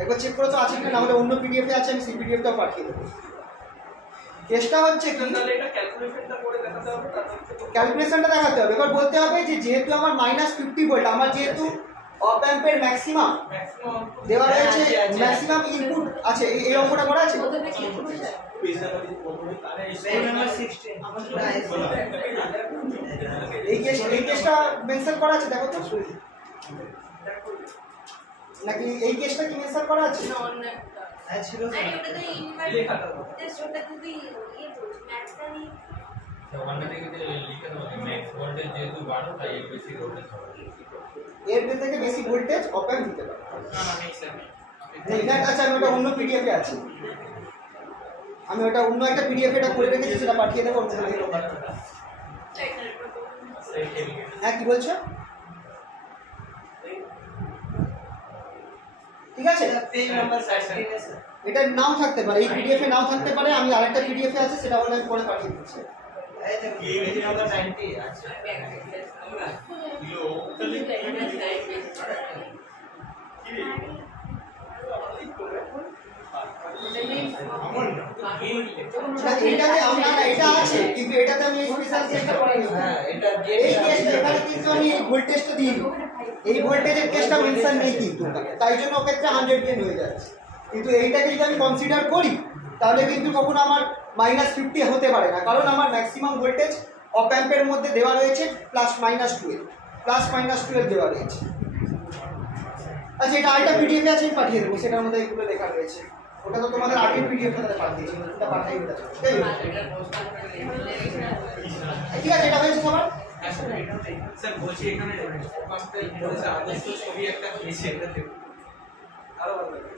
একবার চেক করে তো আছে কিনা, না হলে অন্য পিডিএফ এ আছে, আমি সেই পিডিএফটাও পাঠিয়ে দেবো। কেসটা হচ্ছে কি, তাহলে এটা ক্যালকুলেশনটা করে দেখাতে হবে, তারপর ক্যালকুলেশনটা দেখাতে হবে। এবার বলতে হবে যে যেহেতু আমার -50 ভোল্ট, আমার যেহেতু অপ অ্যাম্পের ম্যাক্সিমাম ম্যাক্সিমাম দেওয়া রয়েছে, ম্যাক্সিমাম ইনপুট আছে, এই অঙ্কটা করা আছে। পেজ নাম্বার 16 এই কেসটা মেনশন করা আছে, দেখো তো নাকি এই কেসটা কি মেনশন করা আছে? হ্যাঁ ছিল আরে ওটা তো লেখাটা জাস্ট ওটা তুই ইয়ে বলছিস ম্যাথটা নিয়ে ওখানটা থেকে যে লিখে দেবো ম্যাক্স ভোল্টেজ যেহেতু বাড়ো তাই এর বেশি ভোল্টেজ হবে। এর থেকে বেশি ভোল্টেজ অপ অ্যাম্প দিতে পারে। না না নেই স্যার নেই নেই না, আচ্ছা আমি ওটা অন্য পিডিএফ এ আছে, আমি ওটা অন্য একটা পিডিএফ এটা করে রেখেছি, সেটা পাঠিয়ে দেবো। হ্যাঁ, কি বলছো? ঠিক আছে, পেজ নাম্বার 16 এ স্যার। এটা নাও থাকতে পারে, এই পিডিএফ এ নাও থাকতে পারে, আমি আরেকটা পিডিএফ এ আছে, সেটা অনলাইন করে পাঠিয়ে দিচ্ছি। এই যে পেজ নাম্বার 90 আছে। না, এটাতে আমরা না, এটা আছে কিন্তু এটাতে আমি স্পেশাল কেসটা করাইনি। হ্যাঁ এটা এই কেসটা এখানে কিন্তু আমি এই ভোল্টেজটা দিইনি, এই ভোল্টেজের কেসটা মেনশন নেই কিন্তু ওখানে, তাই জন্য ওক্ষেত্রে 100 গেন হয়ে যাচ্ছে। কিন্তু এইটাকে যদি আমি কনসিডার করি তাহলে কিন্তু কখনো আমার -50 হতে পারে না, কারণ আমার ম্যাক্সিমাম ভোল্টেজ অপ অ্যাম্পের মধ্যে দেওয়া রয়েছে +-12 দেওয়া রয়েছে। আচ্ছা, এটা আরেকটা পিডিএফ আছে, আমি পাঠিয়ে দেবো, সেটার মধ্যে এগুলো লেখা রয়েছে। ওটা তো তোমাদের আগের পিডিএফটা পাঠিয়েছি, ওটা পাঠাই দেবো। ঠিক আছে, এটা হয়েছে সবার? স্যার বলছি এখানে পাঁচটা ইনপুট আদর্শ ছবি একটা দিয়েছে এটা দেব আরো ভালো লাগে।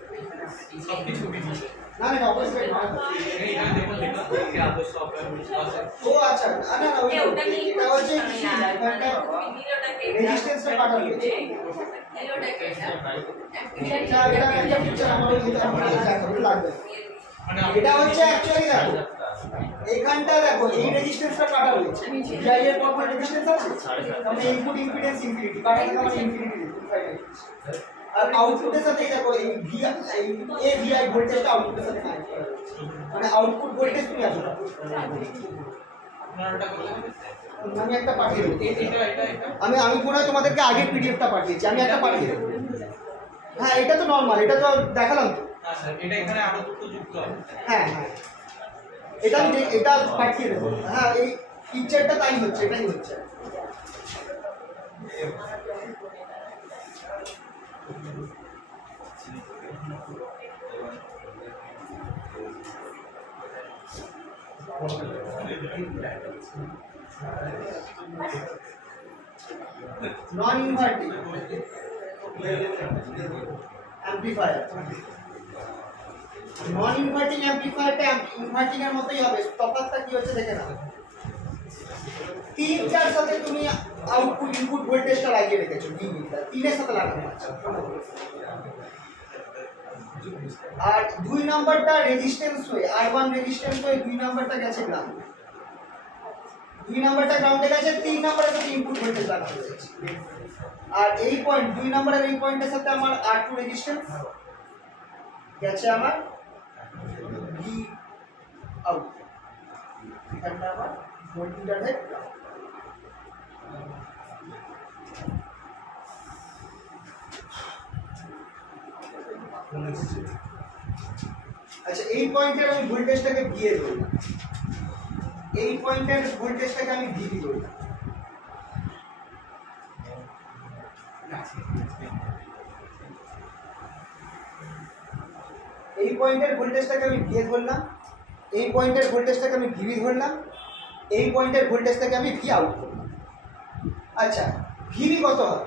সব কিছু দিয়েছে না না, অবশ্যই না। এখানে দেখুন কি আদর্শ আছে ও আচ্ছা, না না, ওটা নেই, এটা হচ্ছে রেজিস্ট্যান্সটা কাটা হয়েছে। এটা একটা পিকচার আমার দেখাবো, লাগবে। মানে এটা হচ্ছে অ্যাকচুয়ালি দেখো, এইখানটা দেখো, এই রেজিস্ট্যান্সটা কাটা রয়েছে, ভিআই এর কত রেজিস্ট্যান্স আছে, মানে ইনপুট ইম্পিডেন্স ইনফিনিটি, কাটা থেকে মানে ইনফিনিটি আর আউটপুটের সাথে দেখো এই ভিআই, এই ভিআই ভোল্টেজটা আউটপুটের সাথে কানেক্ট করা রয়েছে, মানে আউটপুট ভোল্টেজ তুমি আসো। আপনার ওটা করলে আমি একটা পাঠিয়ে দেবো, এটা আমি মনে হয় তোমাদেরকে আগের পিডিএফটা পাঠিয়েছি, আমি একটা পাঠিয়ে দেবো। হ্যাঁ, এটা তো নর্মাল, এটা তো দেখালাম তো। হ্যাঁ স্যার এটা এখানে আরো দুটো যুক্ত হবে হ্যাঁ হ্যাঁ, এটা আমি এটা পাঠিয়ে দেবো। হ্যাঁ, এই পিকচারটা তাই হচ্ছে, এটাই হচ্ছে। নন inverting amplifier, non inverting অ্যাম্পলিফায়ারটা inverting এর মতোই হবে, তফাৎটা কি হচ্ছে দেখে নাও। 3টার সাথে তুমি আউটপুট ইনপুট ভোল্টেজটা লাগিয়ে রেখেছো, 3 এর সাথে লাগানো আছে। আর 2 নাম্বারটা রেজিস্ট্যান্স হয়ে, R1 রেজিস্ট্যান্স হয়ে 2 নাম্বারটা গেছে গ্রাউন্ড, 2 নাম্বারটা গ্রাউন্ডে গেছে, 3 নাম্বারের সাথে ইনপুট ভোল্টেজ লাগানো হয়েছে। আর এই পয়েন্ট 2 নাম্বারের এই পয়েন্টের সাথে আমার R2 রেজিস্ট্যান্স গেছে আমার ভি আউট, এখানটা আমার ভোল্টমিটার হেড। আচ্ছা, এই পয়েন্টের আমি ভোল্টেজটাকে ভিএ ধরলাম, এই পয়েন্টের ভোল্টেজটাকে আমি ভিভি ধরলাম। এই পয়েন্টের ভোল্টেজটাকে আমি ভিএ ধরলাম, এই পয়েন্টের ভোল্টেজটাকে আমি ভিভি ধরলাম, এই পয়েন্টের ভোল্টেজটাকে আমি ভি আউট করলাম। আচ্ছা, ভিভি কত হবে?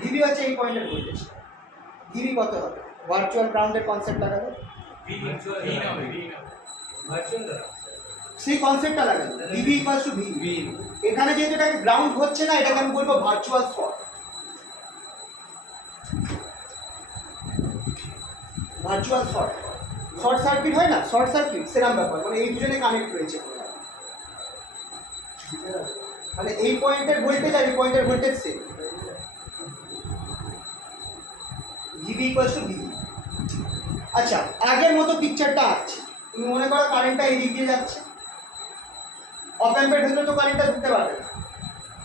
ভিভি হচ্ছে এই পয়েন্টের ভোল্টেজ, ভিভি কত হবে? ভার্চুয়াল গ্রাউন্ডের কনসেপ্ট লাগাবে, ভার্চুয়াল দ্বারা সেই কনসেপ্টটা লাগাবে ভিভি ইকুয়ালস টু ভিভি। এখানে যেহেতু এটাকে গ্রাউন্ড হচ্ছে না, এটাকে আমি বলবো virtual short. Virtual short, short circuit হয় না, শর্ট সার্কিট সেরকম ব্যাপার, মানে এই দুজনে কানেক্ট রয়েছে, মানে এই পয়েন্টের ভোল্টেজ আর এই পয়েন্টের voltage same. VV equals to VV. আচ্ছা, আগের মতো পিকচারটা আছে, তুমি মনে করো কারেন্টটা এই দিক দিয়ে যাচ্ছে, অপ অ্যাম্পের ভেতরে তো কারেন্টটা ঢুকতে পারবে না,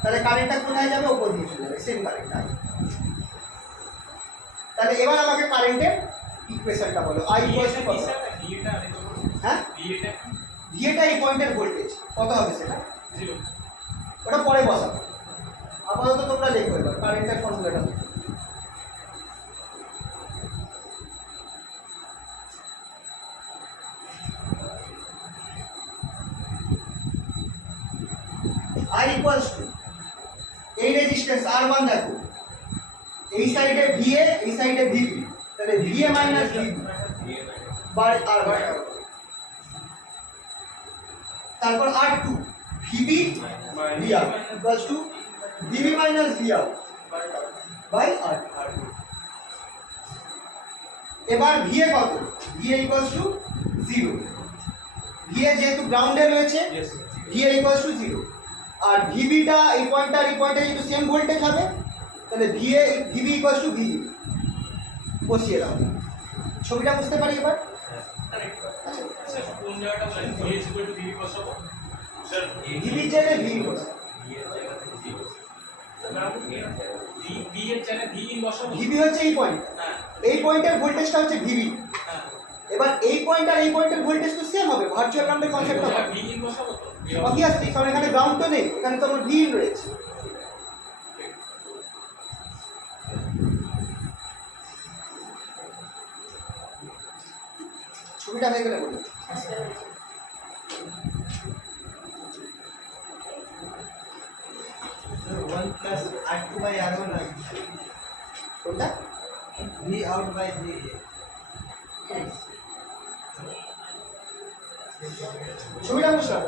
তাহলে কারেন্টটা কোথায় যাবে? ওপর দিয়ে চলে যাবে, সেম কারেন্টটা। তাহলে এবার আমাকে কারেন্টের ইকুয়েশনটা বলো। আই ইকুয়ালস টু কত? হ্যাঁ, ভিএটা এই পয়েন্টের ভোল্টেজ কত হবে সেটা? ওটা পরে বসাবো, আপাতত তোমরা লিখো এবার কারেন্টের ফর্মুলাটা। I equals to এই রেজিস্ট্যান্স R1 দেখো, এই সাইডে VA, এই সাইডে VB, তাহলে VA minus VB by R1, তারপর R2 VB VR equals to VB minus VR by R2। এবার VA কত? VA equals to 0, VA যেহেতু গ্রাউন্ডে রয়েছে, VA equals to 0, আর ভিবিটা এই পয়েন্টটা আর এই পয়েন্টটা যেহেতু সেম ভোল্টেজ হবে, তাহলে ভিবি ইকুয়ালস টু ভিবি বসিয়ে দাও। ছবিটা বুঝতে পারি এবার? কোন জায়গাটা বলেন V is equal to VV বসাবো স্যার? ভিবি চাইলে ভিবি বসাও, ভি এর জায়গায় ভি ইন বসাবো। ভিবি হচ্ছে এই পয়েন্ট, এই পয়েন্টের ভোল্টেজটা হচ্ছে ভিবি। এবার এই পয়েন্ট আর এই পয়েন্টের ভোল্টেজ তো সেম হবে, ভার্চুয়াল গ্রাউন্ডের কনসেপ্টটা হবে। ভি ইন বসাবো তো অবভিয়াসলি, কারণ এখানে গ্রাউন্ড তো নেই, এখানে তো আমার ভিন রয়েছে। ছবিটা হয়ে গেলে বলি। One plus R2 by R1 কোনটা? V out by V। ছবিটা বুঝলাম।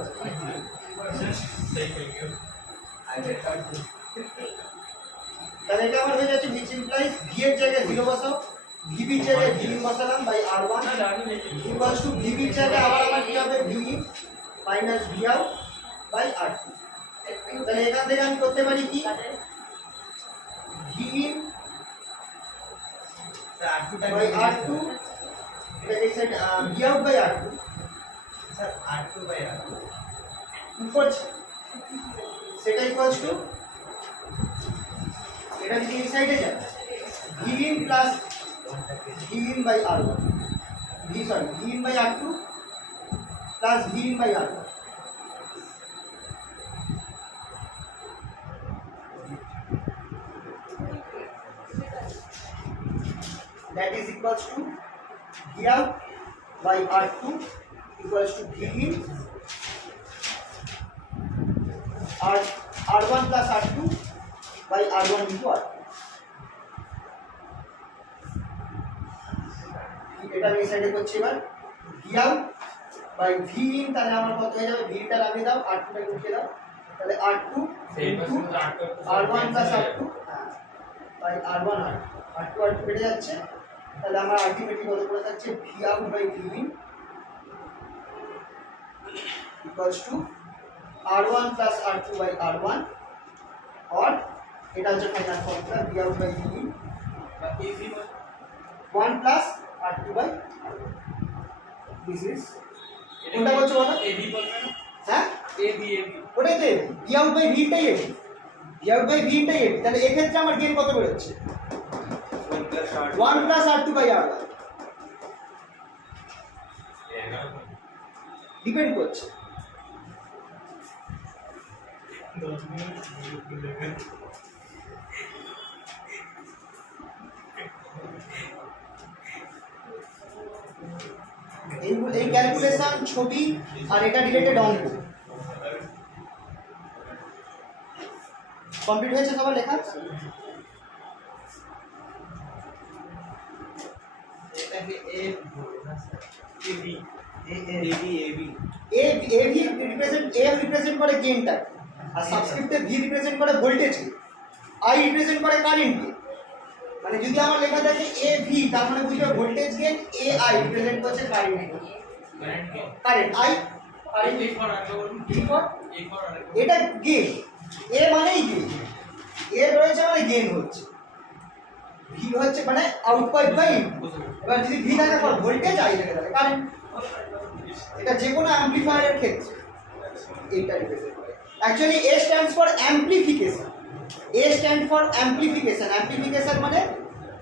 তাহলে এটা আমার হয়ে যাচ্ছে which implies V এর জায়গায় 0 বসাও, VB এর জায়গায় V বসালাম by R1 equals to VB এর জায়গায় আবার আমার কি হবে? V minus V out by R2। তাহলে এখান থেকে আমি করতে পারি কি? V in R2 by R2, এটা এই side V out by R2, sir R2 by R2 করছে সেটা ইকুয়ালস টু, এটা যদি এই সাইডে যায় V in plus V in by R1, V in by R2 plus V in by R1। That is equals to V out by R2 equals to V in R1 plus R2 by R1 into R2। এটা আমি এই সাইডে করছি এবার V out by V in, তাহলে আমার কত হয়ে যাবে? V টা লাগিয়ে দাও, R2 টা লিখে দাও, তাহলে R2 into R1 plus R2 by R1 R2 কেটে যাচ্ছে, তাহলে আমার আলটিমেটলি কত করে থাকছে? V out by V in equals to R1 plus R2 by R1, or এটা হচ্ছে final formula V out by V in 1 plus R2 by R1। This is কোনটা বলছো বলো? এবি বলবে না? হ্যাঁ, এবি ওটাই তো V out by V tie AB, V out by V tie AB. তাহলে এক্ষেত্রে আমার গেইন কত বেরোচ্ছে? 1 plus R2 by R1, depend করছে। এই ক্যালকুলেশন, ছবি আর এটা রিলেটেড অঙ্ক কমপ্লিট হয়েছে সবার লেখা? রিপ্রেজেন্ট করে গেইনটা, আর সাবস্ক্রিপ্টে ভি রিপ্রেজেন্ট করে ভোল্টেজকে, আই রিপ্রেজেন্ট করে কারেন্টকে। মানে যদি আমার লেখা থাকে এ ভি, তার মানে বুঝবে voltage gain, A I represent করছে কারেন্ট, কারেন্ট আই কারেন্ট এটা গেইন, এ মানেই গেইন, এ রয়েছে মানে গেইন হচ্ছে, ভি হচ্ছে মানে আউটপুট বাই ইনপুট। এবার যদি ভি থাকে ফর ভোল্টেজ, আই থাকে তাহলে কারেন্ট। এটা যে কোনো অ্যাম্পলিফায়ারের ক্ষেত্রে এইটা রিপ্রেজেন্ট করে। Actually A stands for amplification, A stand for amplification, amplification মানে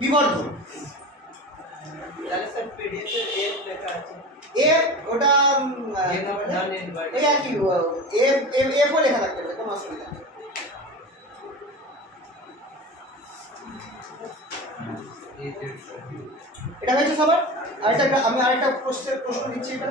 বিবর্ধন। তাহলে স্যার পিডিএফ এর এফ লেখা আছে, এ ওটা এই আর কি এফ ও লেখা থাকতে পারে, কোনো অসুবিধা নেই। এটা হয়েছে সবার। আরেকটা আমি আরেকটা প্রশ্ন দিচ্ছি। এটা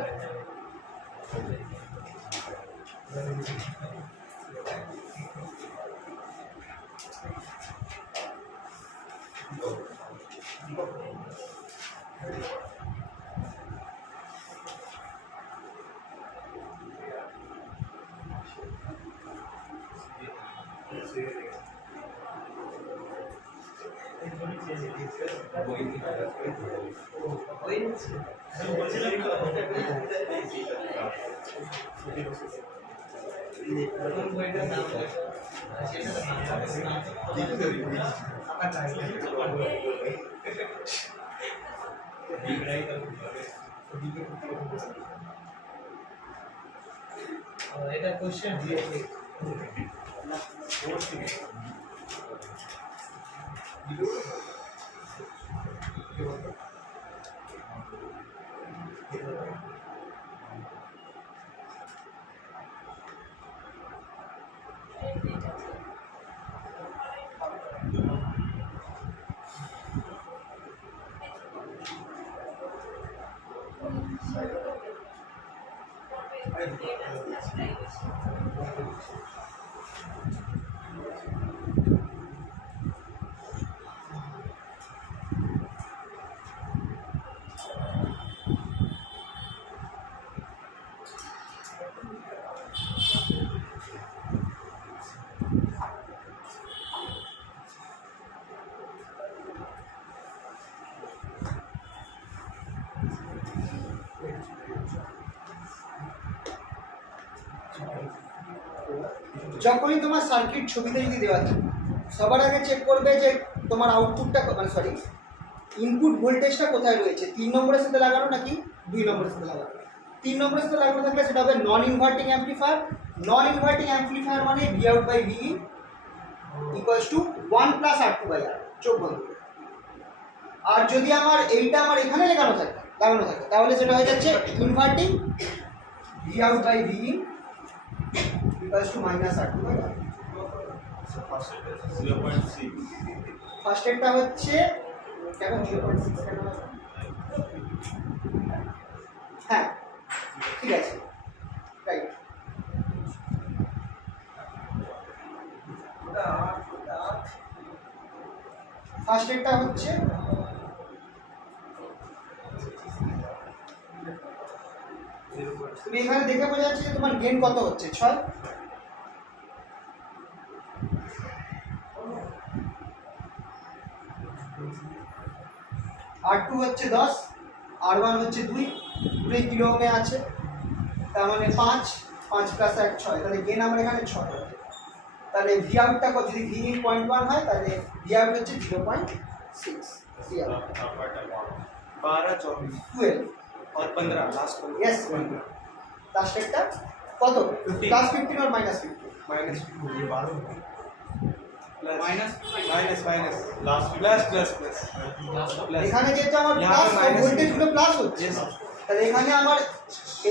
এটা কোশ্চেন যখনই তোমার সার্কিট ছবিতে যদি দেওয়া থাকে, সবার আগে চেক করবে যে তোমার আউটপুটটা মানে সরি ইনপুট ভোল্টেজটা কোথায় রয়েছে, 3 নম্বরের সাথে লাগানো নাকি 2 নম্বরের সাথে লাগানো। 3 নম্বরের সাথে লাগানো থাকলে সেটা হবে non inverting amplifier. Non inverting amplifier মানে V out by V equals to 1 plus R2 by R, চোখ বন্ধ করে। আর যদি আমার এইটা আমার এখানে লাগানো থাকে তাহলে সেটা হয়ে যাচ্ছে inverting V out by V equals to minus R2 by R. First এডটা হচ্ছে কেন 0.6 কেন আছে? হ্যাঁ ঠিক আছে, রাইট। ফার্স্ট এডটা হচ্ছে তুমি এখানে দেখে বোঝা যাচ্ছে যে তোমার গেইন কত হচ্ছে, 6। R2 হচ্ছে 10, R1 হচ্ছে 2 কিলো ওহমে আছে, তার মানে 5 প্লাস 1 6, তাহলে গেইন আমার এখানে 6। তাহলে ভি আউটটা যদি ভি ইন 0.1 হয় তাহলে ভি আউট হচ্ছে 0.6, 12 24 12 और 15 लास्ट को यस 15। लास्ट एडটা কত প্লাস 15 और माइनस 15 माइनस ये 12 minus minus last plus plus plus plus এখানে যেহেতু আমার यहाँ প্লাস पे minus ভোল্টেজ গুলো প্লাস হচ্ছে, Yes. তাহলে এখানে আমার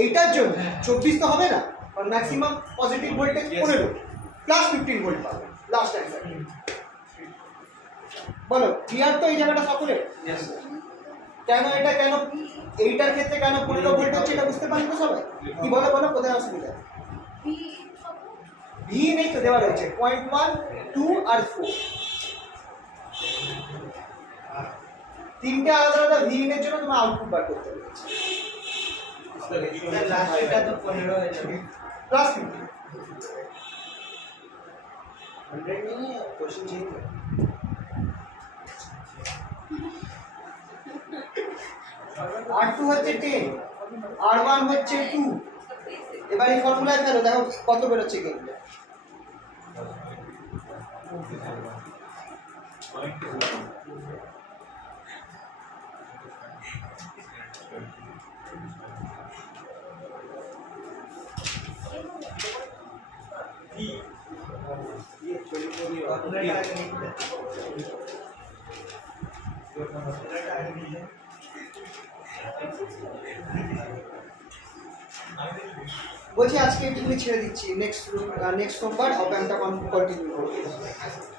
এইটার জন্য 24 তো হবে না, আর maximum positive voltage 15 plus 15 volt পাবে। লাস্ট অ্যান্সার বলো, ক্লিয়ার তো এই জায়গাটা সকলে? यस কেন এটা কেন এইটার ক্ষেত্রে কেন 15 ভোল্ট হচ্ছে এটা বুঝতে পারছো সবাই? কি বলো কোথায় অসুবিধা? ভি নেই তো দেওয়া রয়েছে 0.1 2 আর 4। তিনটে আলাদা আলাদা ভিউইংয়ের জন্য তোমার আউটপুট বার করতে হবে স্যার লাস্টটা তো 15 হয়ে যাবে প্লাস 100 নিয়ে কোশ্চেন চেঞ্জ R2 হচ্ছে 10 R1 হচ্ছে 2 এবার এই ফর্মুলায় ফেলো দেখো কত বেরোচ্ছে কিন্তু বলছি আজকে এটুকুনি ছেড়ে দিচ্ছি নেক্সট সোমবার অপ অ্যাম্পটা কন্টিনিউ করবো